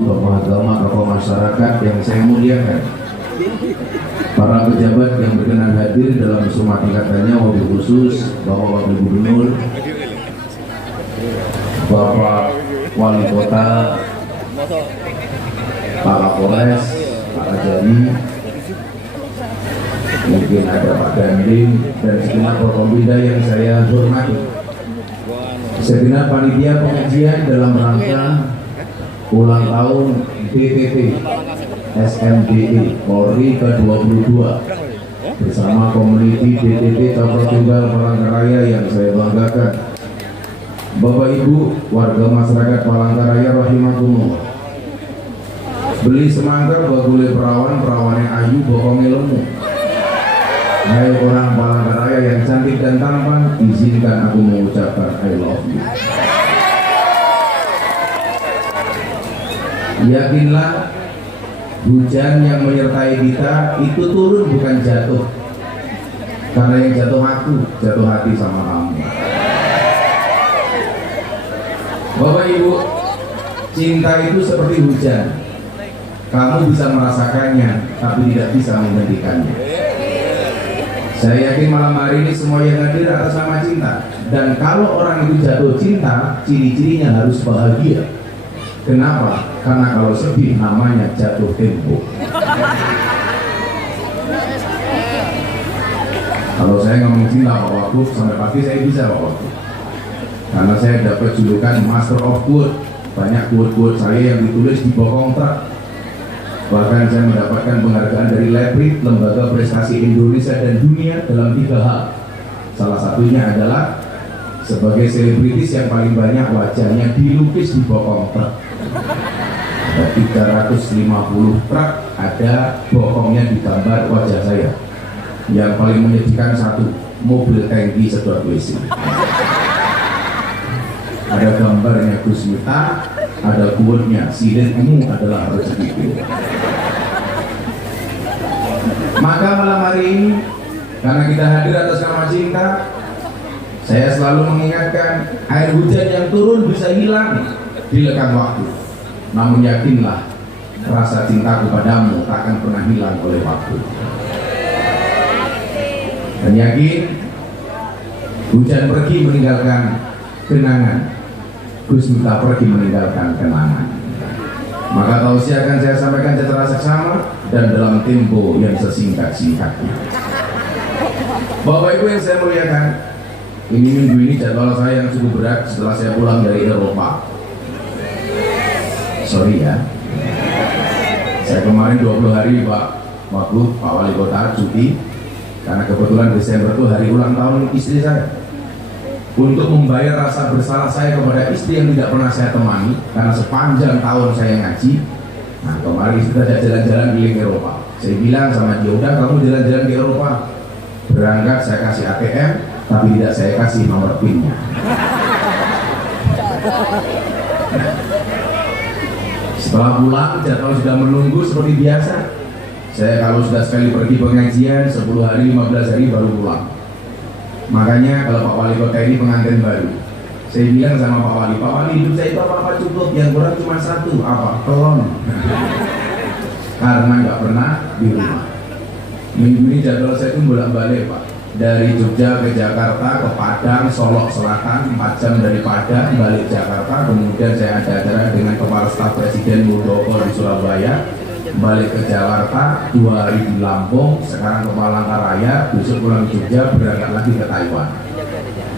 tokoh agama, tokoh masyarakat yang saya muliakan, para pejabat yang berkenan hadir dalam semua tingkatannya, wabil khusus Bapak Wakil Gubernur, Bapak Wali Kota, Pak Kapolres, Pak Rajani, mungkin ada Pak Dandim dan segenap Forkompinda yang saya hormati, segenap panitia pengajian dalam rangka ulang tahun DTT SMDE Polri ke-22 bersama komuniti DTT Cokro Tunggal Palangkaraya yang saya banggakan. Bapak Ibu warga masyarakat Palangkaraya rahimakumullah, beli semangka bagule perawan, perawannya ayu bohongnya lemu. Hai orang Palangkaraya yang cantik dan tampan, izinkan aku mengucapkan I love you. Yakinlah hujan yang menyertai kita itu turun bukan jatuh, karena yang jatuh aku, jatuh hati sama kamu. Bapak Ibu, cinta itu seperti hujan. Kamu bisa merasakannya, tapi tidak bisa menghentikannya. Saya yakin malam hari ini semua yang hadir atas nama cinta. Dan kalau orang itu jatuh cinta, ciri-cirinya harus bahagia. Kenapa? Karena kalau sedih namanya jatuh tempo. Kalau saya ngomong cinta Pak Wagub, sampai pagi saya bisa Pak Wagub, karena saya dapat julukan Master of Quote. Banyak quote-quote saya yang ditulis di bokong truk. Bahkan saya mendapatkan penghargaan dari LEPRID, Lembaga Prestasi Indonesia dan Dunia, dalam 3 hal. Salah satunya adalah sebagai selebritis yang paling banyak wajahnya dilukis di bokong truk. Ada 350 truk, ada bokongnya digambar wajah saya. Yang paling menyedihkan satu, mobil tangki sedot WC. Ada gambarnya Gus Miftah, ada quote-nya, silitmu adalah rezekiku. Maka malam hari ini, karena kita hadir atas nama cinta, saya selalu mengingatkan, air hujan yang turun bisa hilang dilekang waktu. Namun yakinlah, rasa cintaku padamu tak akan pernah hilang oleh waktu. Dan yakin, hujan pergi meninggalkan kenangan, Gus Miftah pergi meninggalkan kenangan. Maka tausiah akan saya sampaikan secara seksama dan dalam tempo yang sesingkat-singkatnya. Bapak Ibu yang saya muliakan, ini minggu ini jadwal saya yang cukup berat setelah saya pulang dari Eropa. Sorry ya, saya kemarin 20 hari Pak Wagub, Pak Wali Kota cuti, karena kebetulan Desember itu hari ulang tahun istri saya. Untuk membayar rasa bersalah saya kepada istri yang tidak pernah saya temani, karena sepanjang tahun saya ngaji. Nah kemarin kita ada jalan-jalan di Eropa. Saya bilang sama dia, udah kamu jalan-jalan di Eropa, berangkat saya kasih ATM, tapi tidak saya kasih nomor PIN-nya. Setelah pulang, jadwal sudah menunggu seperti biasa. Saya kalau sudah sekali pergi pengajian 10 hari, 15 hari baru pulang. Makanya kalau Pak Wali Kota ini pengantin baru, saya bilang sama Pak Wali, hidup saya itu apa-apa cukup, yang kurang cuma satu, apa? Kelon. Karena nggak pernah di rumah. Minggu ini jadwal saya itu bolak-balik Pak, dari Jogja ke Jakarta, ke Padang, Solok Selatan, 4 jam dari Padang, balik Jakarta. Kemudian saya ada acara dengan Kepala Staf Presiden Muldoko di Surabaya, balik ke Jakarta, 2 hari di Lampung, sekarang ke Palangkaraya, besok pulang Jogja, berangkat lagi ke Taiwan.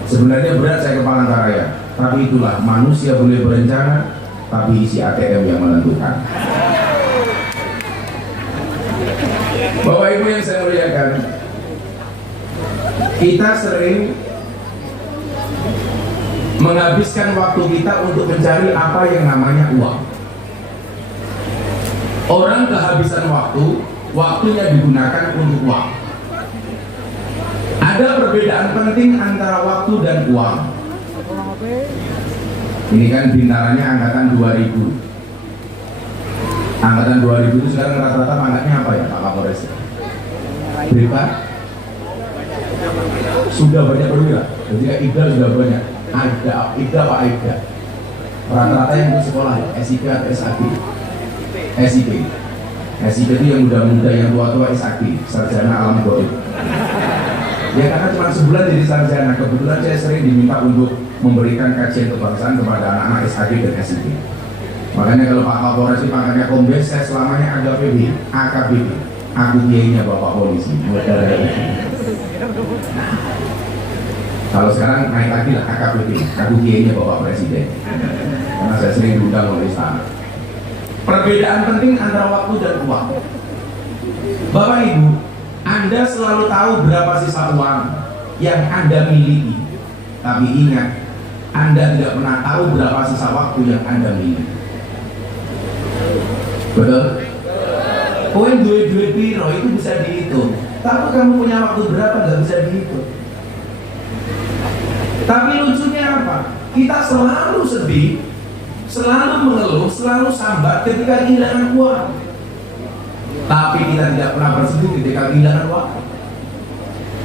Sebenarnya berat saya ke Palangkaraya, tapi itulah manusia boleh berencana, tapi isi ATM yang menentukan. Bapak Ibu yang saya muliakan, kita sering menghabiskan waktu kita untuk mencari apa yang namanya uang. Orang kehabisan waktu, waktunya digunakan untuk uang. Ada perbedaan penting antara waktu dan uang. Ini kan bintarannya angkatan 2000. Angkatan 2000 itu sekarang rata-rata pangkatnya apa ya Pak Kapolres? Berapa? Sudah banyak perwira. Jadi Ibda sudah banyak. Ada Ibda Pak Ibda. Rata-rata yang untuk sekolah ya, S3 atau S1. SIP. SIP itu yang muda-muda, yang tua-tua SAK, sarjana alam goib. Ya karena cuma sebulan jadi sarjana, kebetulan saya sering diminta untuk memberikan kajian kebangsaan kepada anak-anak SAK dan SIP. Makanya kalau Pak Kapolres itu pangkatnya Kombes, saya selamanya AKBP, AKBP. Aku kiainya Bapak Polisi. Kalau sekarang naik lagi lah AKBP, aku kiainya Bapak Presiden. Karena saya sering diundang oleh istana. Perbedaan penting antara waktu dan uang. Bapak Ibu, Anda selalu tahu berapa sisa uang yang Anda miliki. Tapi ingat, Anda tidak pernah tahu berapa sisa waktu yang Anda miliki. Betul? Koin duit piro itu bisa dihitung. Tapi kamu punya waktu berapa nggak bisa dihitung. Tapi lucunya apa? Kita selalu sedih, selalu mengeluh, selalu sambat ketika kehilangan uang. Tapi kita tidak pernah bersedih ketika kehilangan waktu.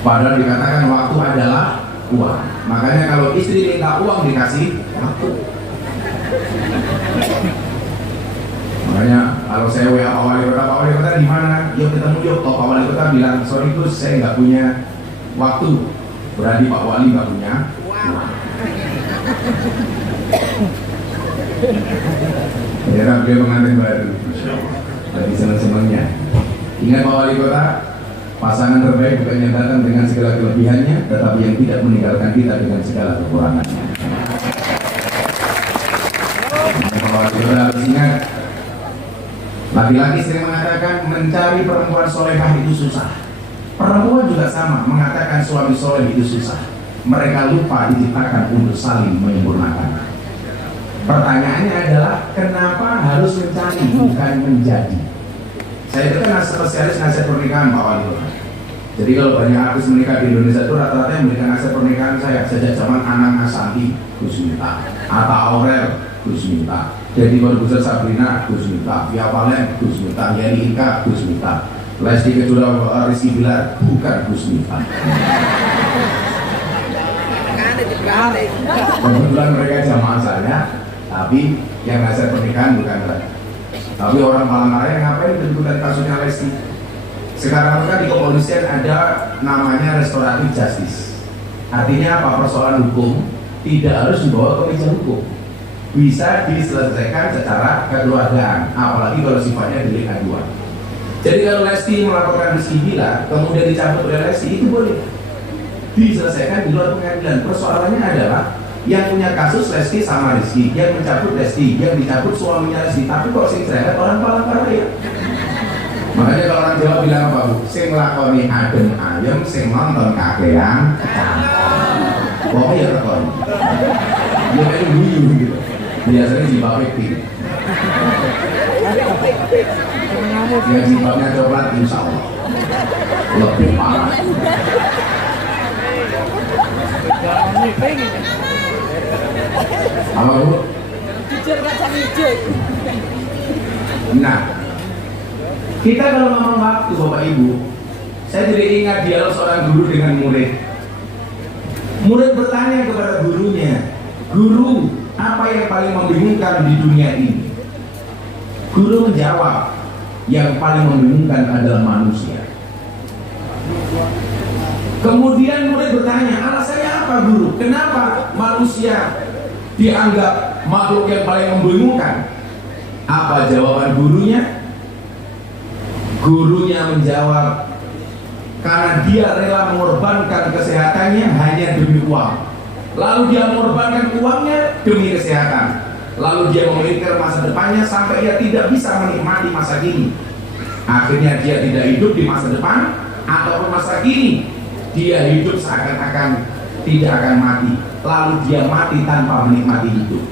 Padahal dikatakan waktu adalah uang. Makanya kalau istri minta uang dikasih waktu. Makanya kalau saya WA Pak Wali Kota di mana? Yuk ketemu yuk. Pak Wali Kota bilang sorry Gus, saya nggak punya waktu. Berarti Pak Wali nggak punya uang. Ya kan dia pengantin baru. Lagi senang-senangnya. Ingat Pak Wali Kota, pasangan terbaik bukan yang datang dengan segala kelebihannya, tetapi yang tidak meninggalkan kita dengan segala kekurangannya. Pak Wali Kota harus ingat. Laki-laki sering mengatakan mencari perempuan solehah itu susah. Perempuan juga sama mengatakan suami soleh itu susah. Mereka lupa diciptakan untuk saling menyempurnakan. Pertanyaannya adalah kenapa harus mencari bukan menjadi? Saya itu kan spesialis nasihat pernikahan Pak Wali. Jadi kalau banyak artis menikah di Indonesia itu rata-rata yang memberikan nasihat pernikahan saya sejak zaman Anang Asanti, Gus Miftah, Atta Aurel, Gus Miftah, Deddy Corbuzier, Sabrina, Gus Miftah, Via Valen, Gus Miftah, Yani Ika, Gus Miftah, Lesti Kejora, Rizky Bilar, bukan Gus Miftah. Kebetulan mereka jamaah saya, tapi yang nasihat pernikahan bukan mereka. Tapi orang Palangkaraya ngapain menentukan kasusnya Lesti? Sekarang kan di kepolisian ada namanya restoratif justice. Artinya apa? Persoalan hukum tidak harus dibawa ke meja hukum, bisa diselesaikan secara kekeluargaan, apalagi kalau sifatnya delik aduan. Jadi kalau Lesti melaporkan Rizky Bilar kemudian dicabut oleh Lesti, itu boleh diselesaikan di luar pengadilan. Persoalannya adalah yang punya kasus Lesti sama Rizky, yang mencabut Lesti, yang dicabut suaminya Lesti, tapi kok sing cerewet orang Palangkaraya. Makanya kalau orang Jawa bilang apa Bu? Sing lakoni adem ayem, sing nonton kakean pokoknya ya tekon. Dia kayak guyu gitu. Biasanya jilbabnya pink. Ya jilbabnya coklat insya Allah lebih parah. Apa Bu? Nah, kita kalau ngomong waktu Bapak Ibu, saya jadi ingat dialog seorang guru dengan murid. Murid bertanya kepada gurunya, "Guru, apa yang paling membingungkan di dunia ini?" Guru menjawab, "Yang paling membingungkan adalah manusia." Kemudian murid bertanya, "Alasannya apa Guru? Kenapa manusia dianggap makhluk yang paling membingungkan?" Apa jawaban gurunya? Gurunya menjawab, karena dia rela mengorbankan kesehatannya hanya demi uang. Lalu dia mengorbankan uangnya demi kesehatan. Lalu dia memikir masa depannya sampai dia tidak bisa menikmati masa kini. Akhirnya dia tidak hidup di masa depan ataupun masa kini. Dia hidup seakan-akan tidak akan mati. Lalu dia mati tanpa menikmati hidup.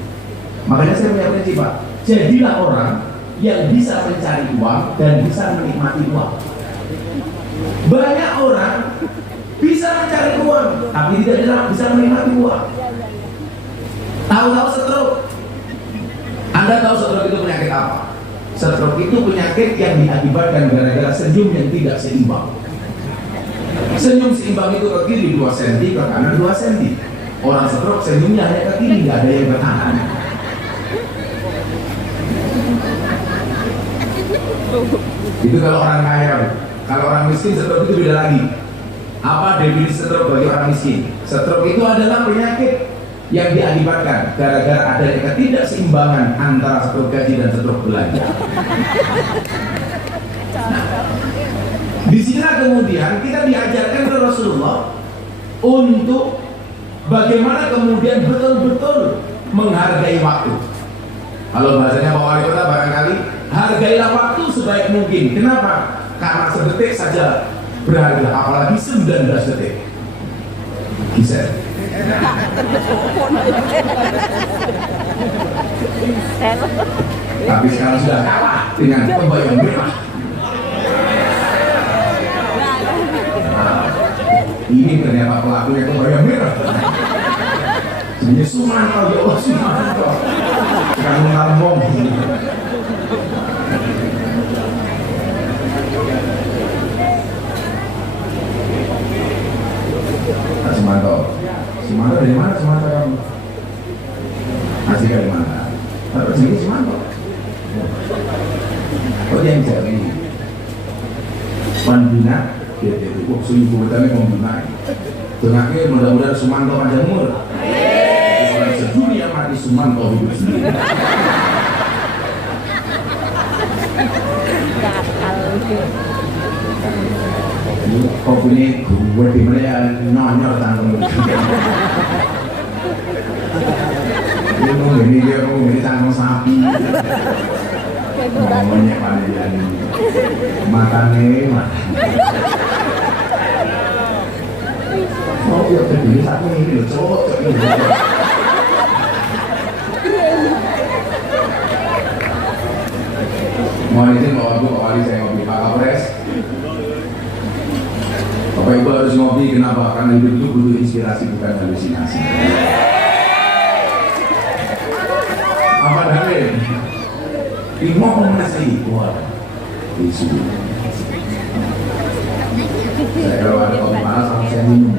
Makanya saya punya prinsip Pak, jadilah orang yang bisa mencari uang dan bisa menikmati uang. Banyak orang bisa mencari uang tapi tidak bisa menikmati uang. Tahu-tahu stroke. Anda tahu stroke itu penyakit apa? Stroke itu penyakit yang diakibatkan gara-gara senyum yang tidak seimbang. Senyum seimbang itu ke kiri 2 cm, ke kanan 2 cm. Orang stroke senyumnya hanya ke kiri, nggak ada yang bertahan. Itu kalau orang kaya, Bu. Kalau orang miskin stroke itu beda lagi. Apa definisi stroke bagi orang miskin? Stroke itu adalah penyakit yang diakibatkan gara-gara adanya ketidakseimbangan antara stroke gaji dan stroke belanja. Nah, di sini kemudian kita diajarkan oleh Rasulullah untuk bagaimana kemudian betul-betul menghargai waktu. Kalau bahasanya Pak Wali Kota barangkali, hargailah waktu sebaik mungkin. Kenapa? Karena sedetik saja berharga, apalagi 19 detik. Bisa. Tapi sekarang sudah kalah dengan pembayang merah. Ini ternyata pelakunya pembayang merah. Ini Sumanto, ya Allah Sumanto. Sekarang ngomong. Sumanto. Sumanto dari mana Sumanto kamu? Asli dari mana? Tapi sini Sumanto. Oh dia yang jadi Pandina, dia itu kok sungguh bertanya pembina. Tengahnya mudah-mudahan Sumanto panjang umur. Orang sedunia mati Sumanto hidup sendiri. Kopi ini gue dimana nonyor tanggung. Ini dia ini tanggung sapi. Ngomongnya panitia ini. Makannya oh ya berdiri satu ini loh cowok ini. Mohon izin Pak Wali saya ngopi Pak Kapolres. Bapak Ibu harus ngopi, kenapa? Karena hidup itu butuh inspirasi bukan halusinasi. Apa dalil? Imam menasih kuat isu. Saya kalau ada kopi panas langsung saya minum.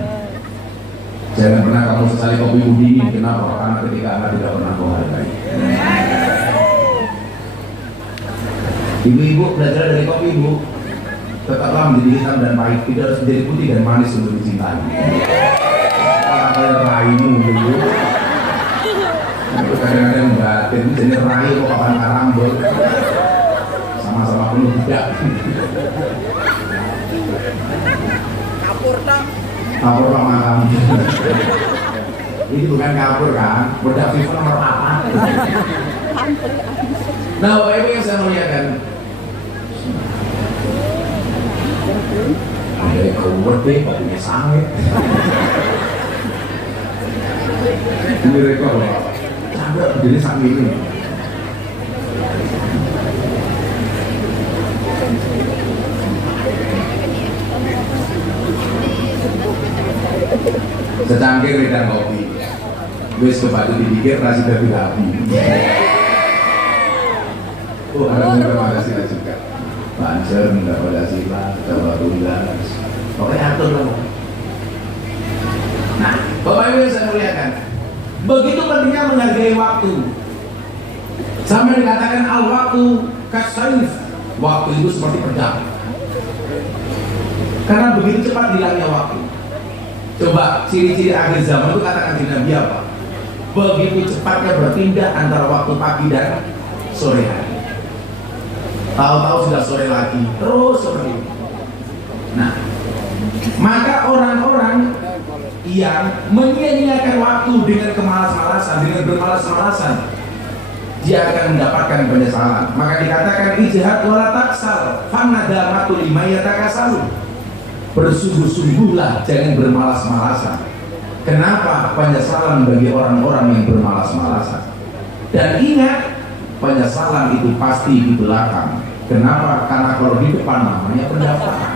Jangan pernah kamu sesali kopi dingin. Kenapa? Karena ketika Anda tidak pernah menghargai. Ibu-ibu belajar dari kopi, Ibu. Tetaplah menjadi hitam dan pahit, tidak harus menjadi putih dan manis untuk dicintai. Kalau raimu dulu, itu kadang-kadang batin, jadi rai kok kapan karambol, sama-sama penuh tidak. Kapur pak makam. Ini bukan kapur kan, bedak FIFA nomor 4. Nah, Bapak Ibu yang saya muliakan, ada yang keluar deh, badannya sangit. Ini rekor loh, capek berdiri sangit ini. Secangkir wedang kopi, wis kebatu dipikir rasi dari api. Oh, ada terima kasih juga. Banser, enggak pada sila, coba tugas. Oke, atur dong. Nah, Bapak Ibu yang saya muliakan, begitu pentingnya menghargai waktu. Sampai dikatakan al-waktu kasaif, waktu itu seperti pedang. Karena begitu cepat hilangnya waktu. Coba ciri-ciri akhir zaman itu katakan di Nabi apa? Begitu cepatnya berpindah antara waktu pagi dan sore hari. Tahu-tahu sudah sore lagi, terus seperti itu. Nah, maka orang-orang yang menyia-nyiakan waktu dengan kemalas-malasan, dengan bermalas-malasan, dia akan mendapatkan penyesalan. Maka dikatakan ijtihad wala taksal, fanadamatu lima yatakasalu. Bersungguh-sungguhlah, jangan bermalas-malasan. Kenapa? Penyesalan bagi orang-orang yang bermalas-malasan. Dan ingat, penyesalan itu pasti di belakang. Kenapa? Karena kalau di depan namanya pendaftaran.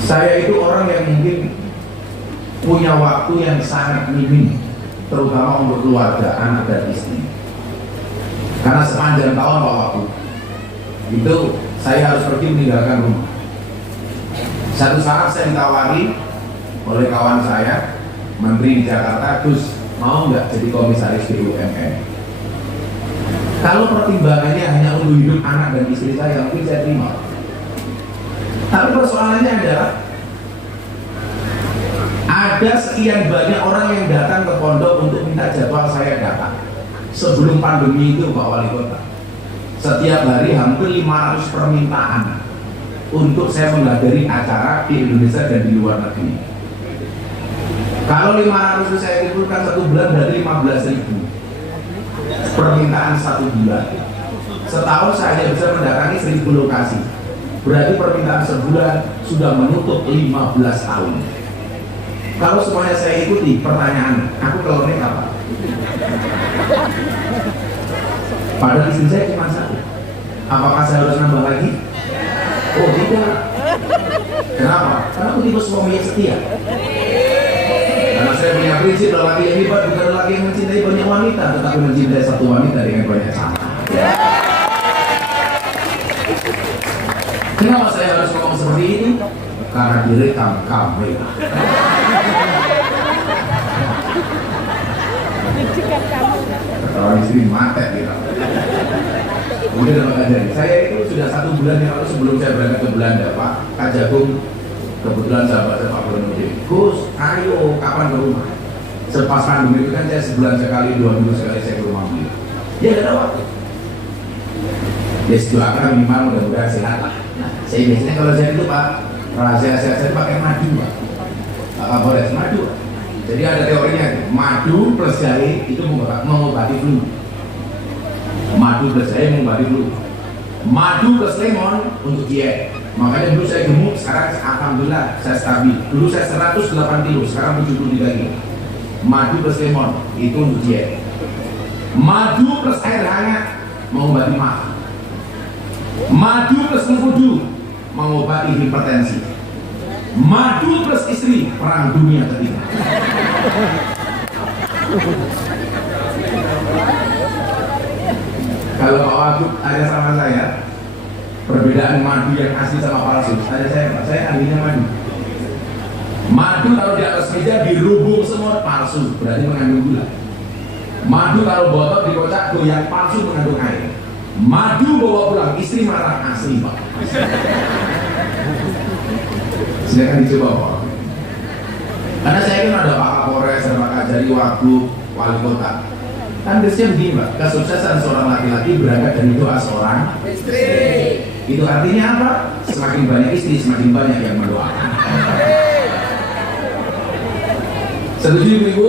Saya itu orang yang mungkin punya waktu yang sangat minim, terutama untuk keluarga, anak dan istri. Karena sepanjang tahun waktu itu saya harus pergi meninggalkan rumah. Satu saat saya ditawari oleh kawan saya, menteri di Jakarta, Gus mau nggak jadi komisaris BUMN? Kalau pertimbangannya hanya untuk hidup anak dan istri saya, mungkin saya terima. Tapi persoalannya adalah ada sekian banyak orang yang datang ke pondok untuk minta jadwal saya datang. Sebelum pandemi itu Pak Wali Kota, setiap hari hampir 500 permintaan untuk saya menghadiri acara di Indonesia dan di luar negeri. Kalau 500 itu saya kumpulkan satu bulan dari 15.000 permintaan satu bulan. Setahun saya bisa mendatangi 1.000 lokasi. Berarti permintaan sebulan sudah menutup 15 tahun. Kalau semuanya saya ikuti, pertanyaan, aku telurnya kapan? Padahal istri saya cuma satu. Apakah saya harus nambah lagi? Oh tidak. Kenapa? Karena aku tipe suami yang setia. Karena saya punya prinsip, lelaki yang hebat bukan lelaki yang mencintai banyak wanita, tetapi mencintai satu wanita dengan banyak cara. Kenapa saya harus ngomong seperti ini? Karena direkam kamera. Ketawa istri mati gitu. Kemudian apa kejadian? Saya itu sudah 1 bulan yang lalu sebelum saya berangkat ke Belanda, Pak Kak Jagung, kebetulan sahabat saya Pak Burhanuddin, Gus, ayo kapan ke rumah? Selepas pandemi itu kan saya sebulan sekali, 2 minggu sekali saya ke rumah beliau. Ya nggak ada waktu. Ya doakan minimal mudah-mudahan sehat lah. Nah, saya biasanya kalau saya itu Pak, rahasia saya pakai madu Pak. Pak Kapolres, madu. Jadi ada teorinya, madu plus jahe itu mengobati flu. Madu plus jahe mengobati flu. Madu plus lemon untuk diet. Makanya dulu saya gemuk, sekarang alhamdulillah saya stabil. Dulu saya 108 kilo, sekarang 73 kilo. Madu plus lemon itu untuk diet. Madu plus air hangat mengobati mah. Madu plus mengkudu mengobati hipertensi. Madu plus istri perang dunia ketiga. Kalau Pak Wagub tanya sama saya perbedaan madu yang asli sama palsu, tanya saya Pak, saya ahlinya madu. Madu kalau di atas meja dirubung semua palsu, berarti mengandung gula. Madu kalau botol dikocak goyang palsu, mengandung air. Madu bawa pulang istri marah, asli Pak. Silakan dicoba Pak. Karena saya kan ada Pak Kapolres, ada Pak Kajari, Wagub, Wali Kota. Kan biasanya begini Pak, kesuksesan seorang laki-laki berangkat dari doa seorang istri. Itu artinya apa? Semakin banyak istri, semakin banyak yang mendoakan. Setuju Ibu?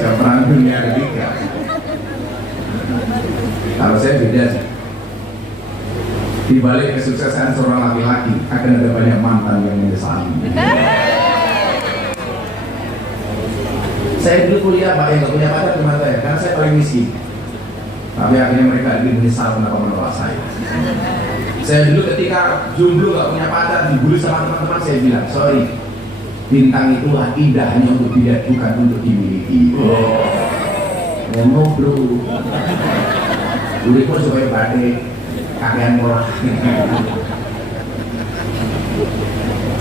Saya perang dunia ketiga. Kalau saya beda sih. Di balik kesuksesan seorang laki-laki akan ada banyak mantan yang menyesali. Saya dulu kuliah Pak yang gak punya pacar cuma saya, karena saya paling miskin. Tapi akhirnya mereka ingin menyesal kenapa menolak saya. Saya dulu ketika jomblo gak punya pacar, dibully sama teman-teman, saya bilang, sorry, bintang itu indah hanya untuk dilihat, bukan untuk dimiliki. Ngomong bro, dulu pun supaya badai kakean murah.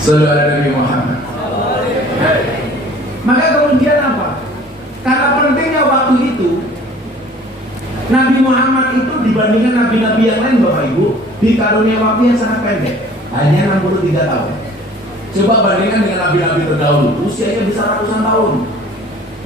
Selalu ada Nabi Muhammad. Maka kemudian apa? Karena pentingnya waktu itu, Nabi Muhammad itu dibandingkan nabi-nabi yang lain Bapak Ibu, dikarunia waktu yang sangat pendek, hanya 63 tahun. Coba bandingkan dengan nabi-nabi terdahulu, usianya bisa ratusan tahun.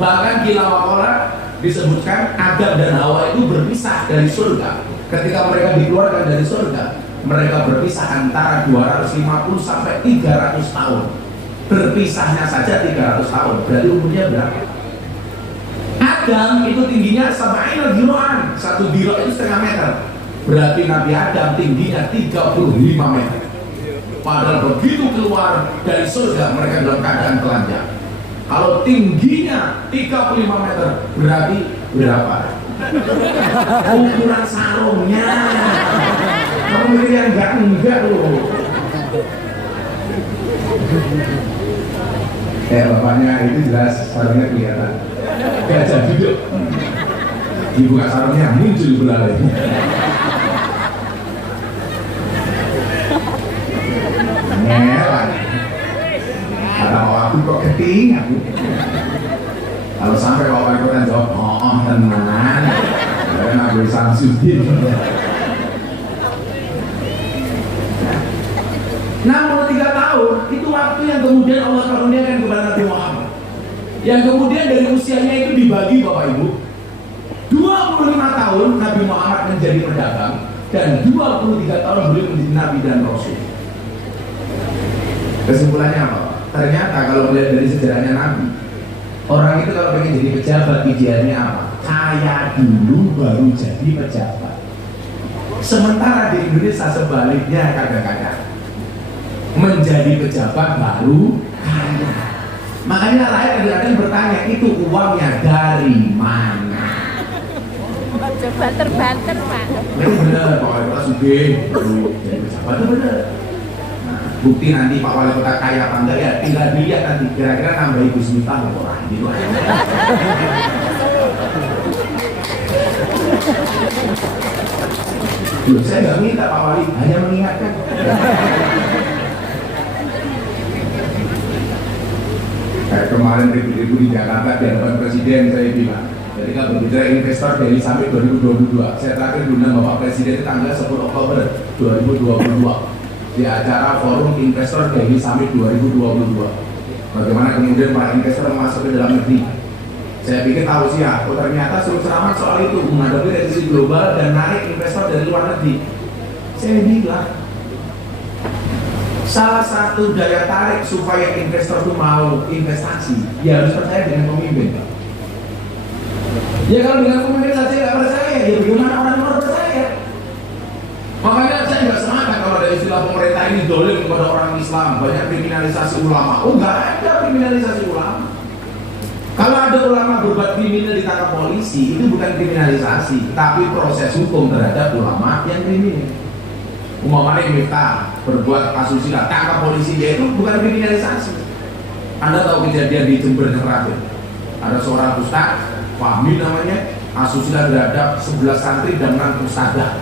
Bahkan kila wakola disebutkan Adam dan Hawa itu berpisah dari surga. Ketika mereka dikeluarkan dari surga, mereka berpisah antara 250 sampai 300 tahun. Berpisahnya saja 300 tahun, berarti umurnya berapa? Adam itu tingginya sampai diroan, 1 diro itu setengah meter. Berarti Nabi Adam tingginya 35 meter. Padahal begitu keluar dari surga mereka dalam keadaan telanjang. Kalau tingginya 35 meter, berarti berapa? Ukuran sarungnya. Kamu mikir yang enggak loh. Bapaknya itu jelas sarungnya kelihatan. Gajah duduk. Dibuka sarungnya muncul belalainya. Ngelan. Kata aku kok keting aku. Kalau sampai Pak Wali Kota jawab, oh tenan, karena Nabi Samsudin. 63 tahun itu waktu yang kemudian Allah karuniakan kepada Nabi Muhammad. Yang kemudian dari usianya itu dibagi Bapak Ibu. 25 tahun Nabi Muhammad menjadi pedagang dan 23 tahun beliau menjadi Nabi dan Rasul. Kesimpulannya apa? Ternyata kalau melihat dari sejarahnya Nabi, orang itu kalau pengen jadi pejabat idealnya apa? Kaya dulu baru jadi pejabat. Sementara di Indonesia sebaliknya kadang-kadang menjadi pejabat baru kaya. Makanya rakyat kadang-kadang bertanya, itu uangnya dari mana? Banter-banter Pak. Itu benar, Pak Wali Kota sugih baru jadi pejabat, itu benar. Nah, bukti nanti Pak Wali Kota kaya apa enggak ya tinggal dilihat nanti kira-kira nambah Ibu Smita atau orang gitu aja. Loh, saya nggak minta Pak Wali, hanya mengingatkan. Kayak kemarin ribut-ribut di Jakarta di hadapan Presiden saya bilang, ketika berbicara investor dari Summit 2022, saya terakhir diundang Bapak Presiden tanggal 10 Oktober 2022 di acara Forum Investor Daily Summit 2022. Bagaimana kemudian para investor masuk ke dalam negeri? Saya pikir tahu sih ya, ternyata suruh ceramah soal itu menghadapi resesi global dan narik investor dari luar negeri. Saya bilang, salah satu daya tarik supaya investor itu mau investasi, ya harus percaya dengan pemimpin. Ya kalau dengan pemimpin saja nggak percaya, ya bagaimana orang mau percaya? Makanya saya nggak semangat kalau ada istilah pemerintah ini dolim kepada orang Islam, banyak kriminalisasi ulama. Oh nggak ada kriminalisasi ulama. Kalau ada ulama berbuat kriminal ditangkap polisi, itu bukan kriminalisasi, tapi proses hukum terhadap ulama yang kriminal. Umpamanya Miftah berbuat asusila, tangkap polisi, dia itu bukan kriminalisasi. Anda tahu kejadian di Jember yang terakhir, ada seorang ustaz, Fahmi namanya, asusila terhadap 11 santri dan 6 ustadzah.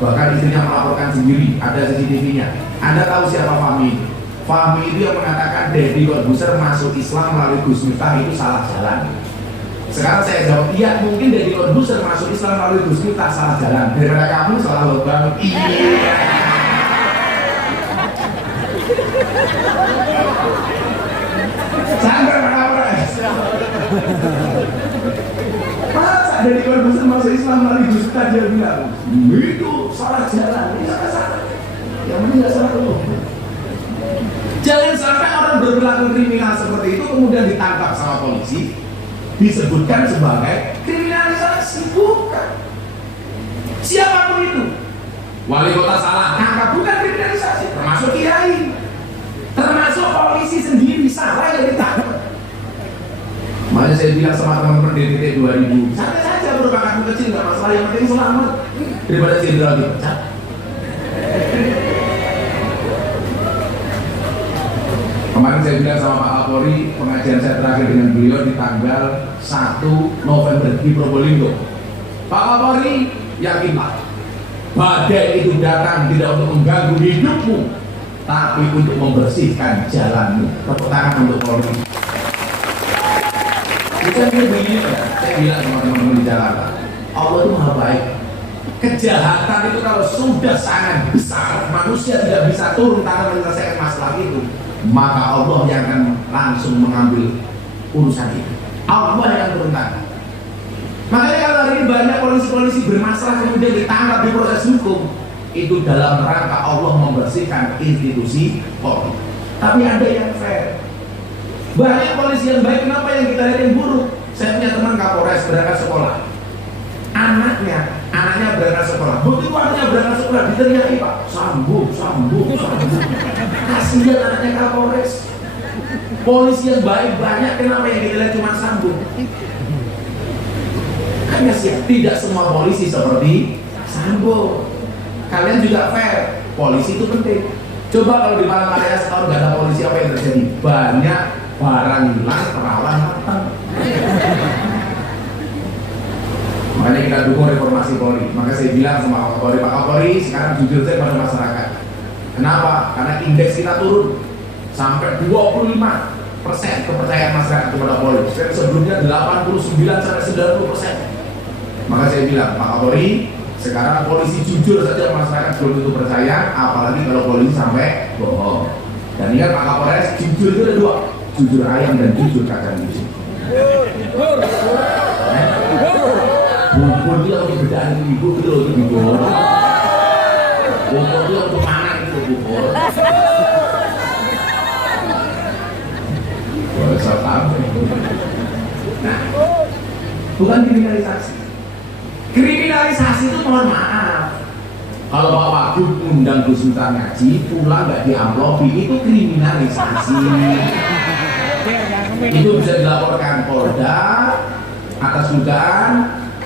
Bahkan istrinya melaporkan sendiri, ada CCTV-nya. Anda tahu siapa Fahmi? Fahmi itu yang mengatakan Deddy Corbuzier masuk Islam melalui Gus Miftah itu salah jalan. Sekarang saya jawab, iya mungkin Deddy Corbuzier masuk Islam melalui Gus Miftah salah jalan. Daripada kamu salah lubang. Iya. Sampai Kapolres. Masa Deddy Corbuzier masuk Islam melalui Gus Miftah, dia bilang itu salah jalan. Ini salah. Yang penting nggak salah loh. Jangan sampai orang berperilaku kriminal seperti itu kemudian ditangkap sama polisi, disebutkan sebagai kriminalisasi. Bukan. Siapapun itu, wali kota salah, tangkap, bukan kriminalisasi. Termasuk kiai, termasuk polisi sendiri salah yang ditangkap. Makanya saya bilang sama teman-teman DTT 2000, santai saja merupakan kecil, nggak masalah, yang penting selamat daripada jenderal dipecat. Kemarin saya bilang sama Pak Kapolri, pengajian saya terakhir dengan beliau di tanggal 1 November di Probolinggo. Pak Kapolri, yakinlah, badai itu datang tidak untuk mengganggu hidupmu, tapi untuk membersihkan jalanmu. Tepuk tangan untuk Polri. Saya begini, saya bilang sama teman-teman di Jakarta, Allah itu maha baik. Kejahatan itu kalau sudah sangat besar, manusia tidak bisa turun tangan menyelesaikan masalah itu, maka Allah yang akan langsung mengambil urusan itu. Allah yang akan turun tangan. Makanya kalau hari ini banyak polisi-polisi bermasalah kemudian ditangkap di proses hukum, itu dalam rangka Allah membersihkan institusi Polri. Tapi ada yang fair. Banyak polisi yang baik, kenapa yang kita lihat yang buruk? Saya punya teman Kapolres berangkat sekolah. Anaknya berangkat sekolah. Begitu anaknya berangkat sekolah diteriaki, Pak, sambung. Kasihan anaknya Kapolres. Polisi yang baik banyak, kenapa yang kita lihat cuma sambung? Kan siap, tidak semua polisi seperti Sambo. Kalian juga fair, polisi itu penting. Coba kalau di Palangkaraya setahun gak ada polisi, apa yang terjadi? Banyak barang hilang, perawan matang. Makanya kita dukung reformasi Polri. Maka saya bilang sama Pak Kapolri, sekarang jujur saja pada masyarakat. Kenapa? Karena indeks kita turun sampai 25. kepercayaan masyarakat kepada Polri. Sebelumnya 89 sampai 90%. Maka saya bilang, Pak Kapolri, sekarang polisi jujur saja masyarakat belum tentu percaya, apalagi kalau polisi sampai bohong. Dan ingat Pak Kapolres, jujur itu ada dua, jujur ayam dan jujur kacang hijau. Bubur dia untuk bedaan ibu itu loh, itu bubur. Bubur dia untuk mana itu bubur. Boleh saya tahu. Nah, bukan kriminalisasi. Kriminalisasi itu mohon maaf. Kalau Pak Wagub undang Gus Sultan ngaji, pulang nggak diamplopi, itu kriminalisasi. Itu bisa dilaporkan Polda atas dugaan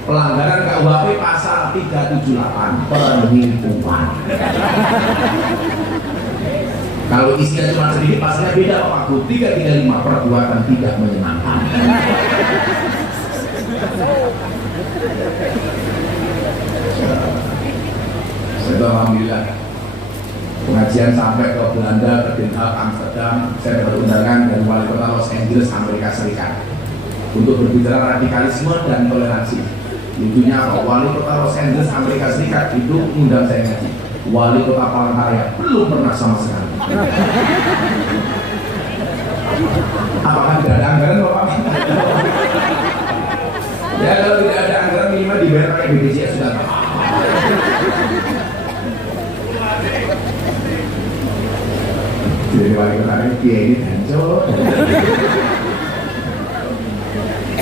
pelanggaran KUHP pasal 378 penipuan. Kalau isinya cuma sedikit, pasalnya beda Pak Wagub. 335 perbuatan tidak menyenangkan. Saya alhamdulillah pengajian sampai ke Belanda, ke Den Haag, Amsterdam. Saya dapat undangan dari wali kota Los Angeles, Amerika Serikat, untuk berbicara radikalisme dan toleransi. Lucunya apa? Wali kota Los Angeles, Amerika Serikat itu undang saya ngaji. Wali kota Palangkaraya belum pernah sama sekali. Apakah tidak ada anggaran Bapak? Ya kalau tidak ada anggaran minimal dibayar pakai BPJS sudah. Jadi wali kota ini hancur.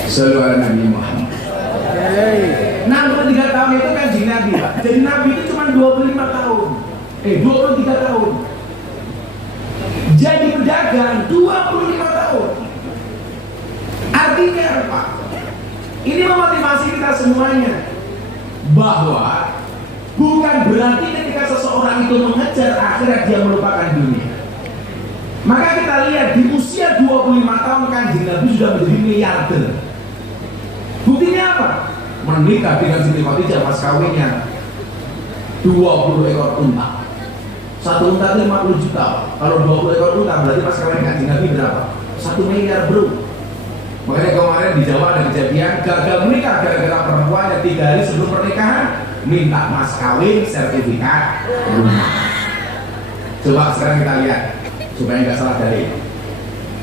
Selalu Nabi Muhammad. 63 tahun itu kan jadi Nabi Pak. Jadi Nabi itu cuma 25 tahun. 23 tahun. Jadi pedagang 25 tahun. Artinya apa? Ini memotivasi kita semuanya bahwa bukan berarti ketika seseorang itu mengejar akhirat dia melupakan dunia. Maka kita lihat di usia 25 tahun Kanjeng Nabi sudah menjadi miliarder. Buktinya apa? Menikah dengan Siti Khadijah pas kawinnya 20 ekor unta. Satu unta itu 50 juta. Kalau 20 ekor unta berarti pas kawin Kanjeng Nabi berapa? 1 miliar bro. Makanya kemarin di Jawa ada kejadian gagal menikah gara-gara perempuan yang 3 hari sebelum pernikahan minta mas kawin sertifikat rumah. Coba sekarang kita lihat supaya nggak salah dalil.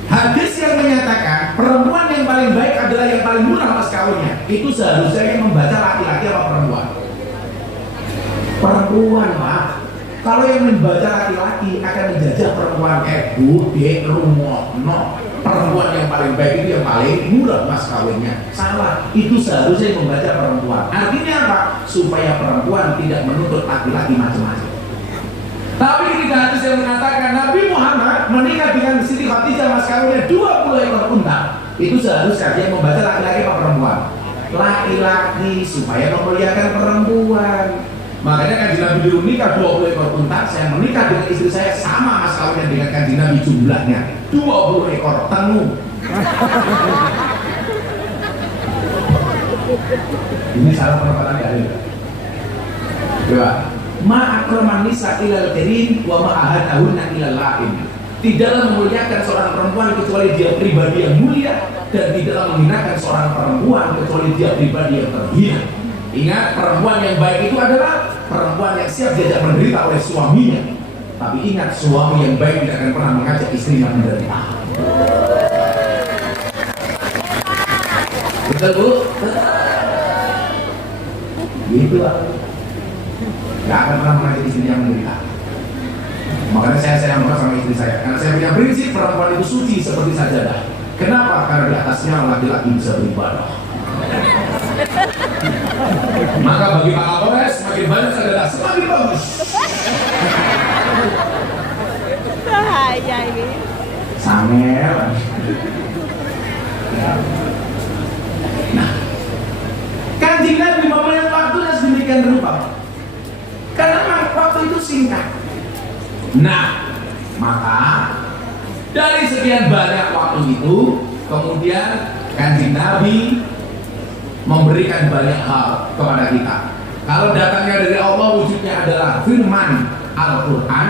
Hadis yang menyatakan perempuan yang paling baik adalah yang paling murah mas kawinnya. Itu seharusnya yang membaca laki-laki apa perempuan? Perempuan Pak. Kalau yang membaca laki-laki akan menjajah perempuan bude, rumono. Perempuan yang paling baik itu yang paling murah mas kawinnya. Salah. Itu seharusnya yang membaca perempuan. Artinya apa? Supaya perempuan tidak menuntut laki-laki macam-macam. Tapi kita hadis yang mengatakan Nabi Muhammad menikah dengan Siti Khadijah mas kawinnya 20 ekor unta. Itu seharusnya dia membaca laki-laki apa perempuan? Laki-laki, supaya memuliakan perempuan. Makanya Kanjeng Nabi dulu nikah 20 ekor unta. Saya menikah dengan istri saya sama mas kawinnya dengan Kanjeng Nabi jumlahnya 20 ekor tengu. Ini salah penempatan dalil. Coba. Ma'akraman nisa ilal karim wa ma'ahadahunna ilal la'im. Tidaklah memuliakan seorang perempuan kecuali dia pribadi yang mulia, dan tidaklah menghinakan seorang perempuan kecuali dia pribadi yang terhina. Ingat, perempuan yang baik itu adalah perempuan yang siap diajak menderita oleh suaminya. Tapi ingat, suami yang baik tidak akan pernah mengajak istrinya menderita. Betul Bu? Gitu lah. Gak akan pernah mengajak istrinya menderita. Makanya saya sayang banget sama istri saya, karena saya punya prinsip perempuan itu suci seperti sajadah. Kenapa? Karena di atasnya laki-laki bisa beribadah. Maka bagi Pak Kapolres semakin banyak sajadah semakin bagus. Bahaya ini. Samer. Nah, Kanjeng Nabi memilih waktunya sedemikian rupa. Karena waktu itu singkat. Nah, maka dari sekian banyak waktu itu, kemudian Kanjeng Nabi memberikan banyak hal kepada kita. Kalau datangnya dari Allah wujudnya adalah firman Al-Quran,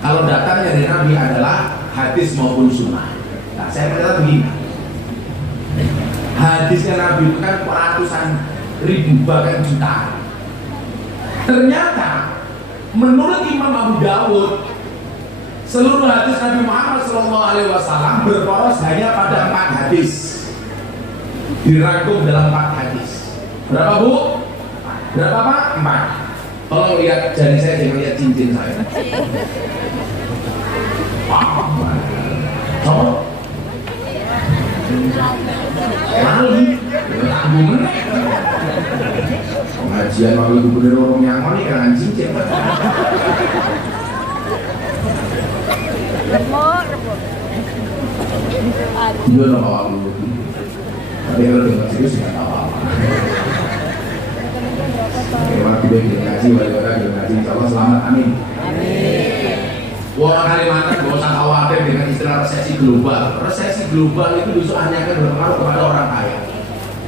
kalau datangnya dari Nabi adalah hadis maupun sunnah. Nah, saya berkata begini, hadisnya Nabi itu kan ratusan ribu bahkan juta. Ternyata menurut Imam Abu Dawud, seluruh hadis Nabi Muhammad SAW berporos hanya pada 4 hadis, dirangkum dalam 4 hadis. Berapa Bu? Berapa Pak? 4. Tolong lihat jari saya, jangan lihat cincin saya. Tolong. Lali, tanggung meneh. Pengajian wakil gubernur orang yang ini kan cincin. Remuk. Iya dong awal dulu. Tapi kalau dengar serius nggak tahu apa. Memang tidak ngaji, wali kota tidak ngaji. Insya Allah selamat, amin. Orang Kalimantan gak usah khawatir dengan istilah resesi global. Resesi global itu justru hanya akan berpengaruh kepada orang kaya.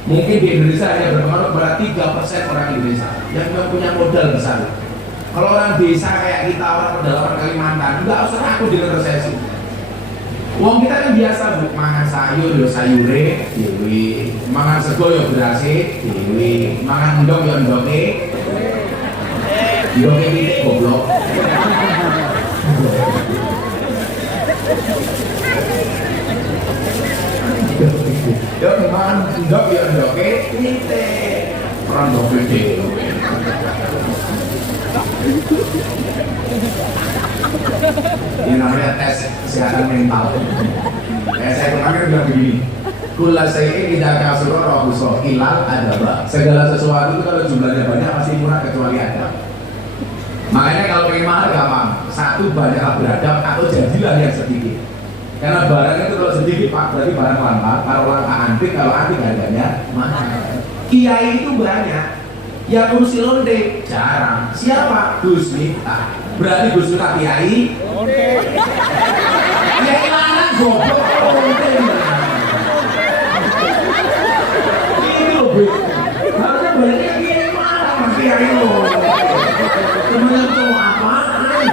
Mungkin di Indonesia hanya berpengaruh kepada 3% orang Indonesia yang punya modal besar. Kalau orang desa kayak kita, orang pedalaman Kalimantan, nggak usah takut dengan resesi. Uang kita kan biasa Bu, mangan sayur yo sayure, dewi, mangan sego yo berase, dewi, mangan endong yo endoke, endoke titik goblok. Yo mangan endong yo endoke titik, orang endoke dewi. Ini namanya tes kesehatan mental. Saya kemarin bilang begini, kula sayyin tidak kasur robuso hilal adaba. Segala sesuatu itu kalau jumlahnya banyak pasti murah kecuali adab. Makanya kalau pengen mahal gampang, satu banyaklah beradab atau jadilah yang sedikit. Karena barang itu kalau sedikit Pak berarti barang langka. Kalau langka antik, kalau antik harganya mahal. Kiai itu banyak, yang kursi londe jarang. Siapa? Gus Miftah. Berarti Gus Miftah kiai. Kiai lanang goblok londe. Ini loh Bu. Harusnya banyak kiai mana mas kiai lo. Temennya tuh apaan?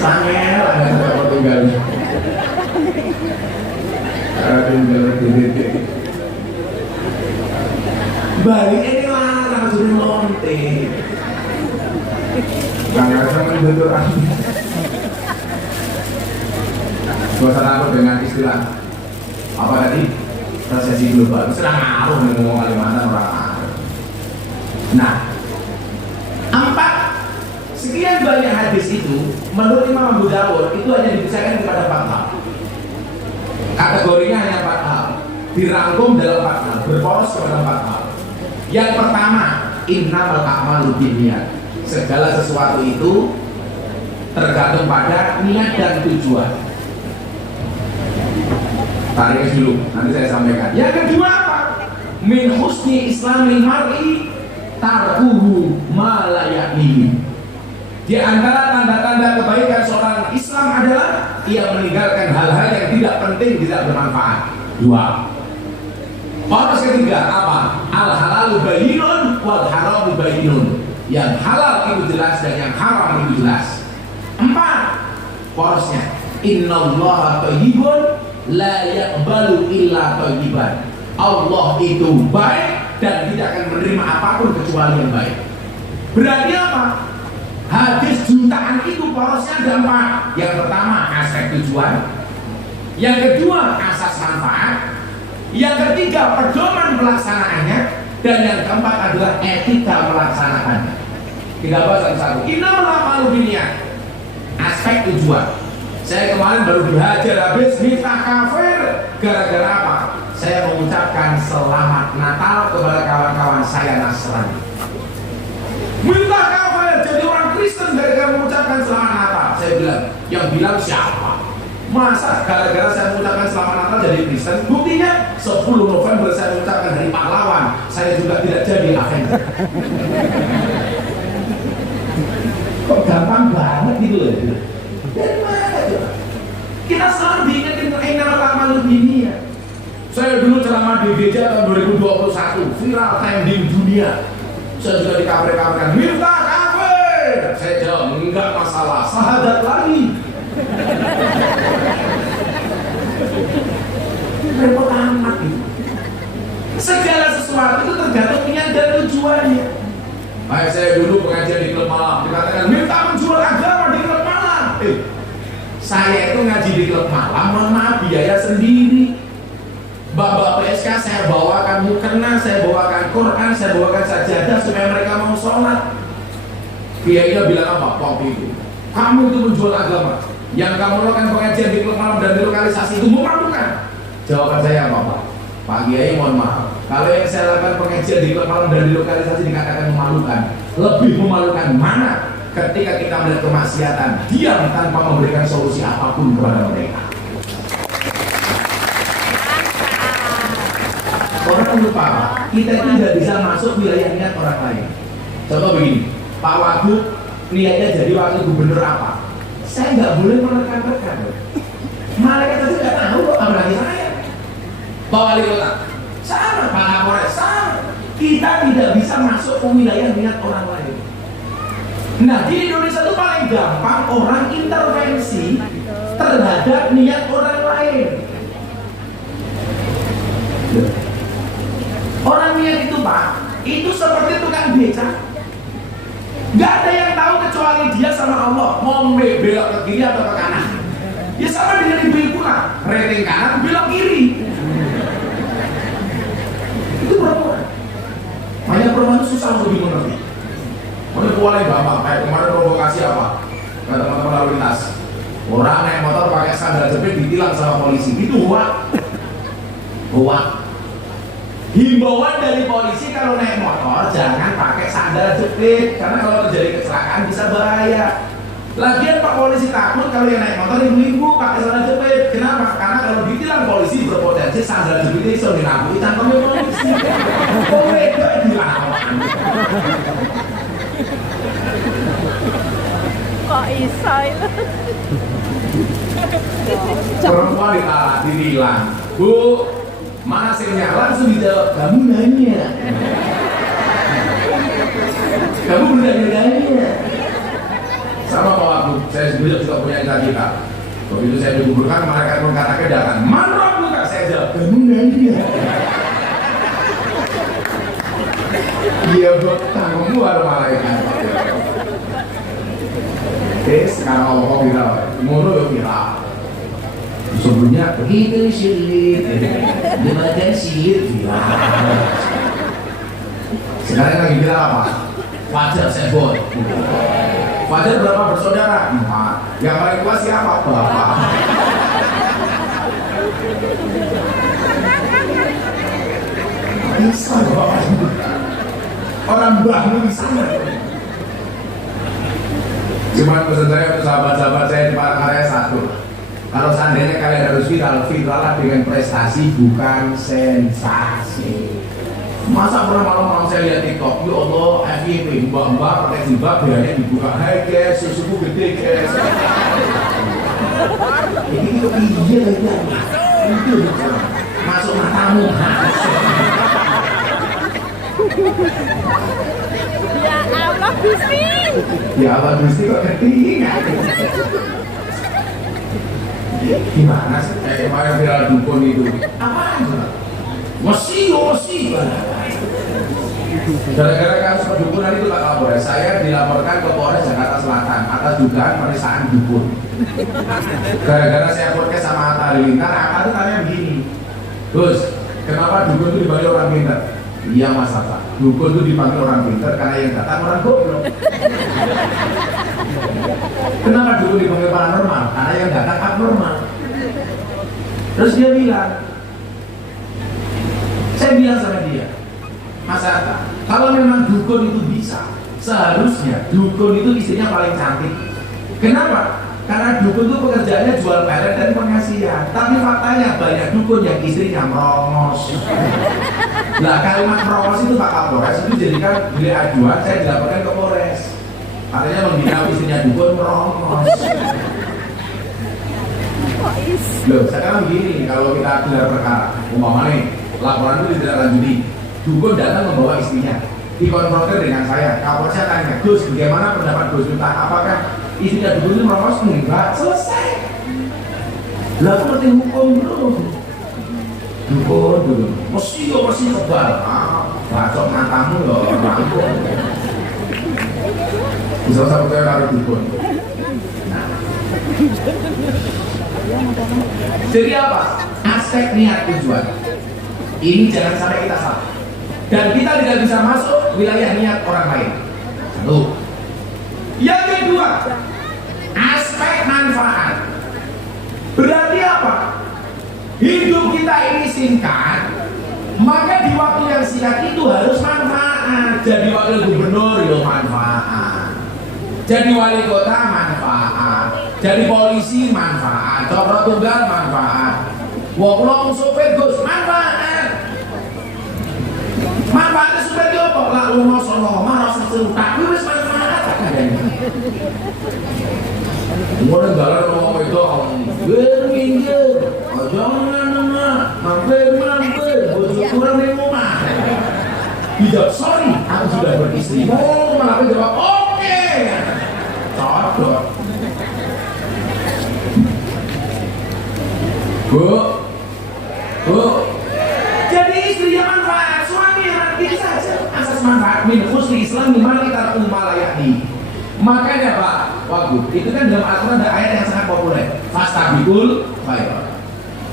Sangel ada apa tunggalnya. Tunggal titik. Balik ini lah, langsung lonte. Jangan sampai benturan. Gak usah takut dengan istilah apa tadi? Resesi global. Sedang ngaruh nih ngomong Kalimantan orang. Nah, 4 sekian banyak hadis itu menurut Imam Abu Dawud itu hanya dipisahkan kepada 4 hal. Kategorinya hanya 4 hal, dirangkum dalam 4 hal, berporos kepada 4 hal. Yang pertama, innamal a'malu binniyat. Segala sesuatu itu tergantung pada niat dan tujuan. Tarik dulu, nanti saya sampaikan. Yang kedua apa? Min husni islamil mar'i tarkuhu ma la ya'ni. Di antara tanda-tanda kebaikan seorang Islam adalah ia meninggalkan hal-hal yang tidak penting, tidak bermanfaat. 2. Poros ketiga apa? Al halalu bayyinun wal haramu bayyinun. Yang halal itu jelas dan yang haram itu jelas. 4. Porosnya innallaha thayyibun la yaqbalu illa thayyiban. Allah itu baik dan tidak akan menerima apapun kecuali yang baik. Berarti apa? Hadis jutaan itu porosnya ada 4. Yang pertama aspek tujuan, yang kedua asas manfaat, yang ketiga pedoman pelaksanaannya, dan yang keempat adalah etika melaksanakannya. Kita bahas satu-satu. Innamal a'malu binniyat. Aspek tujuan. Saya kemarin baru dihajar habis Miftah kafir gara-gara apa? Saya mengucapkan selamat Natal kepada kawan-kawan saya Nasrani. Miftah kafir jadi orang Kristen gara-gara mengucapkan selamat Natal. Saya bilang, yang bilang siapa? Masa gara-gara saya mengucapkan selamat Natal jadi Kristen? Buktinya 10 November saya mengucapkan hari pahlawan, saya juga tidak jadi Avenger. Kok gampang banget gitu loh. Dari mana coba? Kita selalu diingetin innamal a'malu binniyat. Saya dulu ceramah di gereja tahun 2021, viral trending dunia. Saya juga dikabar-kabarkan Miftah kafir. Saya jawab, enggak masalah, syahadat lagi. Repot amat itu. Segala sesuatu itu tergantung niat dan tujuannya. Kayak saya dulu pengajian di klub malam, dikatakan minta menjual agama di klub malam. Saya itu ngaji di klub malam, mohon maaf biaya sendiri. Bapak PSK saya bawakan mukena, saya bawakan Quran, saya bawakan sajadah supaya mereka mau sholat. Kiainya bilang apa? Waktu itu kamu itu menjual agama. Yang kamu lakukan pengajian di klub malam dan di lokalisasi itu memalukan. Jawaban saya apa Pak? Pak Kiai mohon maaf, kalau yang saya lakukan pengajian di klub malam dan di lokalisasi dikatakan memalukan, lebih memalukan mana ketika kita melihat kemaksiatan diam tanpa memberikan solusi apapun kepada mereka. Orang lupa, kita tidak bisa masuk wilayah niat orang lain. Contoh begini, Pak Wagub niatnya jadi wakil gubernur apa? Saya nggak boleh menekan-nekan. Malaikat saja nggak tahu kok, apalagi saya. Pak Wali Kota, sama, Pak Kapolres, sama. Kita tidak bisa masuk ke wilayah niat orang lain. Nah, di Indonesia itu paling gampang orang intervensi terhadap niat orang lain. Orang niat itu Pak, itu seperti tukang beca. Gak ada yang tahu kecuali dia sama Allah mau belok ke kiri atau ke kanan. Ya sama dengan ibu pula, rating kanan belok kiri. Itu perempuan. Banyak perempuan itu susah untuk dimengerti. Mana boleh bapak, kayak kemarin provokasi apa? Kata teman-teman lalu lintas. Orang naik motor pakai sandal jepit ditilang sama polisi. Itu hoak. Himbauan dari polisi kalau naik motor jangan pakai sandal jepit karena kalau terjadi kecelakaan bisa bahaya. Lagian Pak polisi takut kalau yang naik motor ibu-ibu pakai sandal jepit. Kenapa? Karena kalau ditilang polisi berpotensi sandal jepit itu dirambut cangkemnya polisi. Itu dilawan. Kok iso itu? Perempuan ditilang, Bu. Mana hasilnya? Langsung dijawab, kamu nanya. Kamu nanya. Sama Pak Wagub, saya sebelumnya juga punya cita-cita. Begitu saya dikuburkan, mereka pun katakan datang. Mana bukan? Saya jawab, kamu nanya. Iya buat tanggungmu ada malaikat. Sekarang ngomong viral, ngono viral. Sebelumnya begitu silit, dimakan silit viral. Sekarang lagi viral apa? Fajar Sebot. Fajar berapa bersaudara? 4. Yang paling tua siapa? Bapak. Bisa Bapak. Orang bahmu di sana. Cuman pesan saya untuk sahabat-sahabat saya di Palangkaraya satu. Kalau seandainya kalian harus virallah dengan prestasi bukan sensasi. Masa pernah malam-malam saya lihat TikTok, ya Allah, FYP, mbak-mbak pakai jilbab, biayanya dibuka, hai guys, susuku gede guys. Ini itu iya itu masuk matamu. Ya Allah Gusti. Ya Allah Gusti kok ketinggalan. Gimana sih? Kayak kemarin viral dukun itu. Apaan itu? Masih. Gara-gara kasus perdukunan itu Pak Kapolres, saya dilaporkan ke Polres Jakarta Selatan atas dugaan penistaan dukun. Gara-gara saya podcast sama Atta Halilintar, Atta itu tanya begini, Gus, kenapa dukun itu dipanggil orang pintar? Iya Mas Atta, dukun itu dipanggil orang pintar karena yang datang orang goblok. Kenapa dukun dipanggil paranormal? Karena yang datang abnormal. Terus dia bilang, saya bilang sama dia, Mas Atta, kalau memang dukun itu bisa, seharusnya dukun itu istrinya paling cantik. Kenapa? Karena dukun itu pekerjaannya jual pelet dan pengasihan. Tapi faktanya banyak dukun yang istrinya merongos. Nah kalimat merongos itu Pak Kapolres itu jadikan bilik aduan, saya dilaporkan ke Polres. Katanya menghina istrinya dukun merongos. Loh, sekarang begini, kalau kita gelar perkara, umpamanya laporan itu tidak lanjuti, dukun datang membawa istrinya, dikonfrontir dengan saya, Kapolresnya tanya, Gus, bagaimana pendapat Gus tentang apakah istrinya dulu merokok enggak selesai. Lah aku ngerti hukum bro. Dukun, mesti kebal. Bacok matamu loh, rangkul. Bisa satu kali karo dukun. Nah. Jadi apa? Aspek niat tujuan. Ini jangan sampai kita salah. Dan kita tidak bisa masuk wilayah niat orang lain. Satu. Yang kedua, aspek manfaat. Berarti apa? Hidup kita ini singkat, maka di waktu yang singkat itu harus manfaat. Jadi wakil gubernur ya manfaat, jadi wali kota manfaat, jadi polisi manfaat, cokro tunggal manfaat, wong sopir bus manfaat. Manfaatnya supaya dia apa? Lalu mau sono marah sesuatu tapi wis manfaat kadang. Mulai jalan ngomong itu berminggir, jangan mampir, kurang di rumah. Tidak, sorry, aku sudah beristri. Oh, malah jawab oke, cocok. Bu, jadi istri yang manfaat, suami yang nanti saja asas manfaat min husni Islam dimana kita umalayani. Makanya Pak Wagub, itu kan dalam Al-Quran ada ayat yang sangat populer. Fastabiqul khairat.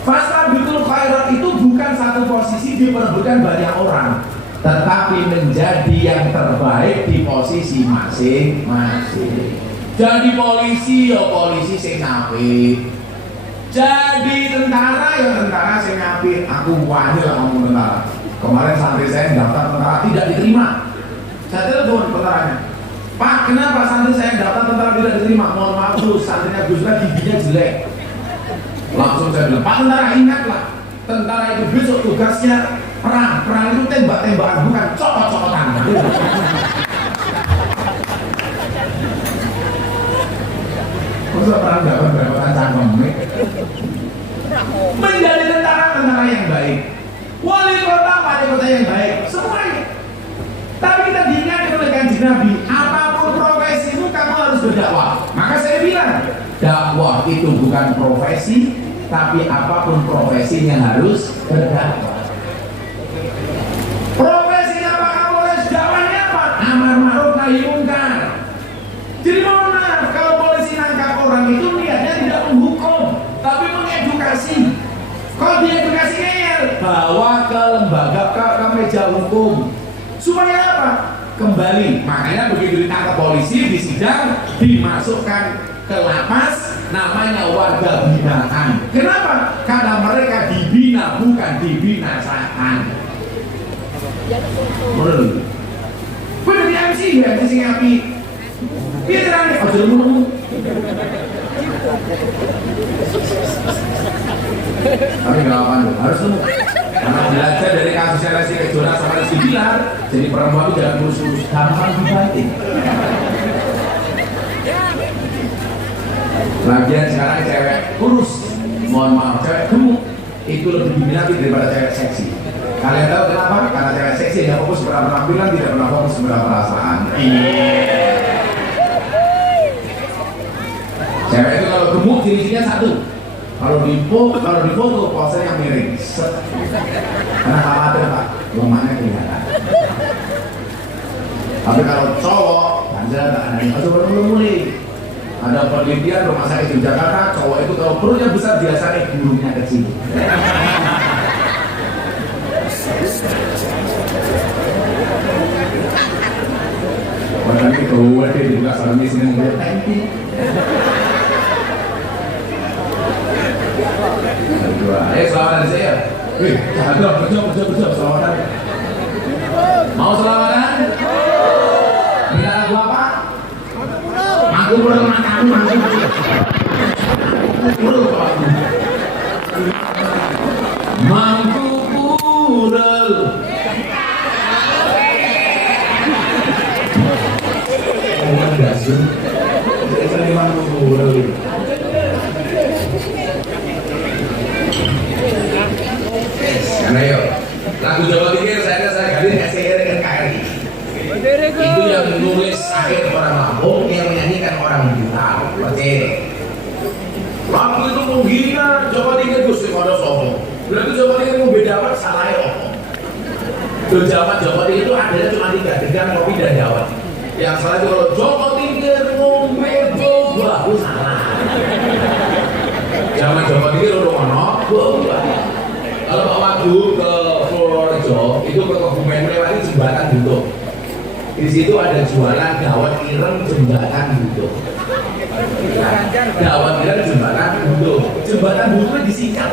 Fastabiqul khairat itu bukan satu posisi diperebutkan banyak orang, tetapi menjadi yang terbaik di posisi masing-masing. Jadi polisi ya polisi sing apik. Jadi tentara ya tentara sing apik. Aku wani lah ngomong tentara. Kemarin santri saya daftar tentara tidak diterima. Saya telepon tentaranya. Pak, kenapa santri saya daftar tentara tidak diterima? Mohon maaf Gus, santrinya Gus giginya jelek. Langsung saya bilang, Pak tentara ingatlah, tentara itu besok tugasnya perang. Perang itu tembak-tembakan, bukan cokot-cokotan. Masa perang dapat cangkem? Menjadi tentara yang baik, wali kota yang baik, semuanya. Tapi kita diingatkan oleh Kanjeng Nabi, apapun profesimu kamu harus berdakwah. Maka saya bilang, dakwah itu bukan profesi, tapi apapun profesinya harus berdakwah. Profesinya apa kamu harus dakwahnya apa? Amar ma'ruf nahi munkar. Jadi mohon maaf, kalau polisi nangkap orang itu niatnya tidak menghukum, tapi mengedukasi. Kalau diedukasi ngeyel, bawa ke lembaga ke meja hukum. Supaya apa? Kembali. Makanya begitu ditangkap polisi, disidang, dimasukkan ke lapas, namanya warga binaan. Kenapa? Karena mereka dibina, bukan dibinasakan. Menurut gue dari MC sing api. Dia terang nih, harus ngomong. Tapi nggak apa-apa, harus ngomong. Karena belajar dari kasusnya Lesti Kejora sama Rizky Bilar, jadi perempuan itu jangan kurus-kurus, gampang dibanting. Lagian sekarang cewek kurus, mohon maaf, cewek gemuk itu lebih diminati daripada cewek seksi. Kalian tahu kenapa? Karena cewek seksi tidak fokus pada penampilan, tidak pernah fokus pada perasaan. Cewek itu kalau gemuk ciri-cirinya satu. Kalau di foto posenya miring. Karena khawatir Pak, lemaknya kelihatan. Tapi kalau cowok, Anda tak ada yang belum mulai. Ada penelitian rumah sakit di Jakarta, cowok itu kalau perutnya besar biasanya burungnya kecil. Padahal itu WD dibuka sama ini sini ngeliat tanki. Ayo selawatan saya. Wih, betul, selawatan. Mau selawatan? Minta lagu apa? Aku belum makan, mampu pudel. Orang dasar, saya mampu pudel. Karena yuk, lagu Jawa Timur saya ganti SCR NKRI. Itu yang menulis akhir orang Lampung, yang menyanyikan orang Blitar. Loh, Jawa Tingkir itu adanya cuma 3, Degan, Kopi, dan Dawet. Yang salah itu kalau Joko Tingkir ngombe boba, itu salah. Zaman Joko Tingkir udah ono boba. Kalau Pak Wagub ke Purworejo itu ke Kebumen melewati jembatan Butuh. Di situ ada jualan dawet ireng jembatan Butuh. Dawet ireng jembatan Butuh. Jembatan Butuh disingkat.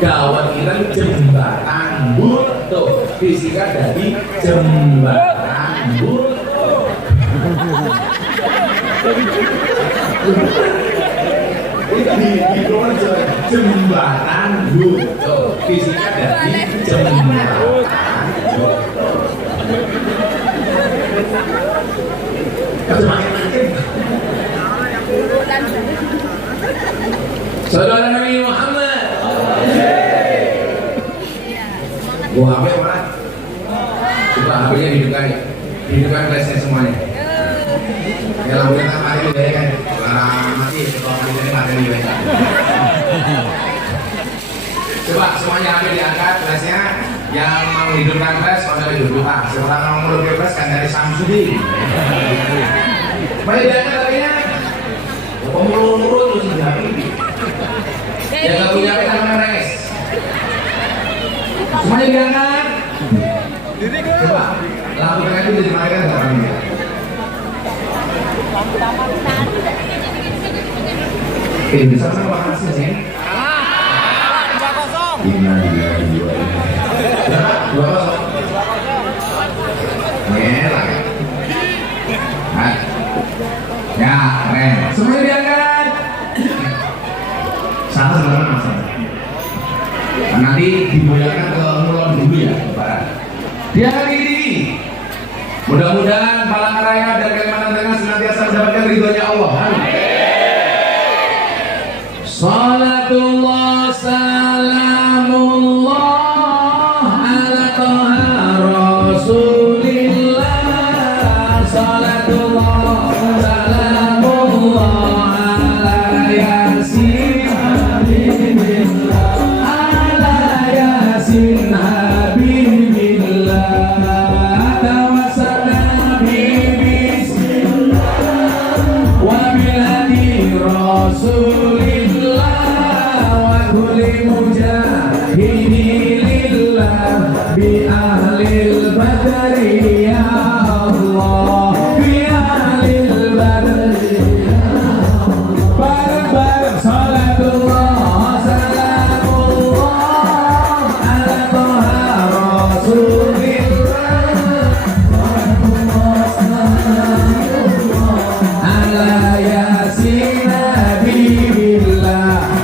Dawet ireng jembatan Butuh disingkat dari jembatan Butuh. Di Purworejo jembatan Butuh disingkat dari jembatan Butuh. Saudara Nabi Muhammad. Gua HP mana? Coba HP-nya hidupkan ya. Hidupkan flashnya semuanya. Ya lampunya tak mati juga ya kan. Mati kalau ini mati juga. Coba semuanya HP diangkat flashnya. Yang mau hidupkan flash pada hidup Pak. Seorang mau melukis flash kan dari Samsudi. Mari diangkat HP-nya. Pemulung-mulung terus menjawab ini. Yang nggak punya HP kan meres. Semuanya diangkat. Coba lakukan itu jadi mereka nggak orang. Bisa sama makasih sih. 2-0. Merah. Ya, keren. Semuanya diangkat. Salah sebenarnya masalah. Nanti diboyakan ke Mulon dulu ya, Pak. Diangkat gini. Mudah-mudahan Palangkaraya dan Kalimantan Tengah senantiasa mendapatkan ridhonya Allah. Salatullah salamullah ala taha rasulillah. Salatullah salamullah ala yasin habibillah. Ala yasin habibillah. Tawassalna bismillah wa biladi rasulillah. Mujahidi lillah bi ahlil badri ya Allah, bi ahlil badri ya Allah. Bareng-bareng salatullah salamullah ala taha rasulillah. Ala yasin habibillah.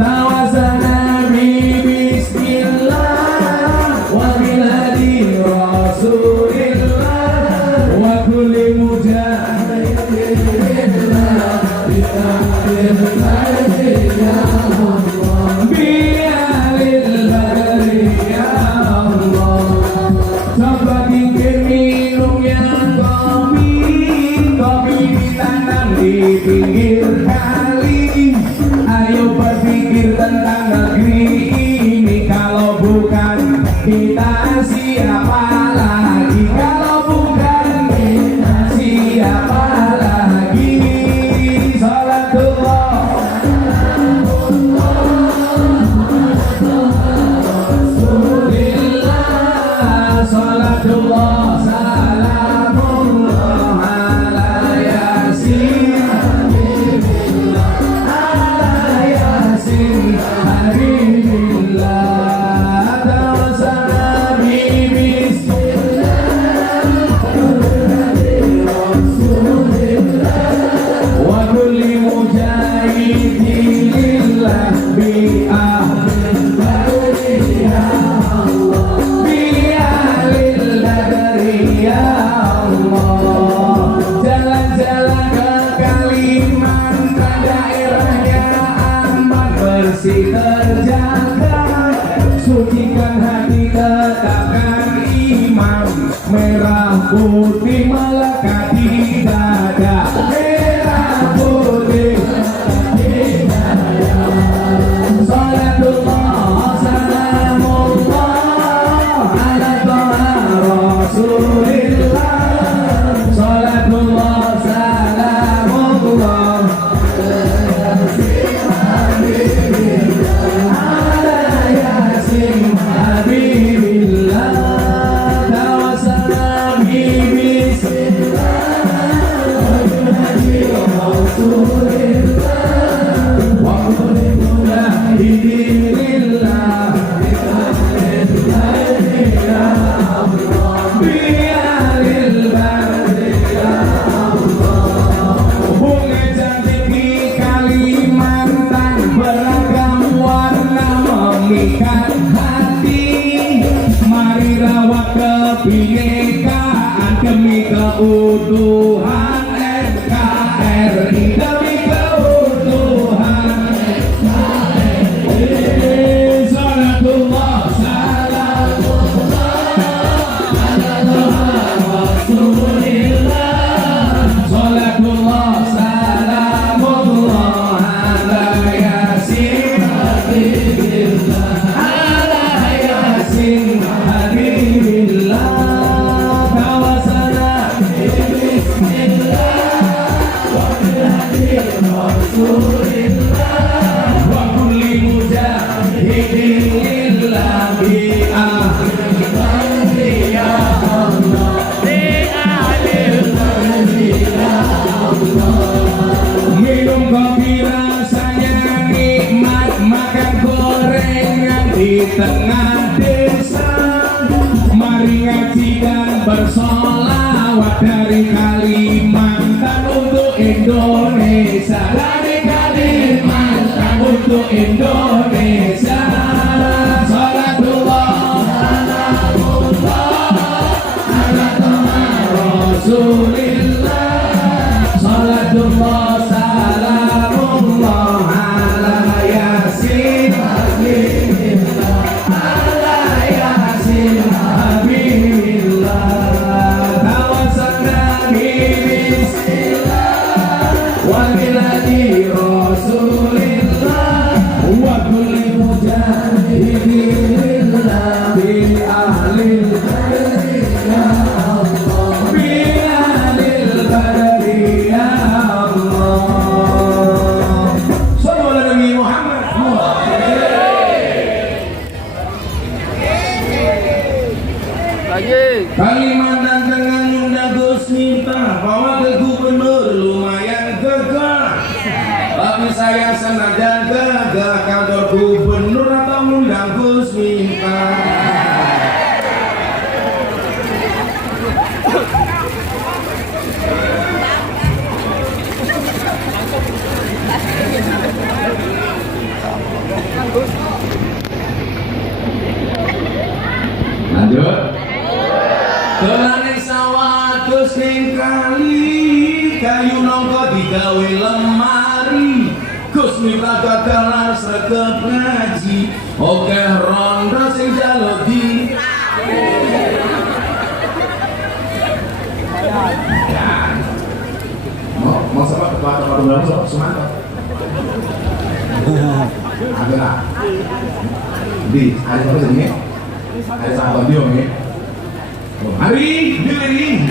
Tawasana bismillah wa biladi rasulillah wa kulli mujahidin bi'alil badri ya Allah. Coba bikin minum yang kopi ditanam di pinggir kali. Ayo berpikir tentang negeri ini. Kalau bukan kita siapa lagi? Kalau bukan kita siapa lagi? Salatullah Rasulillah. Salatullah salamullah ala yasin habibillah. Tawassalna bismillah wa kulli mujahidin lillah bi ahlil badri ya Allah, bi ahlil badri ya Allah. Jalan-jalan ke Kalimantan, daerahnya aman bersih terjaga. Sucikan hati, tetapkan iman. Merah putih melekat di dada. Merah putih melekat di dada. Salatullah ikat hati, mari rawat kebinekaan demi keutuhan NKRI, demi keutuhan NKRI. Salatullah salamullah ala Rasulillah, salatullah salamullah ala Yasin Habibillah, ala Yasin Habibillah. Tawasana bismillah wa bilhadi Rasulillah wa kulli mujahidin lillahi ahli ya Allah, minum kopi rasanya nikmat, makan gorengan di tengah desa, mari ngaji dan bersolawat dari Kalimantan untuk Indonesia, dari Kalimantan untuk Indonesia. Salatullah ala Rasulillah, salatullah salamullah ala Yasin Habibillah, ala Yasin Habibillah. Tawassalna bismillah wa bilhadi Rasulillah wa kulli mujahidin lillahi ahlil badri ya Allah, bi ahlil badri ya Allah. Sallu ala Nabi Muhammad. Kalimantan Tengah nyunda Gus Miftah bawa ke gubernur lumayan gagah, tapi saya senajan gagah kantor gubernur atau ngundang Gus Miftah. Lanjut. Dolane sawah adus ning kali, kayu nangka digawe lemari. Gus Miftah gagalan sregep ngaji, oke rondo sing jaluk di. Mau sama ketua tunggal sok semangat. Ada. Di, ada apa sini? Ada sahabat dia nih. Hari diri,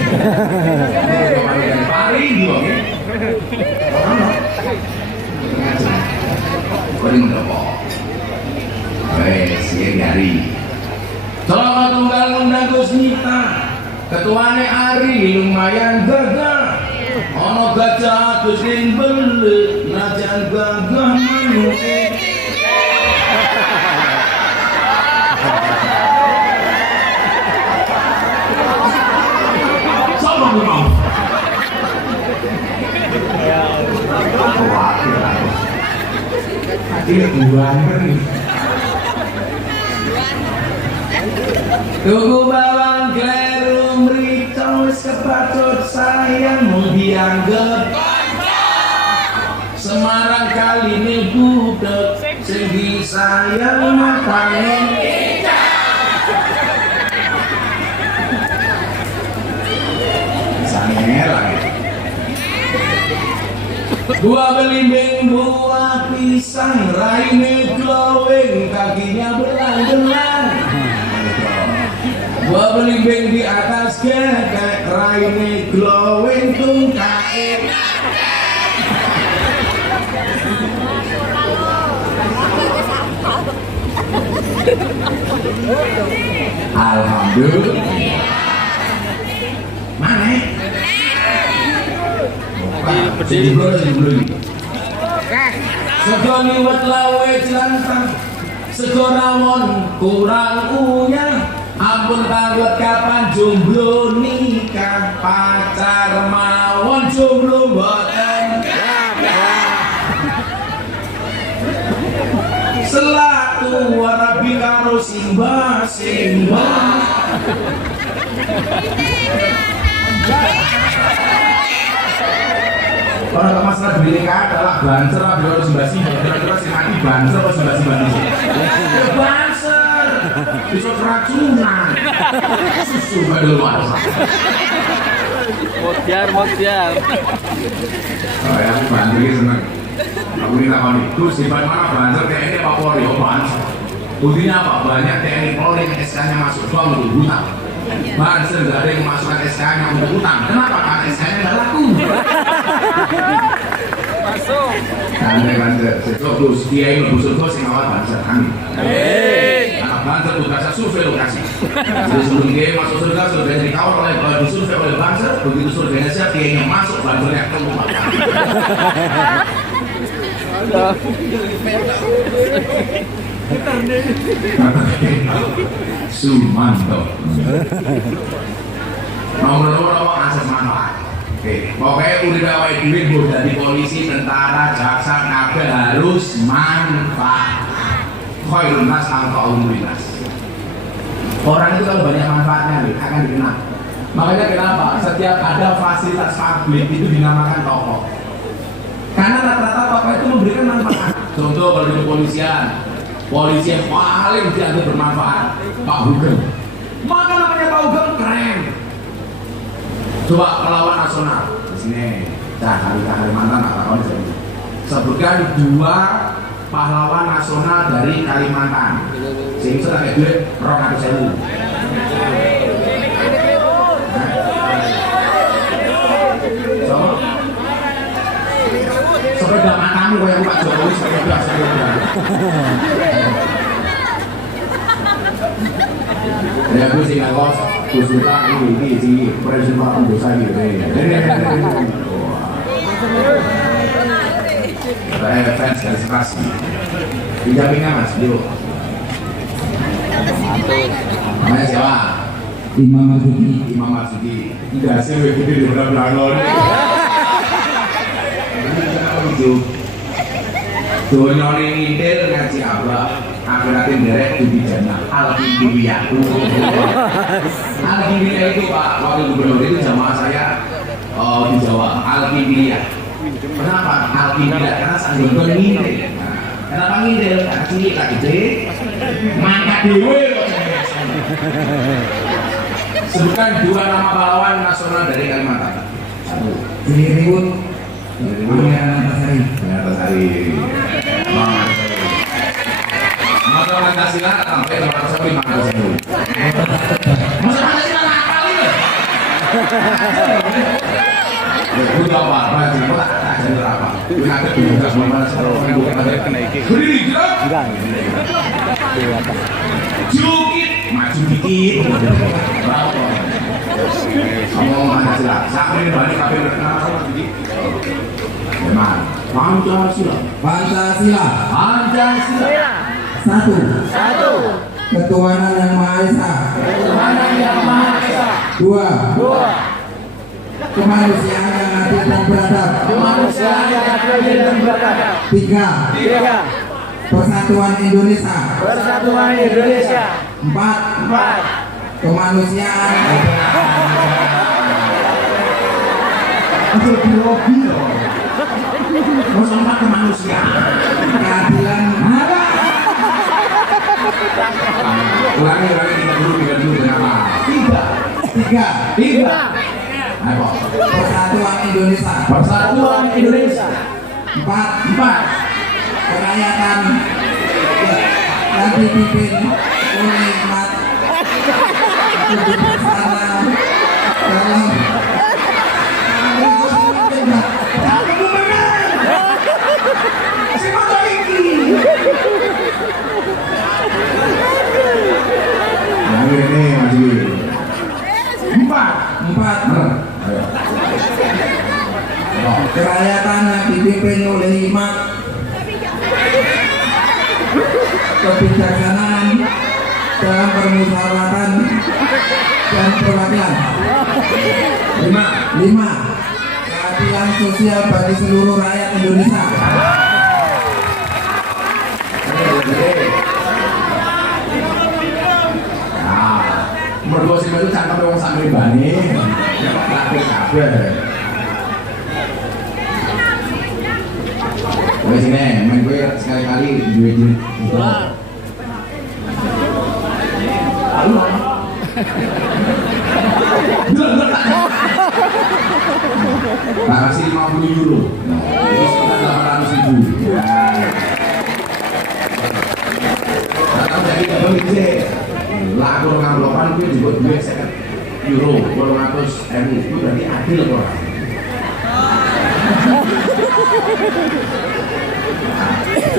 hari dia nih. Paling berapa? Wes, ya dari. Selamat tunggal undang Gus Miftah. Ketuane Ari lumayan gagah. Ono gajah Gus ning belet, najan gagah manuk. Tugu bawang kleru mriko wis kepatut sayang mung dianggep Semarang kali ini budek sing disayang matane Dua belimbing buah pisang, raine glowing, kakinya belang-belang. Dua belimbing di atas gedek, raine glowing, tungkae. Alhamdulillah. Mana? Sego liwet lawe jelantang, sego rawon kurang uyah. Ampun tawet kapan jomblo nikah, pacar mawon jomblo mboten. Selatu warabi karo simba simba. Kalau masalah binika adalah banser apa harus simba-simba. Kira-kira si mati banser apa simba-simba ini? Banser. Bisa keracunan. Susu pada luar. Mutiar. Oh ya, aku bantu seneng. Aku ini takon itu sifat mana banser TNI apa Polri? Oh banser. Buktinya apa? Banyak TNI Polri yang SK-nya masuk doang untuk hutang. Banser gak ada yang memasukkan SK-nya untuk hutang. Kenapa? Karena SK-nya gak laku. Masuk. Karena banser, secokus kiai ngebusur kau sing awal banser kami. Anak banser tugasnya survei lokasi. Jadi sebelum kiai masuk surga sudah dikawal oleh disurvei oleh banser. Begitu surveinya siap, kiainya masuk, bansernya keluar. Sumanto. Nomor asas manfaat. Oke, pokoknya udah gawe duit bu dari polisi, tentara, jaksa, kabeh harus manfaat. Khairun nas anfa'uhum linnas. Orang itu kalau banyak manfaatnya akan dikenal. Makanya kenapa setiap ada fasilitas publik itu dinamakan tokoh. Karena rata-rata tokoh itu memberikan manfaat. Contoh kalau di kepolisian, polisi yang paling dianggap bermanfaat, Pak Hugeng. Maka namanya Pak Hugeng keren. Coba pahlawan nasional di sini, dari Kalimantan atau kawan sini. Sebutkan 2 pahlawan nasional dari Kalimantan. Sehingga sudah kayak duit 200.000. Sepeda matamu kayak Pak Jokowi sepeda. Ya aku sih nggak kos, aku suka ini si presiden Pak Dosa gitu. Saya fans dari Spasi. Dijaminnya Mas, yuk. Namanya siapa? Imam Marzuki. Imam Marzuki. Tidak sih, begitu di belakang. Donya ini ngidil ngaji abah, akhiratin derek di jannah Al-Qibiyah. Al-Qibiyah itu Pak Wakil Gubernur itu jamaah saya di Jawa. Al-Qibiyah. Kenapa Al-Qibiyah? Karena sanggul ngidil. Kenapa ngidil? Karena cilik lagi gede, mangkat dewe. Sebutkan 2 nama pahlawan nasional dari Kalimantan. 1. Ribut. Antasari. Masa Pancasila sampai 250 Masa Pancasila nakal ini. Itu apa? Baju kok tak jadi apa? Itu ada juga mana sekarang bukan ada kena iki. Berdiri gerak. Jukit, maju dikit. Berapa? Kamu Pancasila. Sampai balik kafe berkenal sama dikit. Memang Pancasila. 1. Ketuhanan yang Maha Esa. 2. Kemanusiaan yang adil dan beradab. 3. Persatuan Indonesia. 4. Kemanusiaan. Itu biologi loh. Masalah kemanusiaan. Keadilan. Ulangi 3 dulu kenapa? 3. Ayo. Persatuan Indonesia. 4. Kerakyatan yang dipimpin oleh umat untuk bersama dalam ini masih 4. Kerakyatan yang dipimpin oleh hikmat, kebijaksanaan dalam permusyawaratan dan perwakilan. 5. Keadilan sosial bagi seluruh rakyat Indonesia. pribadi, laki kabeh. Wes ini, main gue sekali-kali duit. Halo. Nah, kasih 50 euro. Terus kita 800.000. Atau jadi kalau ini laku nganglopan itu juga duit 50 euro, 200.000 itu berarti adil kok.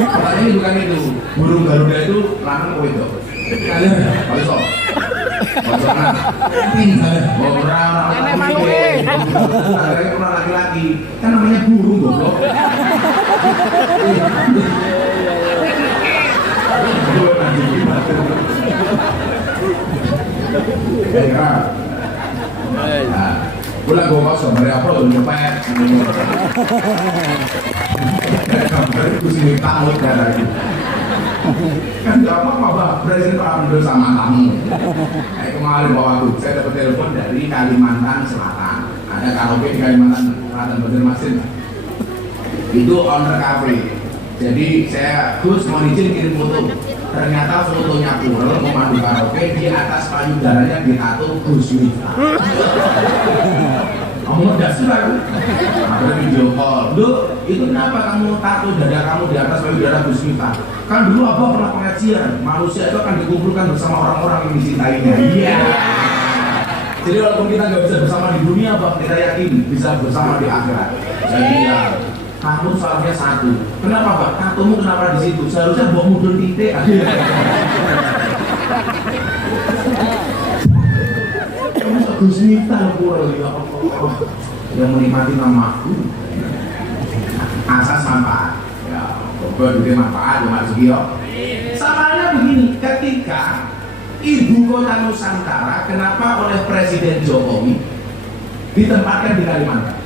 Pertanyaannya bukan itu. Burung Garuda itu lanang kok itu. Kalian, Pak Iso. Nenek maluke. Orang laki-laki kan namanya burung goblok. Pulang gue kosong, dari apa lo nyepet? Dari gue sini takut dari kan gak apa-apa, Presiden Pak Abdul sama kamu. Kemarin bawa tuh, saya dapat telepon dari Kalimantan Selatan. Ada karaoke di Kalimantan Selatan, Banjarmasin. Itu owner cafe. Jadi saya Gus mau izin kirim foto. Ternyata fotonya Purel memandu karaoke di atas payudaranya ditato Gus Miftah. Kamu udah sudah, ada video call. Loh, itu kenapa kamu tato dada kamu di atas payudara Gus Miftah? Kan dulu Abah pernah pengajian, manusia itu akan dikumpulkan bersama orang-orang yang dicintainya. Iya. Jadi walaupun kita nggak bisa bersama di dunia, Bang, kita yakin bisa bersama di akhirat. Saya bilang, kamu soalnya satu. Kenapa, Bang? Tatomu kenapa di situ? Seharusnya bawa mudun titik. Gus Miftah Purel, ya Allah, yang menikmati namaku. Asas manfaat. Ya, pokoknya juga manfaat, ya Mas Gio. Samanya begini, ketika ibu kota Nusantara, kenapa oleh Presiden Jokowi ditempatkan di Kalimantan?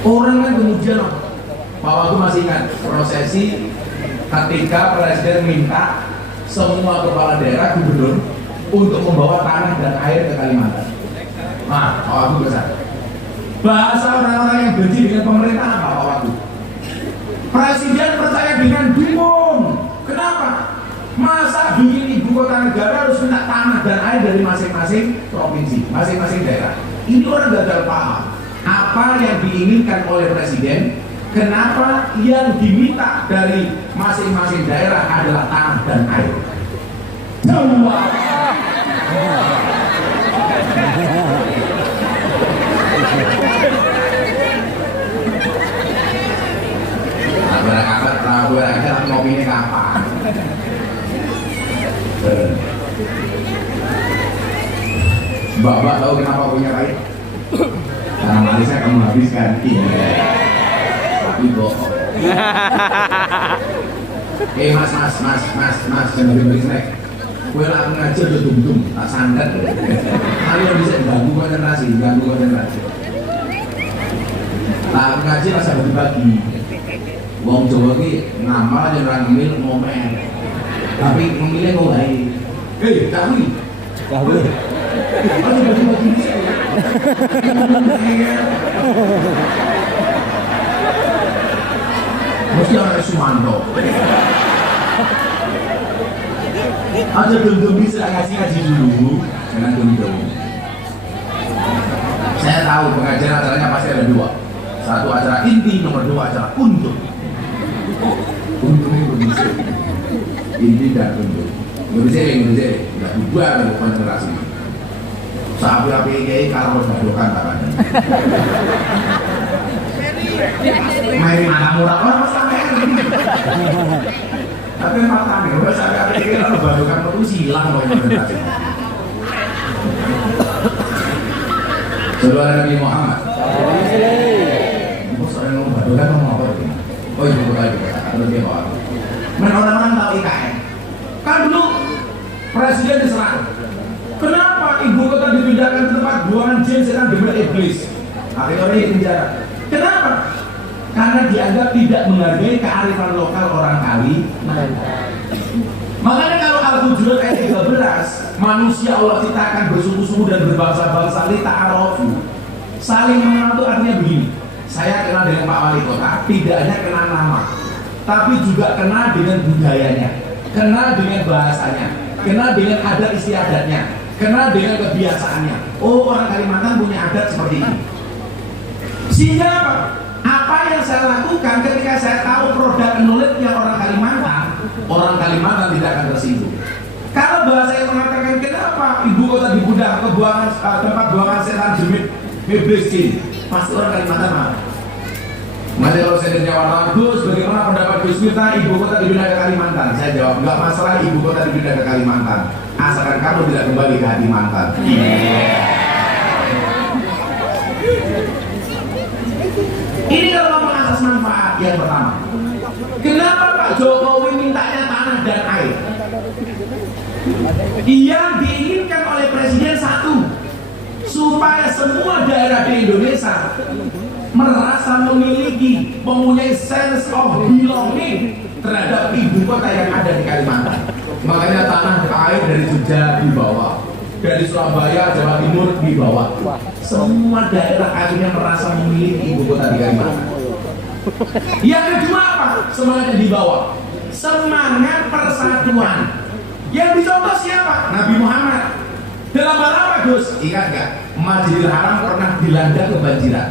Orang kan kemudian, bahwa aku masih ingat prosesi ketika Presiden minta semua kepala daerah, gubernur, untuk membawa tanah dan air ke Kalimantan. Nah, aku besar. Bahasa orang-orang yang benci dengan pemerintah apa waktu? Presiden percaya dengan dukun. Kenapa? Masa bikin ibu kota negara harus minta tanah dan air dari masing-masing provinsi, masing-masing daerah. Ini orang gagal paham. Apa yang diinginkan oleh presiden? Kenapa yang diminta dari masing-masing daerah adalah tanah dan air? Jawab. Kabar ngopinya kapan? Bapak tahu kenapa punya pahit? Karena manisnya kamu habiskan. Tapi bohong. Mas, jangan beri snack. Kue laku ngaji udah tum-tum, tak sandat. Kalian bisa ganggu konsentrasi. Laku ngaji rasa bagi-bagi. Wong Jawa ini ngamal yang orang ngemil ngomen, tapi ngemilnya kok baik. Kahwi. Kalau bagi-bagi bisa ya. Mesti orang Sumanto. Aja gendong bisa ngaji dulu, jangan gendong. Saya tahu pengajian acaranya pasti ada dua. Satu acara inti, nomor dua acara untuk. Untungnya bisa. Inti dan untuk. Nggak bubar konsentrasi. Sapi-api ini kalau harus badokan tangannya. Main mana murah orang pas sampai. Tapi matanya, udah sapi-api ini kalau badokan itu silang konsentrasi. Saudara Nabi Muhammad. Bos orang ngomong badokan ngomong apa ini? Oh itu lagi terus dia bawa. Orang-orang tahu IKN. Kan dulu presiden diserang. Kenapa ibu kota dipindahkan ke tempat buangan jin setan demen iblis? Akhirnya orang di penjara. Kenapa? Karena dianggap tidak menghargai kearifan lokal orang Kalimantan. Makanya kalau Al-Hujurat ayat 13 Manusia Allah ciptakan bersuku-suku dan berbangsa-bangsa, lita'arofu. Saling mengenal itu artinya begini. Saya kenal dengan Pak Wali Kota, tidak hanya kenal nama, tapi juga kenal dengan budayanya, kenal dengan bahasanya, kenal dengan adat istiadatnya, kenal dengan kebiasaannya. Oh, orang Kalimantan punya adat seperti ini. Sehingga apa? Apa yang saya lakukan ketika saya tahu produk knowledge-nya orang Kalimantan tidak akan tersinggung. Kalau bahasa yang mengatakan kenapa ibu kota dibudak tempat buangan setan jemit miskin, pasti orang Kalimantan marah. Makanya kalau saya ditanya wartawan, Gus, bagaimana pendapat Gus Miftah ibu kota dipindah ke Kalimantan? Saya jawab, nggak masalah ibu kota dipindah ke Kalimantan, asalkan kamu tidak kembali ke hati mantan. Ini kalau ngomong asas manfaat yang pertama. Kenapa Pak Jokowi mintanya tanah dan air? Yang diinginkan oleh Presiden satu, supaya semua daerah di Indonesia merasa mempunyai sense of belonging terhadap ibu kota yang ada di Kalimantan. Makanya tanah dan air dari Jogja dibawa, dari Surabaya, Jawa Timur dibawa. Semua daerah akhirnya merasa memiliki ibu kota di Kalimantan. Yang kedua apa? Semangatnya dibawa. Semangat persatuan. Yang dicontoh siapa? Nabi Muhammad. Dalam hal apa, Gus? Ingat gak? Masjidil Haram pernah dilanda kebanjiran.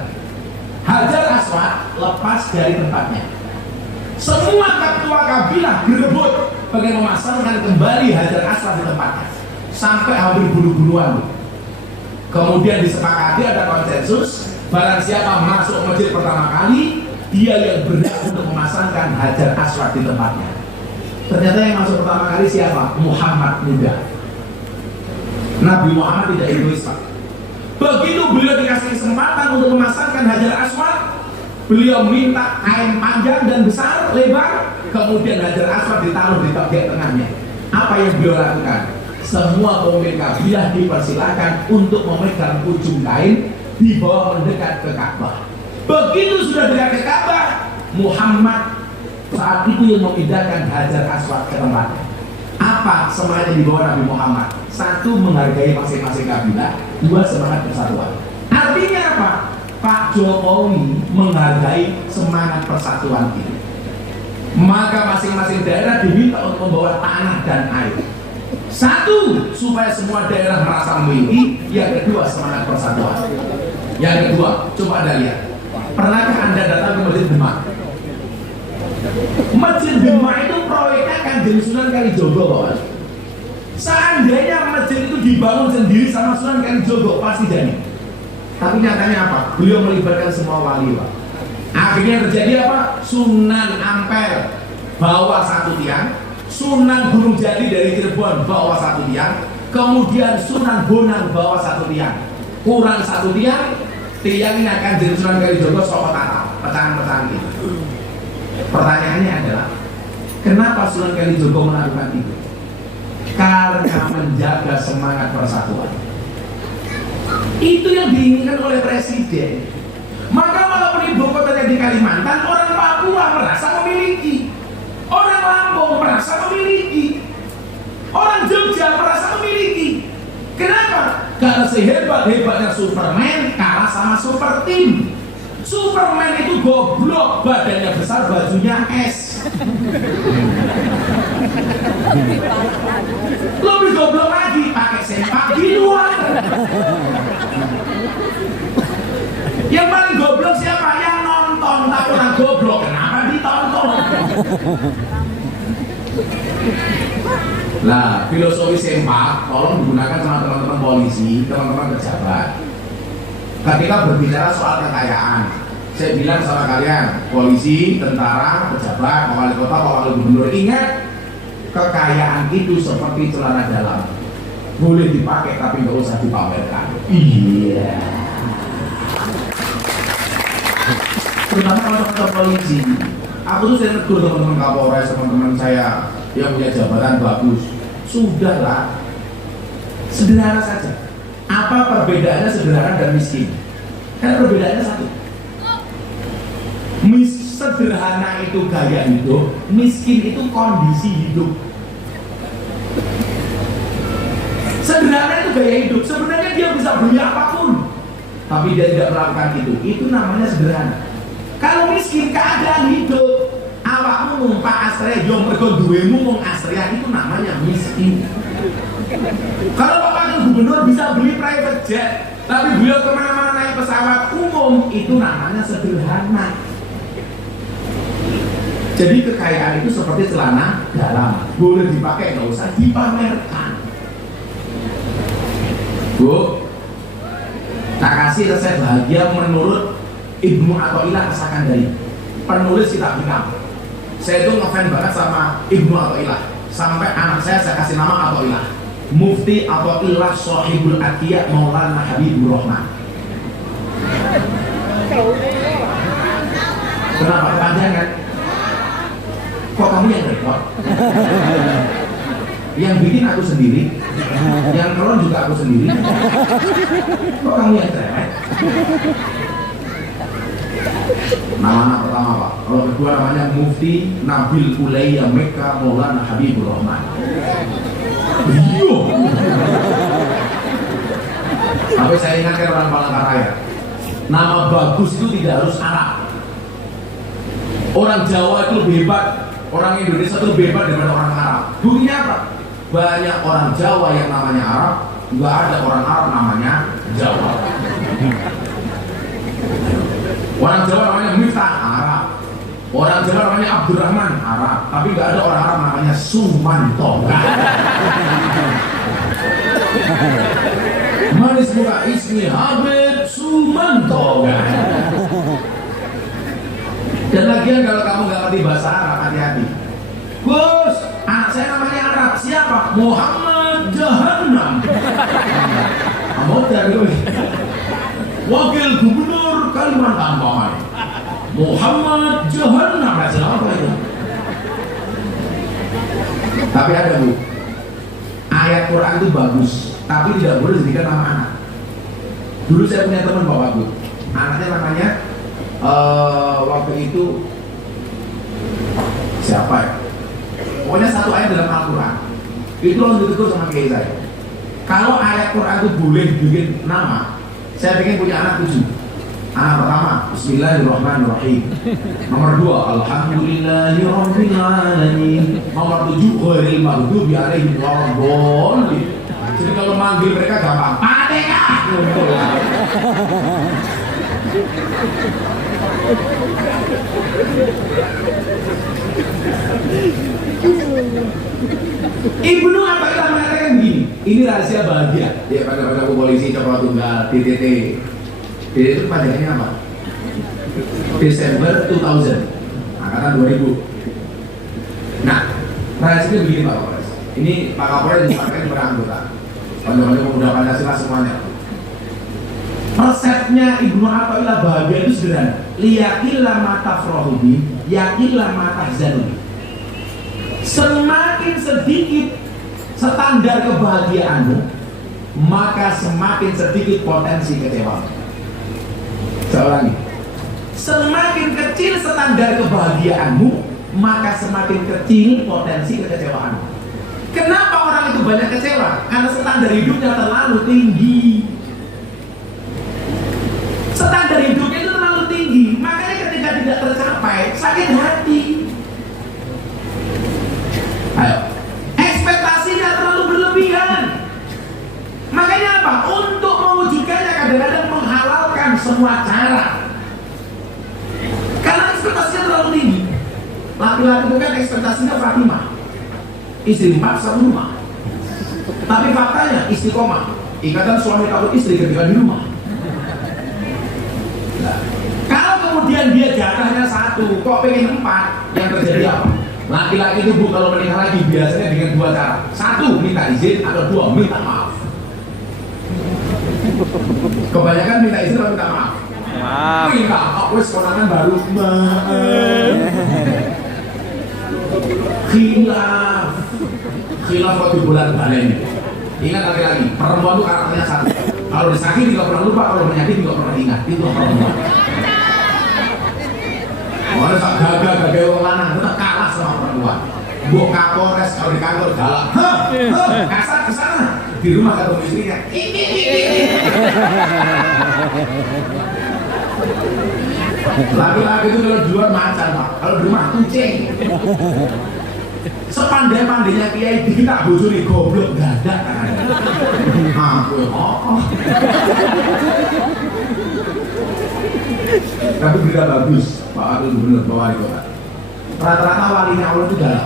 Hajar Aswad lepas dari tempatnya. Semua ketua kabilah berebut pengen memasangkan kembali Hajar Aswad di tempatnya. Sampai hampir bunuh-bunuhan. Kemudian disepakati ada konsensus, barang siapa masuk masjid pertama kali, dia yang berhak untuk memasangkan Hajar Aswad di tempatnya. Ternyata yang masuk pertama kali siapa? Muhammad muda. Nabi Muhammad tidak egois, Pak. Begitu beliau dikasih kesempatan untuk memasangkan Hajar Aswad, beliau minta kain panjang dan besar, lebar, kemudian Hajar Aswad ditaruh di bagian tengahnya. Apa yang beliau lakukan? Semua pemimpin kabilah dipersilakan untuk memegang ujung kain, dibawa mendekat ke Ka'bah. Begitu sudah dekat ke Ka'bah, Muhammad saat itu yang memindahkan Hajar Aswad ke tempatnya. Apa semangat yang dibawa Nabi Muhammad? Satu, menghargai masing-masing kabilah. Dua, semangat persatuan. Artinya apa? Pak Jokowi menghargai semangat persatuan ini. Maka masing-masing daerah diminta untuk membawa tanah dan air. Satu, supaya semua daerah merasa memiliki. Yang kedua, semangat persatuan. Yang kedua, coba Anda lihat. Pernahkah Anda datang ke Masjid Demak? Masjid Demak itu proyeknya Kanjeng Sunan Kalijogo, Bapak. Seandainya masjid itu dibangun sendiri sama Sunan Kalijogo, pasti jadi. Tapi nyatanya apa? Beliau melibatkan semua wali, Pak. Akhirnya terjadi apa? Sunan Ampel bawa satu tiang, Sunan Gunung Jati dari Cirebon bawa satu tiang, kemudian Sunan Bonang bawa satu tiang. Kurang satu tiang, tiangnya Kanjeng Sunan Kalijogo soko tata, pecahan-pecahan gitu. Pertanyaannya adalah, kenapa Sunan Kalijogo melakukan itu? Karena menjaga semangat persatuan. Itu yang diinginkan oleh Presiden. Maka walaupun ibu kotanya di Kalimantan, orang Papua merasa memiliki, orang Lampung merasa memiliki, orang Jogja merasa memiliki. Kenapa? Karena sehebat-hebatnya Superman kalah sama Super Team. Superman itu goblok, badannya besar, bajunya S. Lebih goblok lagi, pakai sempak di luar. Yang paling goblok siapa? Yang nonton, tak pernah goblok. Kenapa ditonton? Nah, filosofi sempak tolong digunakan sama teman-teman polisi, teman-teman pejabat. Ketika berbicara soal kekayaan, saya bilang sama kalian, polisi, tentara, pejabat, wali kota, wali gubernur, ingat, kekayaan itu seperti celana dalam, boleh dipakai tapi nggak usah dipamerkan. Iya. Terutama kalau teman-teman polisi, aku tuh saya negur teman-teman Kapolres, teman-teman saya yang punya jabatan bagus, sudahlah, sederhana saja. Apa perbedaannya sederhana dan miskin? Karena perbedaannya satu. Sederhana itu gaya hidup, miskin itu kondisi hidup. Sederhana itu gaya hidup. Sebenarnya dia bisa beli apapun, tapi dia tidak melakukan itu. Itu namanya sederhana. Kalau miskin, keadaan hidup, awakmu numpak Astrea, yo mergo duwemu mung Astrea, itu namanya miskin. Kalau Bapak Gubernur bisa beli private jet, tapi beliau kemana-mana naik pesawat umum, itu namanya sederhana. Jadi kekayaan itu seperti celana dalam, boleh dipakai, nggak usah dipamerkan. Bu, tak kasih resep bahagia menurut Ibnu Athaillah As-Sakandari, penulis kitab Hikam. Saya itu ngefans banget sama Ibnu Athaillah, sampai anak saya kasih nama Athaillah. Mufti Athaillah Shahibul Atiyah Maulana Habibur Rahman. Kenapa kepanjangan? Kok kamu yang repot? Yang bikin aku sendiri, yang kelon juga aku sendiri. Kok kamu yang cerewet? Nama anak pertama Pak. Kalau kedua namanya Mufti Nabil Ulayya Mekka Maulana Habibur Rahman. Iyo. Tapi saya ingatkan orang Palangkaraya, nama bagus itu tidak harus Arab. Orang Jawa itu lebih hebat, orang Indonesia itu lebih hebat daripada orang Arab. Buktinya apa? Banyak orang Jawa yang namanya Arab, nggak ada orang Arab namanya Jawa. Orang Jawa namanya Miftah, Arab. Orang Jawa namanya Abdurrahman, Arab. Tapi nggak ada orang Arab namanya Sumanto. Manis muka ismi Habib Sumanto. Dan lagian kalau kamu nggak ngerti bahasa Arab, hati-hati. Gus, anak saya namanya Arab. Siapa? Muhammad Jahannam. Kamu dari Wakil Gubernur Kalimantan Barat, Muhammad Jahannam. Apa itu? Tapi ada Bu, ayat Quran itu bagus, tapi tidak boleh dijadikan nama anak. Dulu saya punya teman bapakku, anaknya namanya waktu itu siapa ya? Pokoknya satu ayat dalam Al-Quran itu langsung ditegur sama kiai saya. Kalau ayat Quran itu boleh bikin nama, saya pengen punya anak 7. Anak pertama, Bismillahirrahmanirrahim. Nomor 2, Alhamdulillahirrahmanirrahim. Nomor 7, Ghairil maghdubi alaihim waladdallin. Jadi kalau manggil mereka gampang, Fatihah. Ibnu Athaillah mengatakan begini, ini rahasia bahagia. Ya pada polisi Cokro Tunggal, DTT. DTT itu panjangannya apa? Desember 2000, angkatan 2000. Nah, rahasianya begini Pak Kapolres. Ini Pak Kapolres disampaikan kepada anggota. Panjangannya pemuda Pancasila semuanya. Resepnya Ibnu Athaillah bahagia itu sederhana. Liyakillah matafrohubi, yakillah matahzanubi. Semakin sedikit standar kebahagiaanmu, maka semakin sedikit potensi kecewa. Saya ulangi. Semakin kecil standar kebahagiaanmu, maka semakin kecil potensi kekecewaanmu. Kenapa orang itu banyak kecewa? Karena standar hidupnya terlalu tinggi. Standar hidupnya itu terlalu tinggi, makanya ketika tidak tercapai sakit hati. Ayo, ekspektasinya terlalu berlebihan. Makanya apa? Untuk mewujudkannya kadang-kadang menghalalkan semua cara. Karena ekspektasinya terlalu tinggi. Laki-laki itu kan ekspektasinya Fatimah, istri 4 satu rumah. Tapi faktanya istiqomah, ikatan suami takut istri ketika di rumah. Nah, kalau kemudian dia jatahnya 1, kok pengen 4, yang terjadi apa? Laki-laki itu Bu kalau menikah lagi biasanya dengan 2 cara. 1, minta izin, atau 2, minta maaf. Kebanyakan minta izin atau minta maaf? Maaf. Minta, aku konangan baru maaf. Khilaf waktu bulan balen. Ingat lagi, perempuan itu karakternya 1. Kalau disakiti tidak pernah lupa, kalau menyakiti tidak pernah ingat. Itu perempuan. Orang tak gagal orang lanang, kita kalah sama perempuan. Mbok Kapolres kalau di kantor galak. Kasar ke sana. Di rumah ketemu istrinya. Laki-laki itu kalau di luar macan, Pak. Kalau di rumah kucing. Sepandai-pandainya kiai kita bojone goblok gadak. Aku Tapi berita bagus, Pak Wakil Gubernur, Pak Wali Kota. Rata-rata walinya Allah itu galak.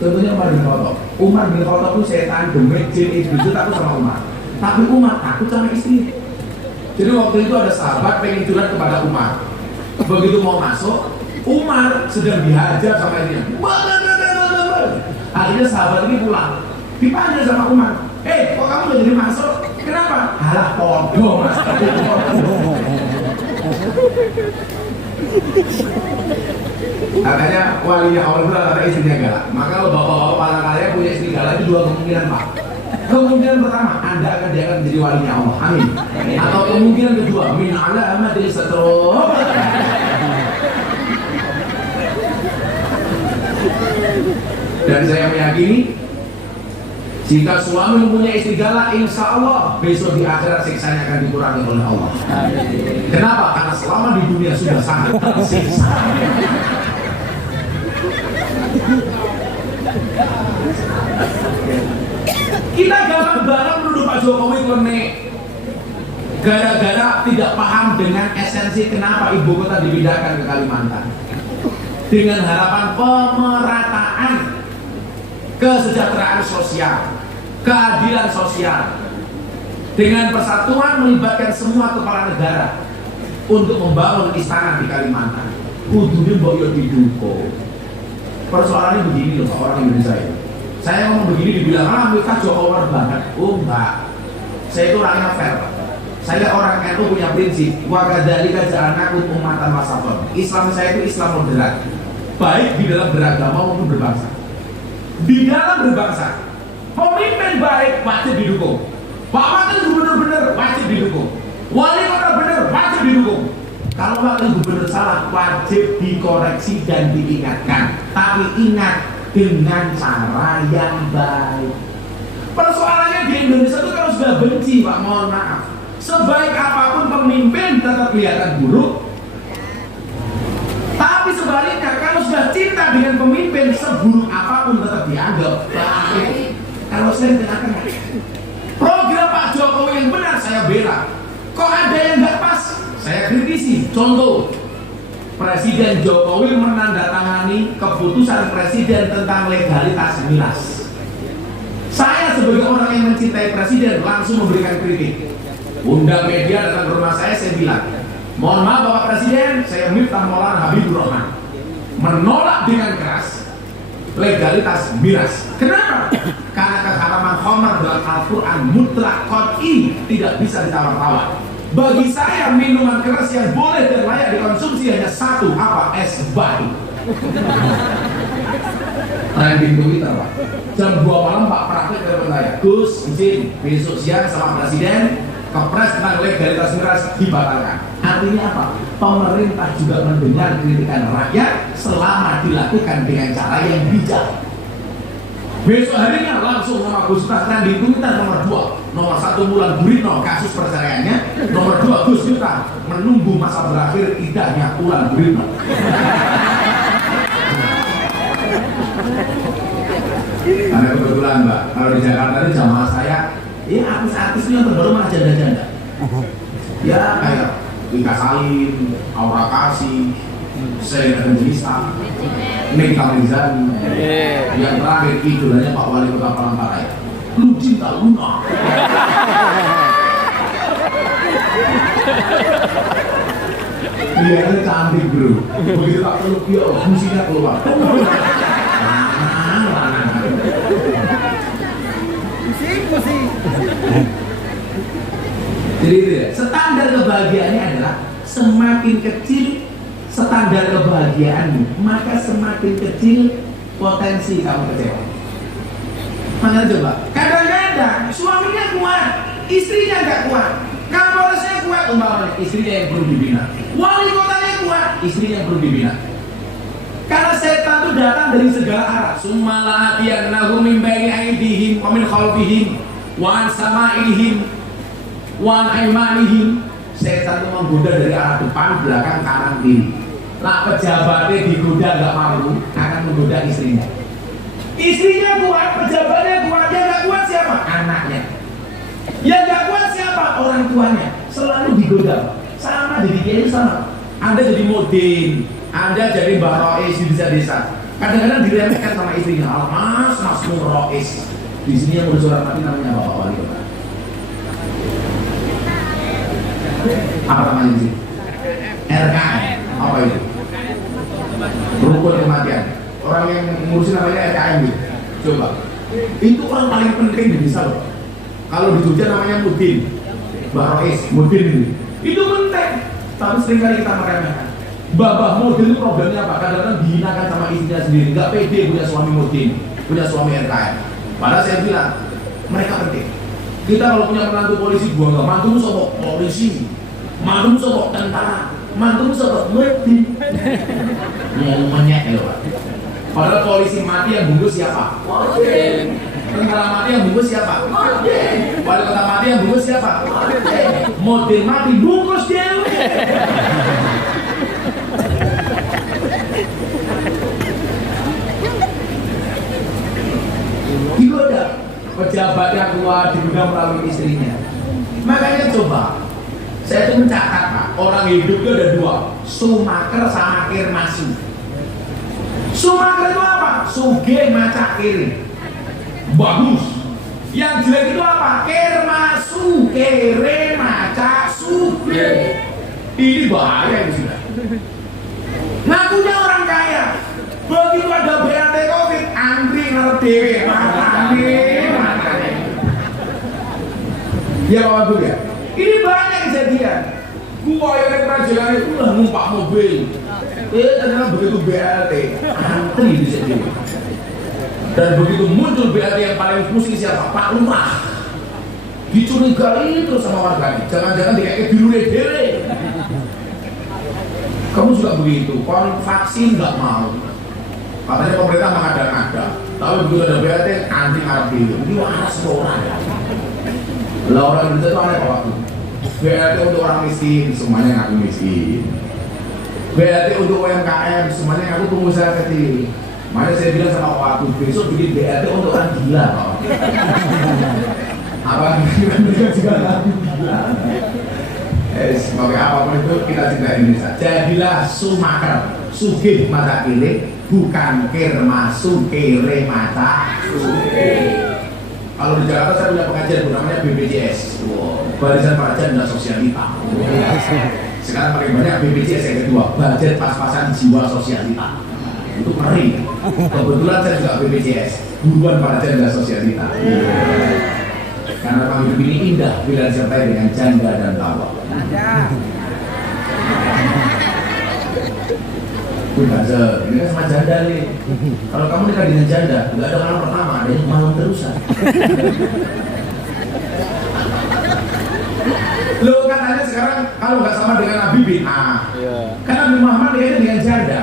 Tentunya Umar bin Khattab. Umar bin Khattab itu setan, demit, jin, iblis itu takut sama Umar. Tapi Umar takut sama istri. Jadi waktu itu ada sahabat pengen curhat kepada Umar. Begitu mau masuk, Umar sedang dihajar sama istrinya. Akhirnya sahabat ini pulang, dipanggil sama Umar. Kok kamu gak jadi masuk? Kenapa? Halah podo mas. Katanya walinya Allah itu rata istrinya galak. Maka kalau bapak-bapak para kaya punya istri galak itu dua kemungkinan, Pak. Kemungkinan pertama, Anda akan menjadi walinya Allah. Amin. Atau kemungkinan kedua, min ala amadil satrul. Dan saya meyakini jika suami mempunyai istri galak, insya Allah besok di akhirat siksanya akan dikurangi oleh Allah. Kenapa? Karena selama di dunia sudah sangat tersiksa. Kita galang-galang menuduh Pak Jokowi klenik gara-gara tidak paham dengan esensi kenapa ibu kota dipindahkan ke Kalimantan. Dengan harapan pemerataan kesejahteraan sosial, keadilan sosial, dengan persatuan melibatkan semua kepala negara untuk membangun istana di Kalimantan. Kudunya mbok didukung. Persoalannya begini loh, orang Indonesia itu. Saya ngomong begini dibilang, kita Jokowi banget. Oh enggak, saya itu orangnya fair. Saya orang NU punya prinsip, wa kadzalika ja'alnakum ummatan wasatan. Islam saya itu Islam moderat, baik di dalam beragama maupun berbangsa. Di dalam berbangsa, pemimpin baik wajib didukung. Pak Wakil Gubernur benar wajib didukung. Wali kota benar wajib didukung. Kalau Wakil Gubernur salah wajib dikoreksi dan diingatkan. Tapi ingat dengan cara yang baik. Persoalannya di Indonesia itu kalau sudah benci, Pak, mohon maaf. Sebaik apapun pemimpin tetap kelihatan buruk. Tapi sebaliknya kalau sudah cinta dengan pemimpin, seburuk apapun tetap dianggap baik. Kalau saya tengah-tengah, program Pak Jokowi yang benar saya bela. Kok ada yang nggak pas, saya kritisi. Contoh, Presiden Jokowi menandatangani keputusan Presiden tentang legalitas miras. Saya sebagai orang yang mencintai Presiden langsung memberikan kritik. Undang media datang ke rumah saya bilang, mohon maaf Bapak Presiden, saya Miftah Maulana Habibur Rahman menolak dengan keras legalitas miras. Kenapa? Karena keharaman khamar dalam Al-Quran mutlak qat'i, tidak bisa ditawar-tawar. Bagi saya minuman keras yang boleh dan layak dikonsumsi hanya satu, apa? Es batu. Trending Twitter, Pak. Jam 2 malam Pak praktek telepon saya, Gus, izin besok siang sama Presiden kepres tentang legalitas miras dibatalkan. Artinya apa? Pemerintah juga mendengar kritikan rakyat selama dilakukan dengan cara yang bijak. Besok harinya langsung nama Gus Miftah trending Twitter nomor 2. Nomor 1 Mulan Guritno kasus perceraiannya. Nomor 2 Gus Miftah menunggu masa berakhir idahnya Mulan Guritno. Karena kebetulan Mbak, kalau di Jakarta ini jamaah saya, ya artis-artis yang terbaru malah janda-janda. Ya kayak Wika Salim, Aura Kasih, Sheila Evangelista, Nikita Mirzani, yang terakhir idolanya Pak Wali Kota Palangkaraya, Lucinta Luna. Dia itu cantik bro, begitu tak peluk dia, musinya keluar. Musik. Jadi itu ya, standar kebahagiaannya adalah semakin kecil standar kebahagiaanmu, maka semakin kecil potensi kamu kecewa. Makanya coba, kadang-kadang suaminya kuat, istrinya nggak kuat, kapolresnya kuat, umpamanya istrinya yang perlu dibina, wali kotanya kuat, istrinya yang perlu dibina. Karena setan itu datang dari segala arah. Summalatiyan nahum min baini aydihim wa min khalfihim wa an sama'ihim wa an aymanihim. Setan itu menggoda dari arah depan, belakang, kanan, kiri. Lah pejabatnya digoda gak mampu, akan menggoda istrinya. Istrinya kuat, pejabatnya kuat, yang gak kuat siapa? Anaknya. Yang gak kuat siapa? Orang tuanya. Selalu digoda. Sama jadi kiai sama. Anda jadi modin, Anda jadi Mbak Rois di desa-desa. Kadang-kadang diremehkan sama istrinya. Mas Rois. Di sini yang ngurus orang mati namanya Bapak Wali Kota. Apa namanya sih? RKM. Apa itu? Rukun kematian. Orang yang ngurusin namanya RKM gitu. Coba. Itu orang paling penting di desa loh. Kalau di Jogja namanya Mudin, Mbak Rois, Mudin ini. Itu penting. Tapi seringkali kita meremehkan. Babah Mudin itu problemnya apa? Kadang-kadang dihinakan sama istrinya sendiri. Gak pede punya suami Mudin, punya suami RKM. Padahal saya bilang mereka penting. Kita kalau punya menantu polisi, gua nggak mantu sopok polisi, mantu sopok tentara, mantu sopok Mudin. Yang menyek ya Pak. Padahal polisi mati yang bungkus siapa? Mudin. Tentara mati yang bungkus siapa? Mudin. Wali kota mati yang bungkus siapa? Mudin. Mudin mati bungkus dewe. Digoda. Pejabat yang keluar digoda melalui istrinya. Makanya coba, saya itu mencatat Pak, orang hidup itu ada dua, sumaker sama kirmasu. Sumaker itu apa? Sugih maca kiri, bagus. Yang jelek itu apa? Kirmasu, kere maca sugih. Ini bahaya itu sudah. Ngakunya orang kaya. Begitu ada BLT COVID, antri ngarep dewe, makane. Ya Pak Abdul ya. Ini banyak kejadian. Gua yang kerajaan itu udah numpak mobil. Ternyata begitu BLT, antri di sini. Dan begitu muncul BLT yang paling pusing siapa? Pak Lurah. Dicurigai terus sama warga. Jangan-jangan dikasih biru dewe. Kamu juga begitu, kalau vaksin nggak mau. Katanya pemerintah mengada-ngada. Tapi begitu ada BLT, anti arti. Ini waras orang ya. Lah orang Indonesia itu aneh Pak. BLT untuk orang miskin, semuanya ngaku miskin. BLT untuk UMKM, semuanya ngaku pengusaha kecil. Makanya saya bilang sama waktu besok bikin BLT untuk orang gila Pak. Apa mereka juga ngaku gila. Sebagai apapun itu kita cinta Indonesia. Jadilah sumaker, sugih mata kiri, bukan kirmasu kere mata sugih. Kalau di Jakarta saya punya pengajian namanya BPJS, Barisan Praja dan Sosialita. Sekarang paling banyak BPJS yang kedua, budget pas-pasan jiwa sosialita. Itu ngeri. Kebetulan saya juga BPJS, buruan Praja dan Sosialita. Karena kami hidup ini indah bila disertai dengan janda dan tawa. Ini kan sama janda nih. Kalau kamu nikah dengan janda, nggak ada malam pertama, ada yang malam terusan. Lo katanya sekarang kalau nggak sama dengan Nabi bid'ah. Karena Nabi Muhammad nikahnya dengan janda.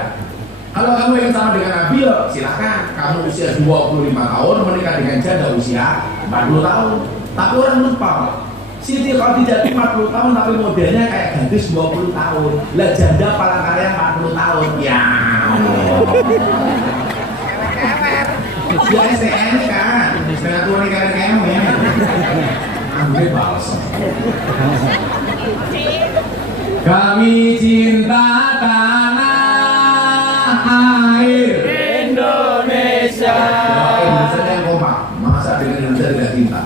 Kalau kamu yang sama dengan Nabi, silahkan. Kamu usia 25 tahun menikah dengan janda usia 40 tahun. Tapi orang lupa, Siti Khadijah 40 tahun tapi modelnya kayak gadis 20 tahun. Lah janda palangkaraya 40 tahun. Ya Ya STN kan, setengah tua nih kalian kamu ya. Ambil balas. Kami cinta tanah air Indonesia. Indonesia yang kompak, masa dengan Indonesia tidak cinta.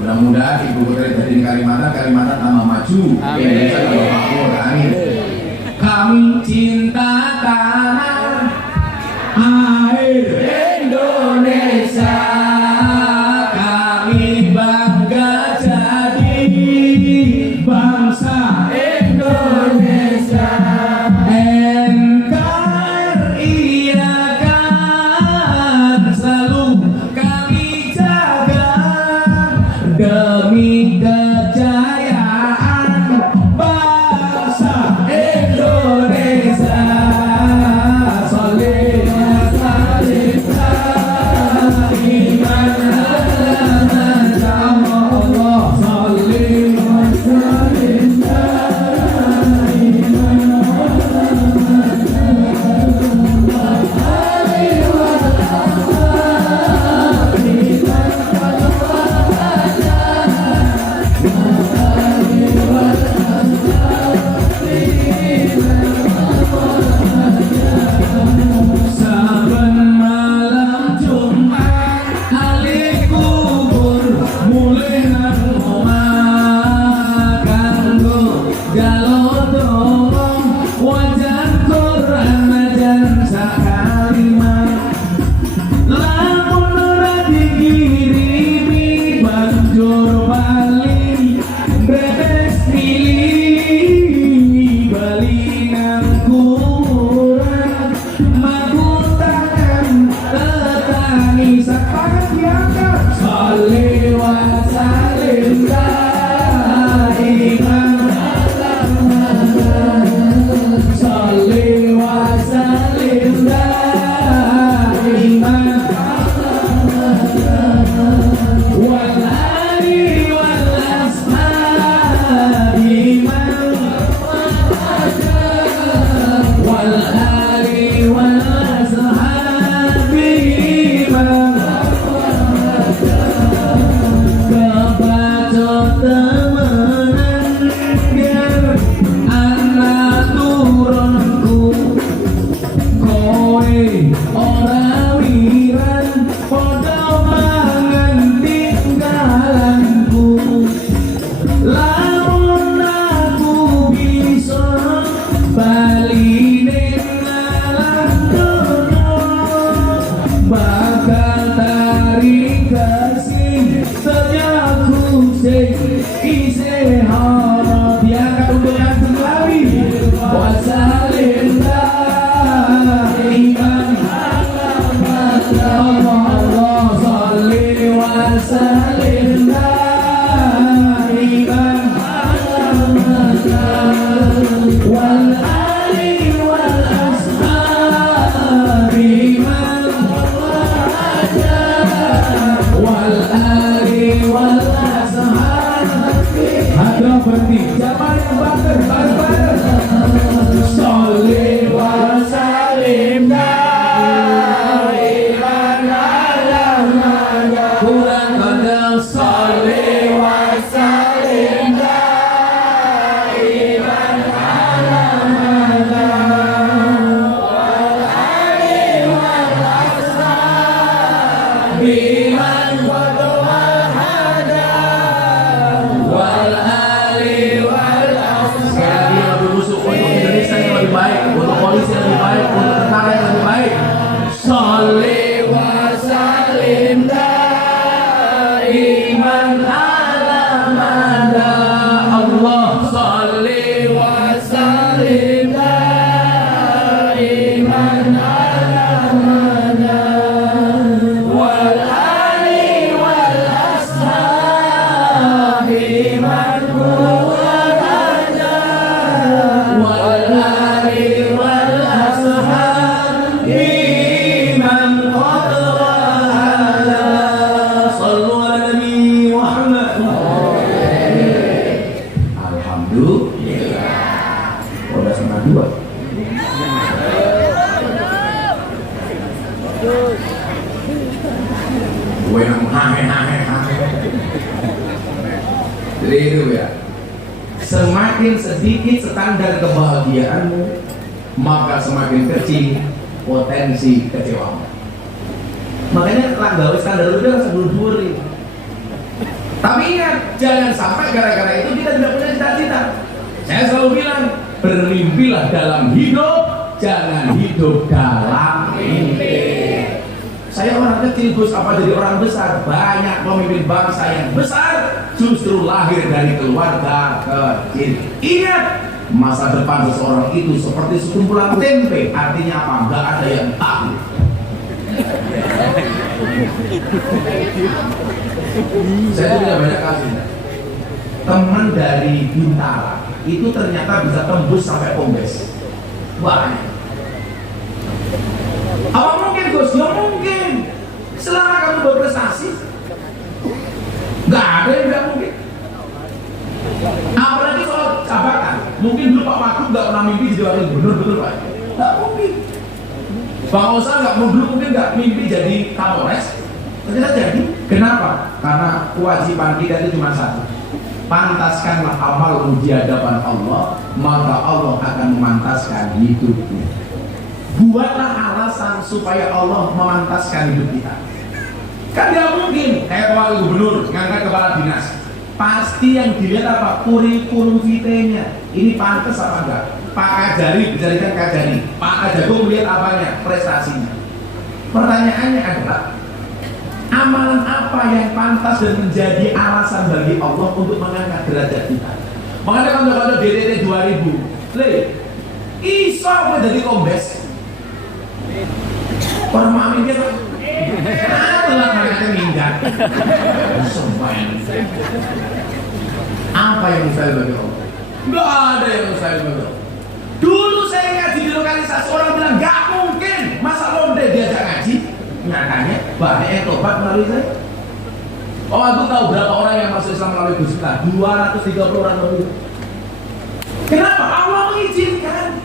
Mudah-mudahan ibu kota jadi Kalimantan, Kalimantan tambah maju, Indonesia tambah makmur. Amin. Kami cinta tanah air Indonesia, kami bangga jadi bangsa Indonesia. NKRI akan selalu kami jaga demi kejayaan bangsa Indonesia. Soleh bisa tangan diangkat. Sholli wa sallim daiman Sholli wa sallim daiman wal ali wal ashabi wal ali wal ashabi kebaca temenan biar anak turunku kowe ora wiran padha mangan tinggalanku lamun aku bisa bali ning alam donya bakal tarik kasih senyaku sing isih harap diangkat untuk yang selawi wasalim daiman Allah sholli wa sallim daiman wal ali wal ashabi wal ali wal ashabi ada berhenti zaman bakar sholli wa sallim daiman ala kurang kadang sholli wa sallim daiman ala wal ali wal ashabi wal hada wal ali wal ashabi. Sekali lagi lebih busuk untuk Indonesia yang lebih baik, untuk polisi yang lebih baik, untuk tentara yang lebih baik. Sholli wa sallim daiman ala mada Allah sholli wa sallim daiman ala mada wal ali wal ashabi man wal ali wal ashabi man qadra sallu ala nabi Muhammad. Alhamdulillah. Udah setengah dua. Gue nang hahe. Jadi itu ya. Semakin sedikit standar kebahagiaanmu, maka semakin kecil potensi kecewamu. Makanya gawe standar udah sebelum duri. Tapi ingat, jangan sampai gara-gara itu kita tidak punya cita-cita. Saya selalu bilang, bermimpilah dalam hidup, jangan hidup dalam mimpi. Saya orang kecil, Gus, apa jadi orang besar? Banyak pemimpin bangsa yang besar justru lahir dari keluarga kecil. Ingat, masa depan seseorang itu seperti sekumpulan tempe. Artinya apa? Enggak ada yang tahu. Saya tidak banyak kasih. Teman dari Bintara itu ternyata bisa tembus sampai Pombes. Banyak. Apa mungkin, Gus? Ya mungkin. Selama kamu berprestasi, nggak ada yang nggak mungkin. Apalagi soal jabatan. Mungkin dulu Pak Wagub nggak pernah mimpi jadi wakil gubernur, betul Pak? Nggak mungkin. Bang Osa nggak dulu mungkin nggak mimpi jadi Kapolres. Ternyata jadi. Kenapa? Karena kewajiban kita itu cuma satu. Pantaskanlah amalmu di hadapan Allah, maka Allah akan memantaskan hidupmu. Buatlah alasan supaya Allah memantaskan hidup kita. Kan tidak mungkin kayak wakil gubernur ngangkat kepala dinas. Pasti yang dilihat apa? Kurikulum vitae-nya. Ini pantas apa enggak? Pak Kajari, dijadikan Kajari. Pak Kajagung melihat apanya? Prestasinya. Pertanyaannya adalah, amalan apa yang pantas dan menjadi alasan bagi Allah untuk mengangkat derajat kita? Makanya kalau DDT 2000, iso menjadi kombes. Orang mamin dia Semuanya mustahil. Apa yang mustahil bagi Allah? Nggak ada yang mustahil bagi Allah. Dulu saya ngaji di lokalisasi, orang bilang nggak mungkin masa londe diajak ngaji. Nyatanya banyak yang tobat melalui saya. Oh, aku tahu berapa orang yang masuk Islam melalui Gus Miftah? 230 orang lebih. Kenapa? Allah mengizinkan.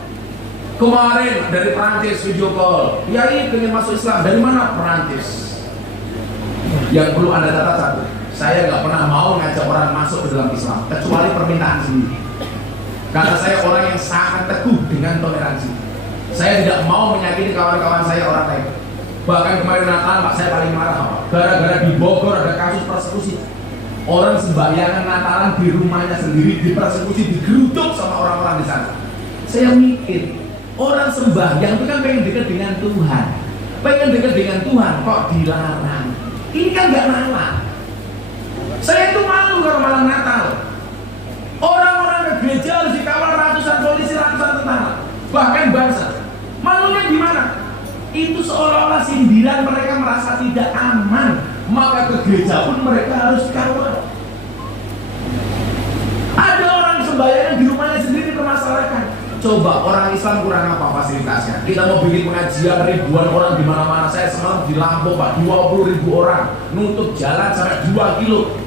Kemarin dari Perancis video call, Yai pengen masuk Islam. Dari mana? Perancis. Yang perlu Anda catat satu, saya nggak pernah mau ngajak orang masuk ke dalam Islam kecuali permintaan sendiri. Karena saya orang yang sangat teguh dengan toleransi. Saya tidak mau menyakiti kawan-kawan saya orang lain. Bahkan kemarin Natal Pak saya paling marah apa? Gara-gara di Bogor ada kasus persekusi. Orang sembahyangan Natalan di rumahnya sendiri dipersekusi, digeruduk sama orang-orang di sana. Saya mikir, orang sembahyang itu kan pengen dekat dengan Tuhan. Pengen dekat dengan Tuhan kok dilarang. Ini kan gak nalar. Saya itu malu kalau malam Natal. Orang-orang ke gereja harus dikawal ratusan polisi, ratusan tentara, bahkan bangsa. Malunya di mana? Itu seolah-olah sindiran, mereka merasa tidak aman. Maka ke gereja pun mereka harus kawal. Ada orang sembahyang di rumahnya sendiri dipermasalahkan. Coba orang Islam kurang apa fasilitasnya? Kita mau bikin pengajian ribuan orang di mana-mana. Saya semalam di Lampung Pak, 20.000 orang, nutup jalan sampai 2 kilo.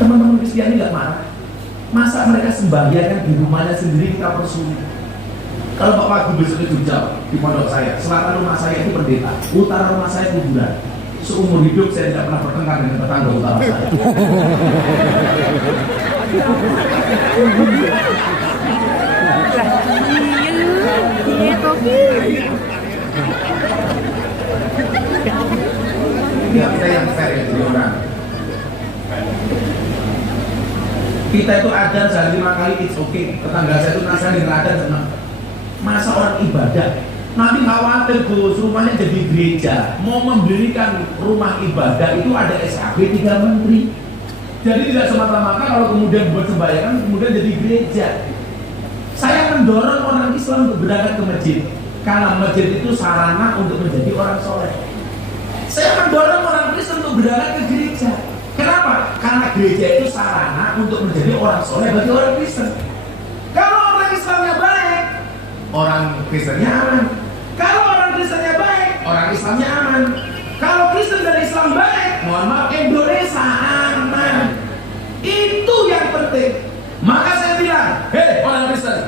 Teman-teman Kristiani nggak marah? Masa mereka sembahyang di rumahnya sendiri kita persulit? Kalau Pak Wagub besok itu jauh di pondok saya, selatan rumah saya itu pendeta, utara rumah saya kuburan. Seumur hidup saya tidak pernah bertengkar dengan tetangga utara saya. Ya, kita yang fair ya jadi orang. Kita itu adzan sehari 5 kali, it's okay. Tetangga saya itu nasihat dengan adzan senang. Masa orang ibadah? Nanti khawatir Gus, rumahnya jadi gereja. Mau mendirikan rumah ibadah itu ada SKP 3 menteri. Jadi tidak semata-mata kalau kemudian buat sembahyang kemudian jadi gereja. Saya mendorong orang Islam untuk berangkat ke masjid karena masjid itu sarana untuk menjadi orang soleh. Saya mendorong orang Kristen untuk berangkat ke gereja. Kenapa? Karena gereja itu sarana untuk menjadi orang soleh bagi orang Kristen. Kalau orang Islamnya baik, orang Kristennya aman. Kalau orang Kristennya baik, orang Islamnya aman. Kalau Kristen dan Islam baik, mohon maaf, Indonesia aman. Itu yang penting. Maka saya bilang, hei orang Kristen,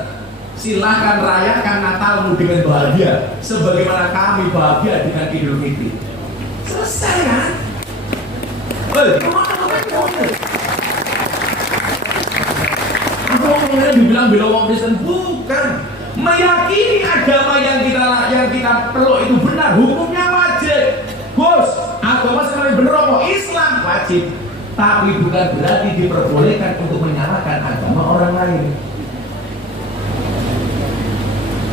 silakan rayakan Natalmu dengan bahagia, sebagaimana kami bahagia dengan Idul Fitri. Selesai kan? Apa yang dibilang bela orang Kristen? Bukan. Meyakini agama yang kita peluk itu benar, hukumnya wajib. Gus, agama sekali benar apa? Islam wajib. Tapi bukan berarti diperbolehkan untuk menyalahkan agama orang lain.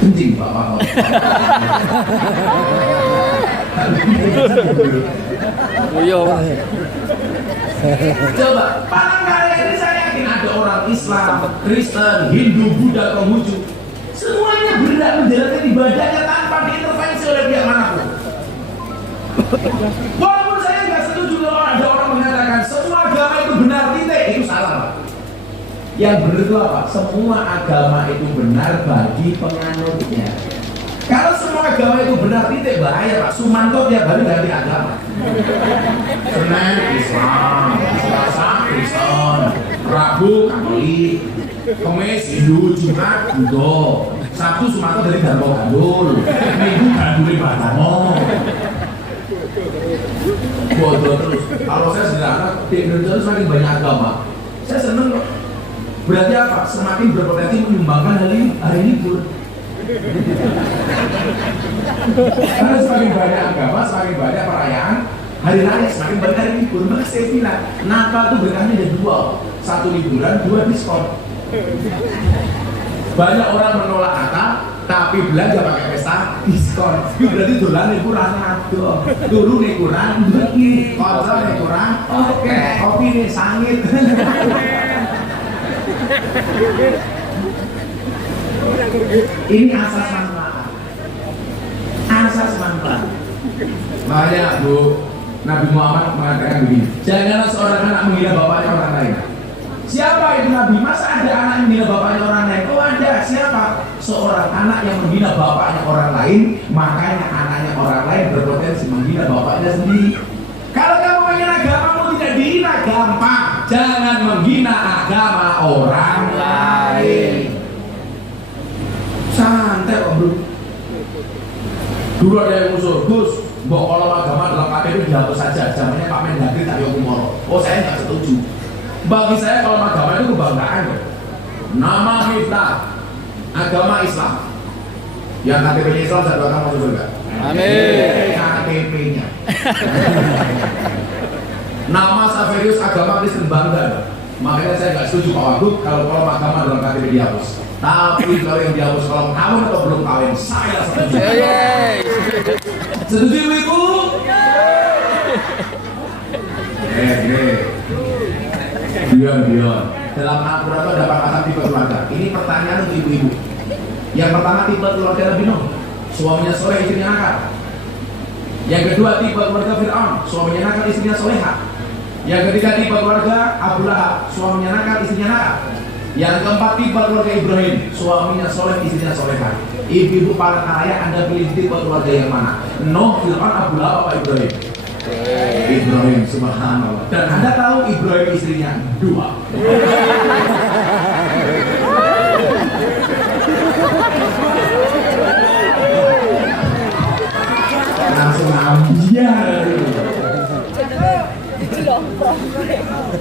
Kencing Bapak. Coba, Palangkaraya ini saya yakin ada orang Islam, Kristen, Hindu, Buddha, Konghucu. Semuanya berhak menjalankan ibadahnya tanpa diintervensi oleh pihak manapun. Walaupun saya nggak setuju kalau ada orang mengatakan semua agama itu benar, titik, itu salah. Yang benar itu apa? Semua agama itu benar bagi penganutnya. Kalau semua agama itu benar, titik, bahaya Pak. Sumanto tiap hari ganti agama. Senin Islam, Selasa Kristen, Rabu Katolik, Kamis Hindu, Jumat Buddha, Sabtu Sumanto dari Darmo Gandul, Minggu Gandul Batamo. Bodoh terus. Kalau saya sederhana, di Indonesia semakin banyak agama. Saya seneng kok. Berarti apa? Semakin berpotensi menyumbangkan hari libur. Karena semakin banyak agama, semakin banyak perayaan hari raya, semakin banyak hari libur. Maka saya bilang, Natal itu berkahnya ada 2, 1 liburan, 2 diskon. Banyak orang menolak Natal, tapi belanja pakai pesta diskon. Berarti dolarnya kurang, aduh, dulu nih kurang, duit, kontrol nih kurang, oke, kopi nih sangit. Ini asas manfaat. Asas manfaat. Banyak Bu, Nabi Muhammad mengatakan begini, janganlah seorang anak menghina bapaknya orang lain. Siapa itu Nabi? Masa ada anak yang menghina bapaknya orang lain? Oh ada, siapa? Seorang anak yang menghina bapaknya orang lain, makanya anaknya orang lain berpotensi menghina bapaknya sendiri. Kalau kamu ingin agamamu tidak dihina, gampang. Jangan menghina agama orang lain. Santai kok bro. Dulu ada yang usul, Gus, mbok kalau agama dalam KTP dihapus saja. Zamannya Pak Mendagri Cahyokumolo. Oh saya nggak setuju. Bagi saya kalau agama itu kebanggaan. Nama Miftah, agama Islam. Yang KTP-nya Islam saya doakan masuk surga. Amin. KTP-nya. Nama Saverius agama Kristen bangga. Makanya saya nggak setuju Pak Wagub kalau agama dalam KTP dihapus. Tapi kalau yang dihapus kalau kawin atau belum kawin, saya setuju. Setuju Ibu? Bion. Dalam Al-Quran itu ada pangkatan tipe keluarga. Ini pertanyaan untuk ibu-ibu. Yang pertama tipe keluarga Nabi Nuh, suaminya soleh, istrinya nakal. Yang kedua tipe keluarga Fir'aun, suaminya nakal, istrinya soleha. Yang ketiga tipe keluarga Abu Lahab, suaminya nakal, istrinya nakal. Yang keempat tipe keluarga Ibrahim, suaminya soleh, istrinya soleha. Ibu-ibu paling kaya, Anda pilih tipe keluarga yang mana? Nuh, Fir'aun, Abu Lahab, apa Ibrahim? Ibrahim, subhanallah. Dan Anda tahu Ibrahim istrinya 2. Langsung ambiar.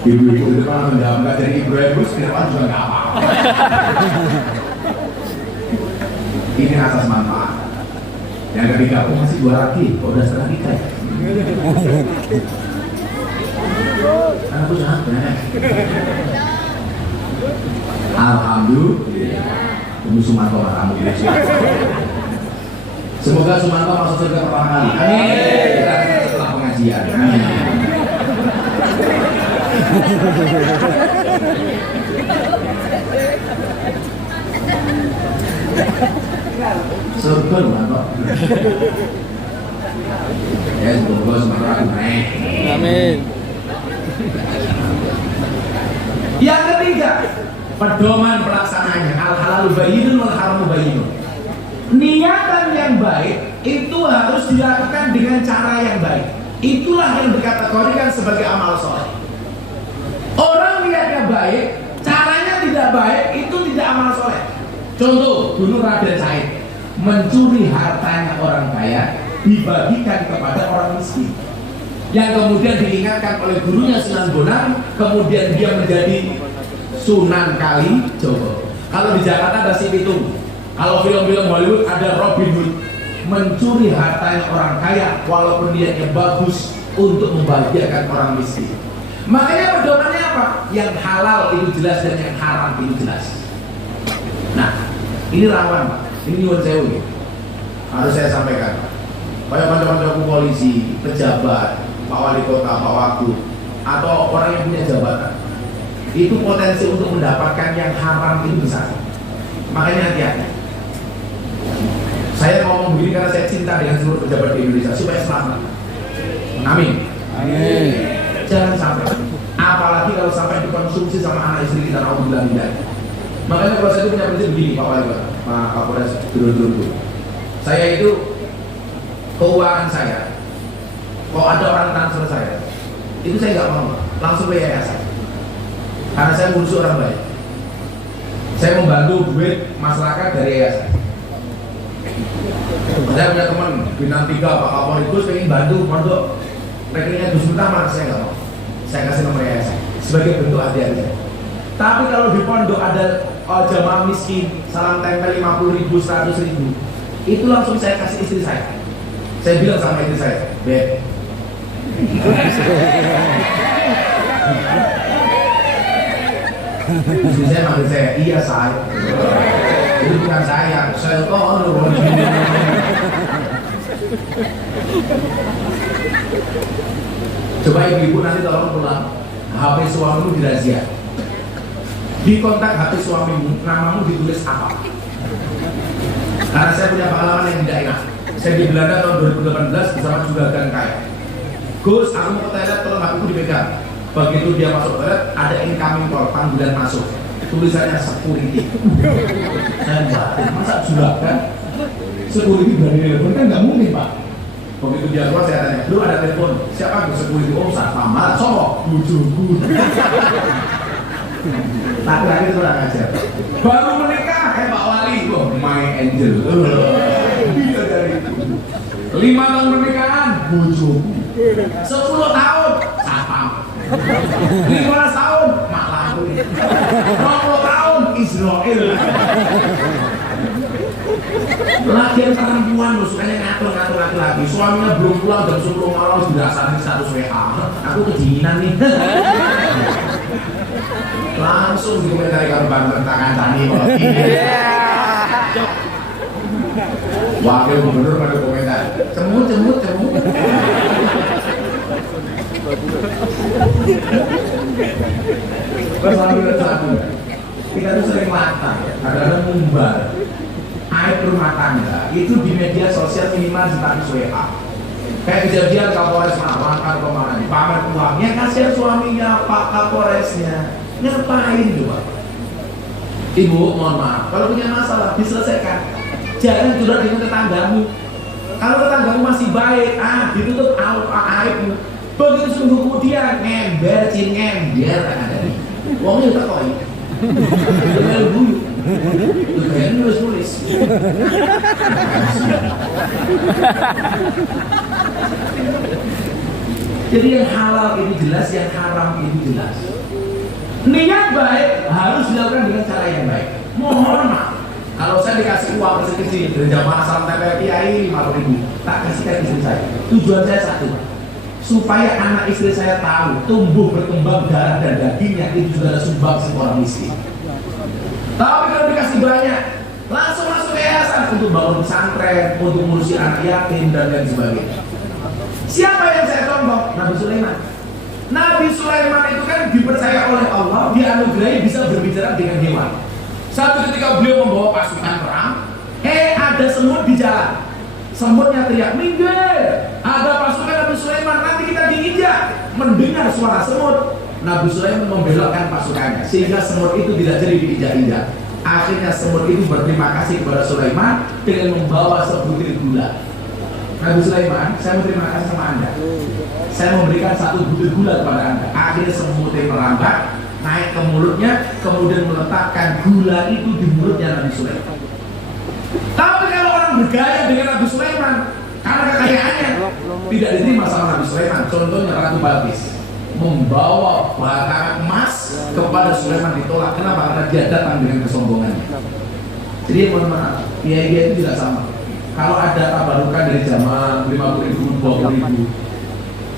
Ibu-ibu itu kalau menjawab nggak jadi Ibrahim terus Fir'aun juga nggak apa-apa. Ini asas manfaat. Yang ketiga, aku masih 2 lagi, kok udah setengah 3 ya? Aku capek. Alhamdulillah. Tunggu Sumanto alhamdulillah. Semoga Sumanto masuk surga pertama kali. Amin. Kita setelah pengajian. Amin. Surga Sumanto. Ya, semoga Sumanto aku naik. Amin. Yang ketiga, pedoman pelaksananya al-halalu bayyinun wal haramu bayyinun. Niatan yang baik itu harus dilakukan dengan cara yang baik. Itulah yang dikategorikan sebagai amal soleh. Orang niatnya baik, caranya tidak baik, itu tidak amal soleh. Contoh, dulu Raden Said mencuri hartanya orang kaya, dibagikan kepada orang miskin. Yang kemudian diingatkan oleh gurunya Sunan Bonang, kemudian dia menjadi Sunan Kalijogo. Kalau di Jakarta ada si Pitung, kalau film-film Hollywood ada Robin Hood, mencuri hartanya orang kaya walaupun niatnya bagus untuk membahagiakan orang miskin. Makanya pedomannya apa? Yang halal itu jelas dan yang haram itu jelas. Nah, ini rawan Pak, ini nyuwun sewu harus saya sampaikan. Kayak macam-macam polisi, pejabat, Pak Wali Kota, Pak Wagub, atau orang yang punya jabatan, itu potensi untuk mendapatkan yang haram itu besar. Makanya hati-hati. Saya ngomong begini karena saya cinta dengan seluruh pejabat di Indonesia supaya selamat. Amin. Amin. Jangan sampai. Apalagi kalau sampai dikonsumsi sama anak istri kita, naudzubillah min dzalik. Makanya kalau saya itu punya prinsip begini, Pak Wali Kota, Pak Kapolres, dulu. Saya itu keuangan saya, kalau ada orang transfer saya, itu saya nggak mau, langsung ke yayasan. Karena saya ngurus orang baik. Saya membantu duit masyarakat dari yayasan. Saya punya teman bintang 3 Pak Kapolri Gus pengen bantu pondok rekeningnya Gus Utama, saya nggak mau. Saya kasih nomor yayasan sebagai bentuk hati-hati saya. Tapi kalau di pondok ada jamaah miskin, salam tempel 50.000, 100.000, itu langsung saya kasih istri saya. Saya bilang sama istri saya, Beb, istri saya manggil saya, iya saya. Itu bukan saya tahu. Coba ibu-ibu nanti tolong pulang, HP suamimu dirazia. Di kontak HP suamimu, namamu ditulis apa? Karena saya punya pengalaman yang tidak enak. Saya di Belanda tahun 2018 bersama Juragan Kaya. Gus, aku mau ke toilet, tolong aku dipegang. Begitu dia masuk toilet, ada incoming call, panggilan masuk. Tulisannya security. Saya batin, masa juragan security berani telepon kan nggak mungkin pak. Begitu dia keluar saya tanya, lu ada telepon? Siapa Gus security? Oh, satpam, malah solo, bujuku. Laki-laki itu kurang ajar. Baru menikah, Pak Wali, oh my angel. Bisa dari itu. 5 tahun pernikahan, bujuku. 10 tahun, satpam. 15 tahun, mak lampu. 20 tahun, Israel. Lagian perempuan loh, sukanya ngatur-ngatur laki-laki. Suaminya belum pulang jam 10 malam dirasain status WA. Aku kedinginan nih. Langsung dikomentari kalau Banten tangan tani kalau ini. Wakil gubernur pada komentar, cemut. Satu, kita tuh sering latah, kadang-kadang ngumbar aib rumah tangga itu di media sosial minimal status WA. Kayak kejadian Kapolres Malang kemana dipamer uangnya, kasihan suaminya Pak Kapolresnya, ngapain coba? Ibu, mohon maaf, kalau punya masalah diselesaikan. Jangan curhat dengan tetanggamu. Kalau tetanggamu masih baik, ditutup aibmu. Begitu seminggu kemudian ngember, tak ada. Uangnya udah koi. Dengan buyut. Tuh kayak nulis. Jadi yang halal ini jelas, yang haram ini jelas. Niat baik harus dilakukan dengan cara yang baik. Mohon maaf. Kalau saya dikasih uang kecil dari jamaah salam tempel kiai 50.000, tak kasihkan istri saya. Tujuan saya satu, supaya anak istri saya tahu tumbuh berkembang darah dan dagingnya itu juga ada sumbang orang miskin. Tapi kalau dikasih banyak, langsung masuk yayasan untuk bangun pesantren, untuk ngurusi anak yatim dan lain sebagainya. Siapa yang saya contoh? Nabi Sulaiman. Nabi Sulaiman itu kan dipercaya oleh Allah, dianugerahi bisa berbicara dengan hewan. Satu ketika beliau membawa pasukan perang, ada semut di jalan. Semutnya teriak, minggir! Ada pasukan Nabi Sulaiman, nanti kita diinjak. Mendengar suara semut, Nabi Sulaiman membelokkan pasukannya sehingga semut itu tidak jadi diinjak-injak. Akhirnya semut itu berterima kasih kepada Sulaiman dengan membawa sebutir gula. Nabi Sulaiman, saya berterima kasih sama Anda. Saya memberikan 1 butir gula kepada Anda. Akhirnya semutnya merambat, naik ke mulutnya, kemudian meletakkan gula itu di mulutnya Nabi Sulaiman. Tapi kalau orang bergaya dengan Nabi Sulaiman, karena kekayaannya tidak diterima sama Nabi Sulaiman. Contohnya Ratu Balqis membawa bakaran emas kepada Sulaiman ditolak. Kenapa? Karena dia datang dengan kesombongannya. Jadi mohon maaf, biaya itu tidak sama. Kalau ada tabarukan dari jamaah 50.000, 20.000,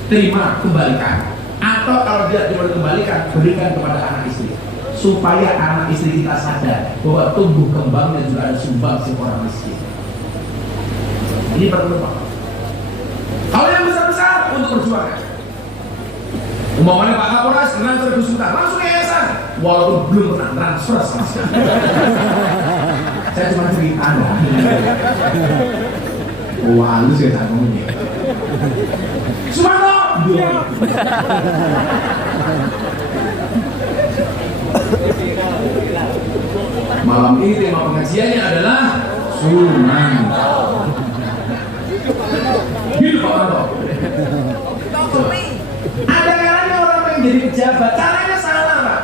terima, kembalikan. Atau kalau dia cuma dikembalikan, berikan kepada anak istri, supaya anak istri kita sadar bahwa tumbuh kembangnya juga ada sumbang si orang miskin. Ini perlu Pak. Kalau yang besar-besar untuk perjuangan, umpamanya Pak Kapolres transfer Gus Miftah langsung ke yayasan, walaupun belum pernah transfer sama sekali. Saya cuma cerita Anda. Wah, halus ya tak ngomongnya. Sumarno. Malam ini tema pengajiannya adalah Sunan. Gitu Pak Manto. Ada kalanya orang yang jadi pejabat, caranya salah Pak.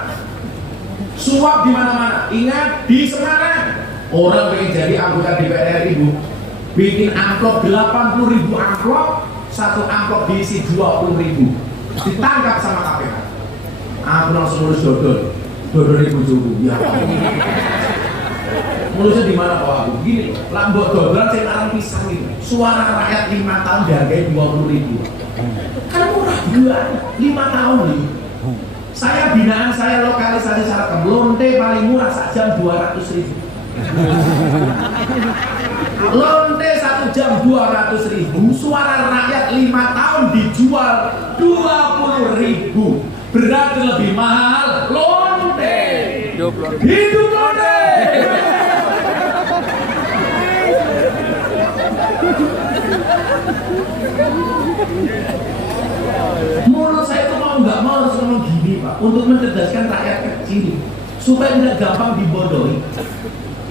Suap di mana-mana. Ingat di Semarang, orang pengen jadi anggota DPR RI, Bu, bikin amplop 80.000 amplop, 1 amplop diisi 20.000, ditangkap sama KPK. Aku langsung ngurus dodol ibu jubu. Ya, ngurusnya di mana kok aku? Gini, lambok dodolan saya larang pisang gitu. Suara rakyat 5 tahun dihargai 20.000. Kan murah bulan 5 tahun nih. Saya binaan saya lokalisasi syarat lonte paling murah sak jam 200.000. Lonte 1 jam 200.000. Suara rakyat 5 tahun dijual 20.000. Berarti lebih mahal lonte. Hidup lonte. Pak, untuk mencerdaskan rakyat kecil supaya tidak gampang dibodohi.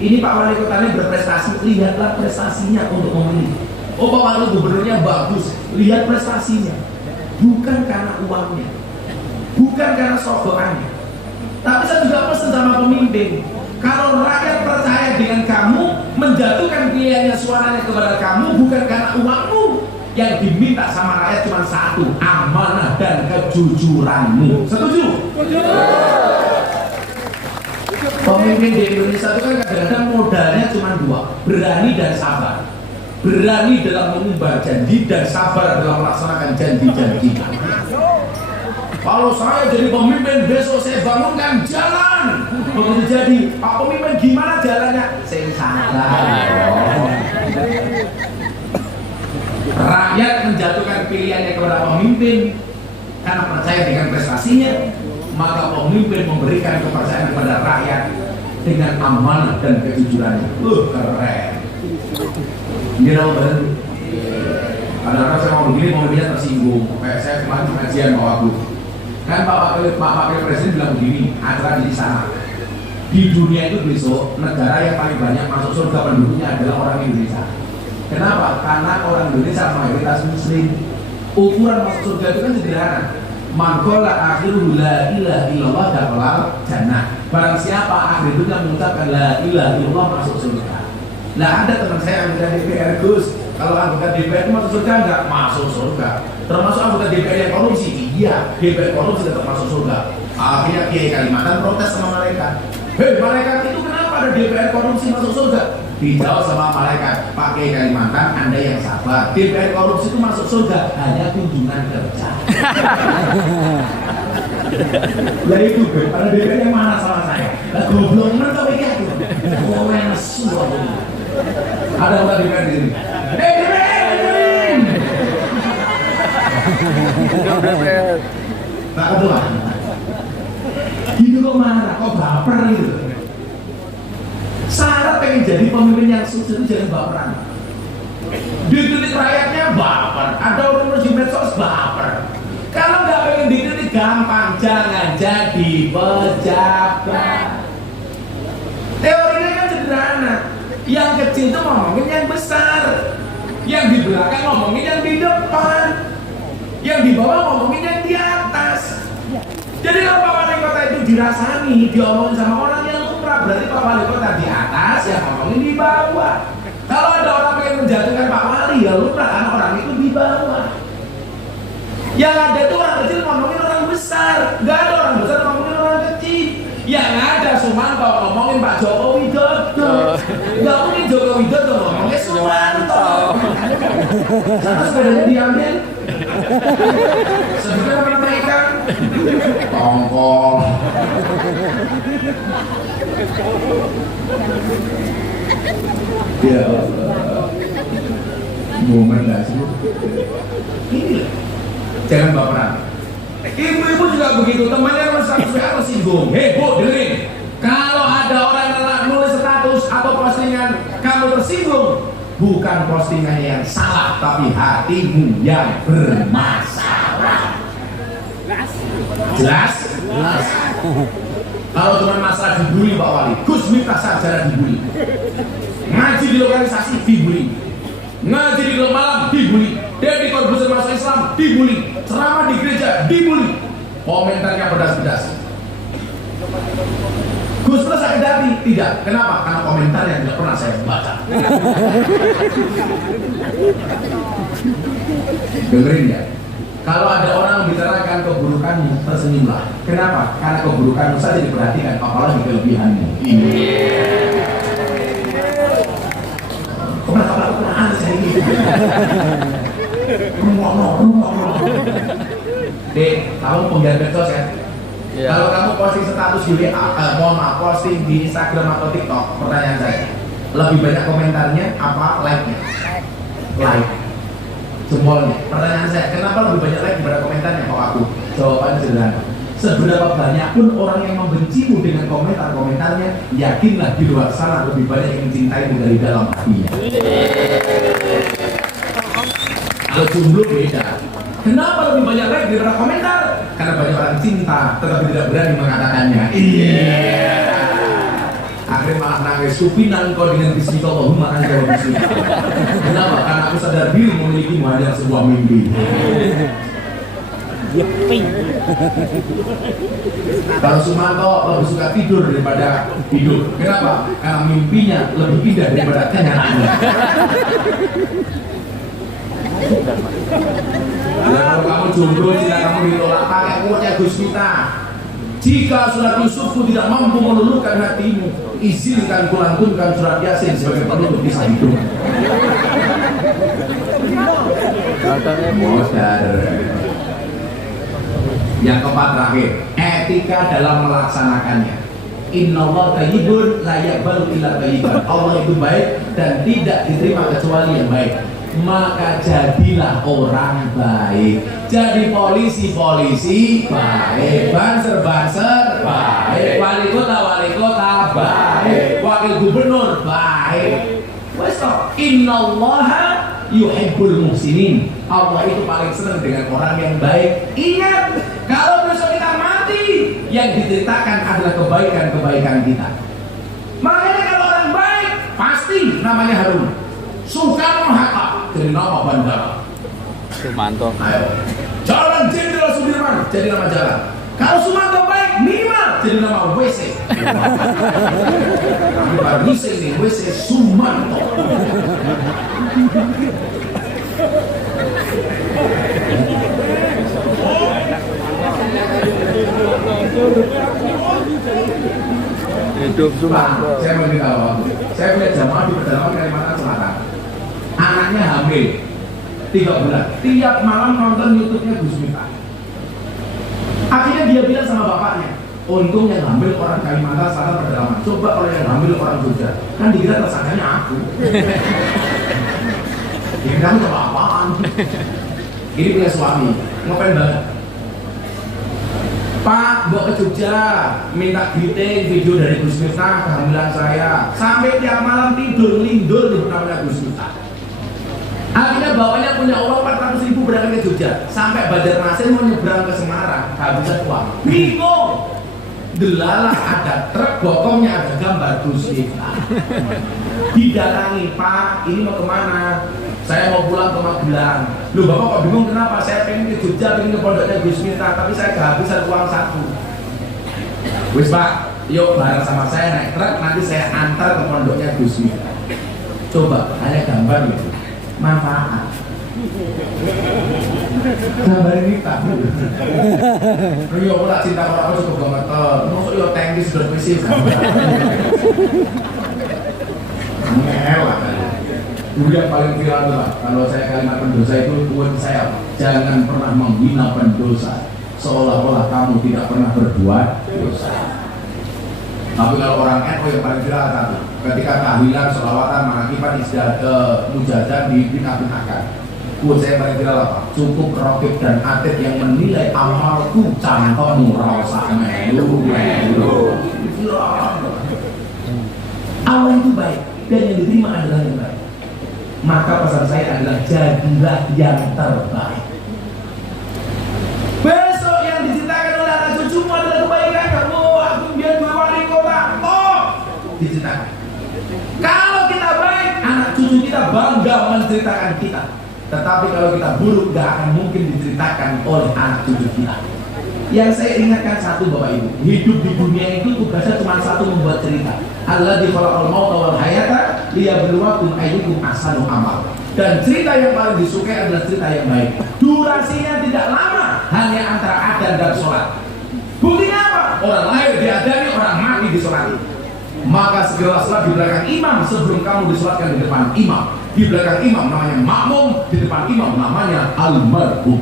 Ini Pak Wali Kota ini berprestasi, lihatlah prestasinya untuk memilih. Oh Pak Wali Gubernurnya bagus, lihat prestasinya. Bukan karena uangnya, bukan karena sogokannya. Tapi saya juga pesan sama pemimpin, kalau rakyat percaya dengan kamu, menjatuhkan pilihannya suaranya kepada kamu bukan karena uangmu. Yang diminta sama rakyat cuma satu, amanah dan kejujuranmu. Setuju? Pemimpin di Indonesia itu kan kadang-kadang modalnya cuma dua, berani dan sabar. Berani dalam mengubah janji dan sabar dalam melaksanakan janji-janji. Kalau saya jadi pemimpin, besok saya bangunkan jalan. Begitu jadi, Pak Pemimpin gimana jalannya? Saya sabar. Rakyat menjatuhkan pilihannya kepada pemimpin karena percaya dengan prestasinya, maka pemimpin memberikan kepercayaan kepada rakyat dengan amanah dan kejujurannya. Keren. Ini tahu benar. Kadang-kadang saya mau begini, pemimpinnya tersinggung. Kayak saya kemarin pengajian mau aku. Kan Pak Wakil Presiden bilang begini, acara di sana. Di dunia itu besok negara yang paling banyak masuk surga penduduknya adalah orang Indonesia. Kenapa? Karena orang Indonesia mayoritas Muslim. Ukuran masuk surga itu kan sederhana. Man qala akhiru la ilaha illallah dakhala jannah. Barang siapa akhir itu yang mengucapkan la ilaha illallah masuk surga. Nah ada teman saya anggota DPR Gus, kalau anggota DPR itu masuk surga enggak? Masuk surga. Termasuk anggota DPR yang korupsi? Iya, DPR korupsi tetap masuk surga. Akhirnya Kiai Kalimantan protes sama malaikat. Hei malaikat itu kenapa ada DPR korupsi masuk surga? Dijawab sama malaikat, Pak Kiai Kalimantan, Anda yang sabar. DPR korupsi itu masuk surga hanya kunjungan kerja. Ya itu, pada DPR yang mana sama saya? Lah goblok men kok iki aku. Oh nesu aku. Ada orang DPR di sini. DPR. Tak kedua. Gitu kok marah, kok baper gitu. Syarat pengen jadi pemimpin yang sukses itu jangan baperan. Dikritik rakyatnya baper, ada orang di medsos baper. Kalau nggak pengen dikritik gampang, jangan jadi pejabat. Teorinya kan sederhana. Yang kecil itu ngomongin yang besar, yang di belakang ngomongin yang di depan, yang di bawah ngomongin yang di atas. Jadi kalau Pak Wali Kota itu dirasani, diomongin sama orang yang lumrah, berarti Pak Wali Kota di atas, yang ngomongin di bawah. Kalau ada orang yang menjatuhkan Pak Wali, ya lumrah karena orang itu di bawah. Yang ada itu orang kecil ngomongin orang besar, nggak ada orang besar ngomongin orang kecil. Yang ada Sumanto ngomongin Pak Joko Widodo, nggak mungkin Joko Widodo ngomongin Sumanto. Sama sepedanya diambil. Sebenarnya mereka tongkol. Ya momen gak sih? Ini jangan baperan. Ibu-ibu juga begitu, temannya harus singgung. Hei bu, dengerin. Kalau ada orang yang nulis status atau postingan kamu tersinggung, bukan postingan yang salah, tapi hatimu yang bermasalah. Jelas? Jelas. Kalau cuma masalah dibully Pak Wali, Gus Miftah Sarjana dibully. Ngaji di lokalisasi dibully. Ngaji di malam dibully. Deddy Corbuzier masuk Islam dibully. Ceramah di gereja dibully. Komentarnya pedas-pedas. Gus Miftah sakit hati? Tidak. Kenapa? Karena komentar yang tidak pernah saya baca. Dengerin ya. Kalau ada orang membicarakan keburukanmu, tersenyumlah. Kenapa? Karena keburukanmu saja diperhatikan, apalagi kelebihanmu. Kenapa ada saya ini? Dek, kamu penggiat medsos ya? Yeah. Kalau kamu posting status di posting di Instagram atau TikTok, pertanyaan saya, lebih banyak komentarnya apa like-nya? Like. Jempolnya. Pertanyaan saya, kenapa lebih banyak like daripada komentarnya? Kok aku? Jawabannya sederhana. Seberapa banyak pun orang yang membencimu dengan komentar-komentarnya, yakinlah di luar sana lebih banyak yang mencintaimu dari dalam hatinya. Kalau jomblo beda. Kenapa lebih banyak like daripada komentar? karena banyak orang cinta tetapi tidak berani mengatakannya. Iya. Akhirnya malah nangis. Supinan kau dengan bismillahirrahmanirrahim anta wa bismika. Kenapa? Karena aku sadar diri memilikimu hanya sebuah mimpi. Kalau Sumanto lebih suka tidur daripada hidup. Kenapa? Karena mimpinya lebih indah daripada kenyataannya. Ya, kalau kamu jomblo, jika kamu ditolak pakai quote-nya Gus Miftah. Jika surat Yusufku tidak mampu meluluhkan hatimu, izinkan kulantunkan surat Yasin sebagai penutup kisah hidup. Yang keempat terakhir, etika dalam melaksanakannya. Innallaha thayyibun la yaqbalu illa thayyiban. Allah itu baik dan tidak diterima kecuali yang baik. Maka jadilah orang baik. Jadi polisi baik, banser baik, wali kota baik, wakil gubernur baik. Wes toh, innallaha yuhibbul muhsinin. Allah itu paling senang dengan orang yang baik. Ingat, kalau besok kita mati, yang diceritakan adalah kebaikan-kebaikan kita. Makanya kalau orang baik, pasti namanya Harun. Soekarno-Hatta jadi nama bandara. Sumanto. Ayo. Jalan Jenderal Sudirman jadi nama jalan. Kalau Sumanto baik, minimal jadi nama WC. Tapi baru ini WC Sumanto. Hidup Sumanto. Saya memberitahu, saya punya jamaah di pedalaman Kalimantan Selatan. Anaknya hamil 3 bulan. Tiap malam nonton YouTube-nya Gus Miftah. Akhirnya dia bilang sama bapaknya, untung yang hamil orang Kalimantan Selatan pedalaman. Coba kalau yang hamil orang Jogja, kan dikira tersangkanya aku. Ya kamu coba apaan? Ini punya suami, ngapain banget? Pak, bawa ke Jogja, minta greeting video dari Gus Miftah kehamilan saya. Sampai tiap malam tidur lindur di namanya Gus Miftah. Akhirnya bapaknya punya uang 400.000 berangkat ke Jogja. Sampai Banjarmasin mau nyebrang ke Semarang, kehabisan uang. Bingung. Delalah ada truk, bokongnya ada gambar Gus Miftah. Didatangi, Pak, ini mau kemana? Saya mau pulang ke Magelang. Loh, Bapak kok bingung kenapa? Saya pengen ke Jogja, pengen ke pondoknya Gus Miftah, tapi saya kehabisan uang 1. Wis Pak, yuk bareng sama saya naik truk, nanti saya antar ke pondoknya Gus Miftah. Coba, hanya gambar gitu, manfaat. Gambar ini tak. Yo ora cinta orang cukup banget. Mosok yo tangki sudah bersih. Mewah. Dulu yang paling viral tuh, kalau saya kalimat pendosa itu buat saya jangan pernah menghina pendosa seolah-olah kamu tidak pernah berbuat dosa. Tapi kalau orang NU yang paling viral satu, ketika tahlilan, sholawatan, manakipan, mujadah dibina-binakan. Buat saya paling viral apa? Cukup Rokib dan Atid yang menilai amalku cangkemmu rasa melu. Allah itu baik dan yang diterima adalah yang baik. Maka pesan saya adalah jadilah yang terbaik. Besok yang diceritakan oleh anak cucumu adalah kebaikan kamu. Aku biar dua wali kota. Oh, diceritakan. Kalau kita baik, anak cucu kita bangga menceritakan kita. Tetapi kalau kita buruk, gak akan mungkin diceritakan oleh anak cucu kita. Yang saya ingatkan satu Bapak Ibu, hidup di dunia itu tugasnya cuma satu, membuat cerita. Alladzi khalaqal mauta wal hayata liyabluwakum ayyukum ahsanu amal. Dan cerita yang paling disukai adalah cerita yang baik. Durasinya tidak lama, hanya antara adzan dan sholat. Buktinya apa? Orang lahir diadani, orang mati disolati. Maka segera sholat di belakang imam sebelum kamu disolatkan di depan imam. Di belakang imam namanya makmum, di depan imam namanya almarhum.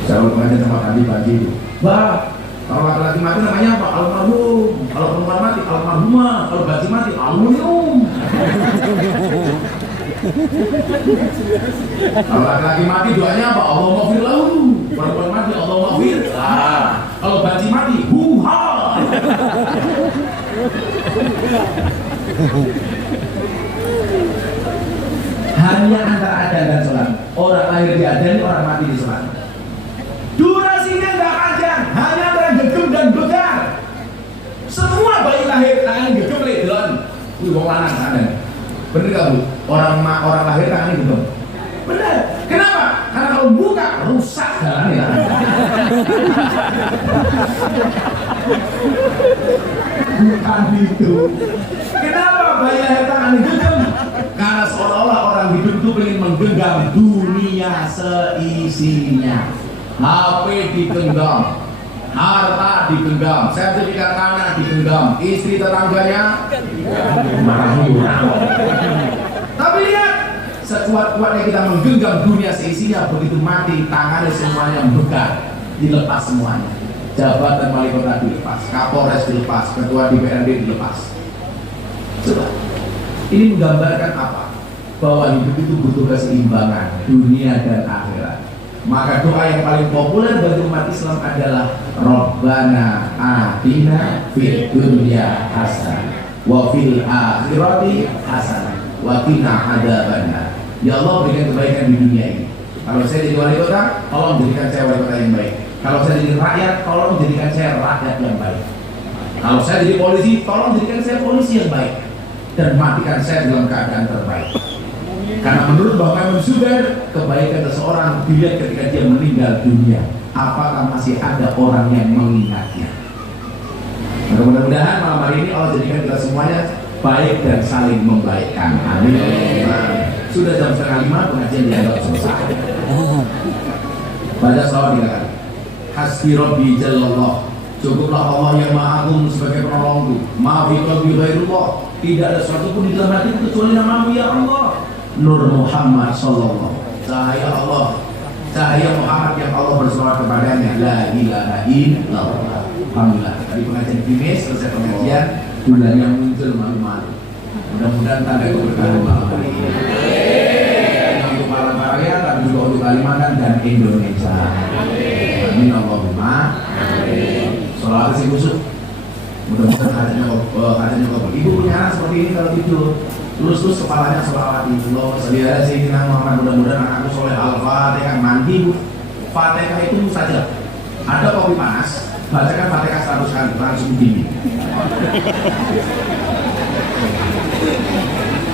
Saya mengajar sama tadi pagi itu. Bah, kalau laki-laki mati namanya apa? Almarhum. Kalau perempuan mati almarhumah. Kalau bayi mati almarhum. Kalau laki-laki mati doanya apa? Allah maghfir lahu. Perempuan mati Allah maghfir. Kalau bayi mati huha. Hanya antara adzan dan sholat. Orang lahir di adzan, orang mati di sholat. Durasi lucu wong lanang ada. Bener gak Bu? Orang lahir tangannya genggam. Bener. Kenapa? Karena kalau buka rusak jalannya. Bukan itu. Kenapa bayi lahir tangannya genggam? Karena seolah-olah orang hidup itu ingin menggenggam dunia seisinya. HP digenggam, harta digenggam, sertifikat tanah digenggam, istri tetangganya marahi orang. Tapi lihat, sekuat-kuatnya kita menggenggam dunia seisinya, begitu mati tangannya semuanya begal, dilepas semuanya. Jabatan wali kota dilepas, Kapolres dilepas, ketua DPRD dilepas. Coba, ini menggambarkan apa? Bahwa hidup itu butuh keseimbangan dunia dan akhirat. Maka doa yang paling populer bagi umat Islam adalah Rabbana atina fid dunya hasanah wa fil akhirati hasanah wa qina adzabannar. Ya Allah, berikan kebaikan di dunia ini. Kalau saya jadi wali kota, tolong jadikan saya wali kota yang baik. Kalau saya jadi rakyat, tolong jadikan saya rakyat yang baik. Kalau saya jadi polisi, tolong jadikan saya polisi yang baik. Dan matikan saya dalam keadaan terbaik. Karena menurut Bapak Ibu Sudar, kebaikan seseorang dilihat ketika dia meninggal dunia. Apakah masih ada orang yang mengingatnya? Nah, mudah-mudahan malam hari ini Allah jadikan kita semuanya baik dan saling membaikkan. Amin. Sudah jam 4:30, pengajian dianggap selesai. Baca selawat 3 kali. Hasbi Rabbi Jallallah. Cukuplah Allah yang Maha Agung sebagai penolongku. Maaf qalbi ghairullah. Tidak ada sesuatu pun di dalam hatiku kecuali namamu ya Allah. Nur Muhammad sallallahu. Cahaya Allah, cahaya Muhammad yang Allah berselawat kepadanya. La ilaha illallah. Alhamdulillah. Tadi pengajian Bimes, selesai pengajian, bulan yang muncul malu-malu. Mudah-mudahan tanda keberkahan malam hari ini. Untuk para rakyat, tapi juga untuk Kalimantan dan Indonesia. Amin Allahumma. Sholawat si busuk. Mudah-mudahan hatinya kau. Ibu punya anak seperti ini kalau tidur. Terus kepalanya sholawat Allah Sallallahu Sayyidina Muhammad. Mudah-mudahan anakku soleh al-fatihah. Mandi Bu. Fatihah itu mustajab. Ada kopi panas, bacakan Fatihah 100 kali langsung dingin.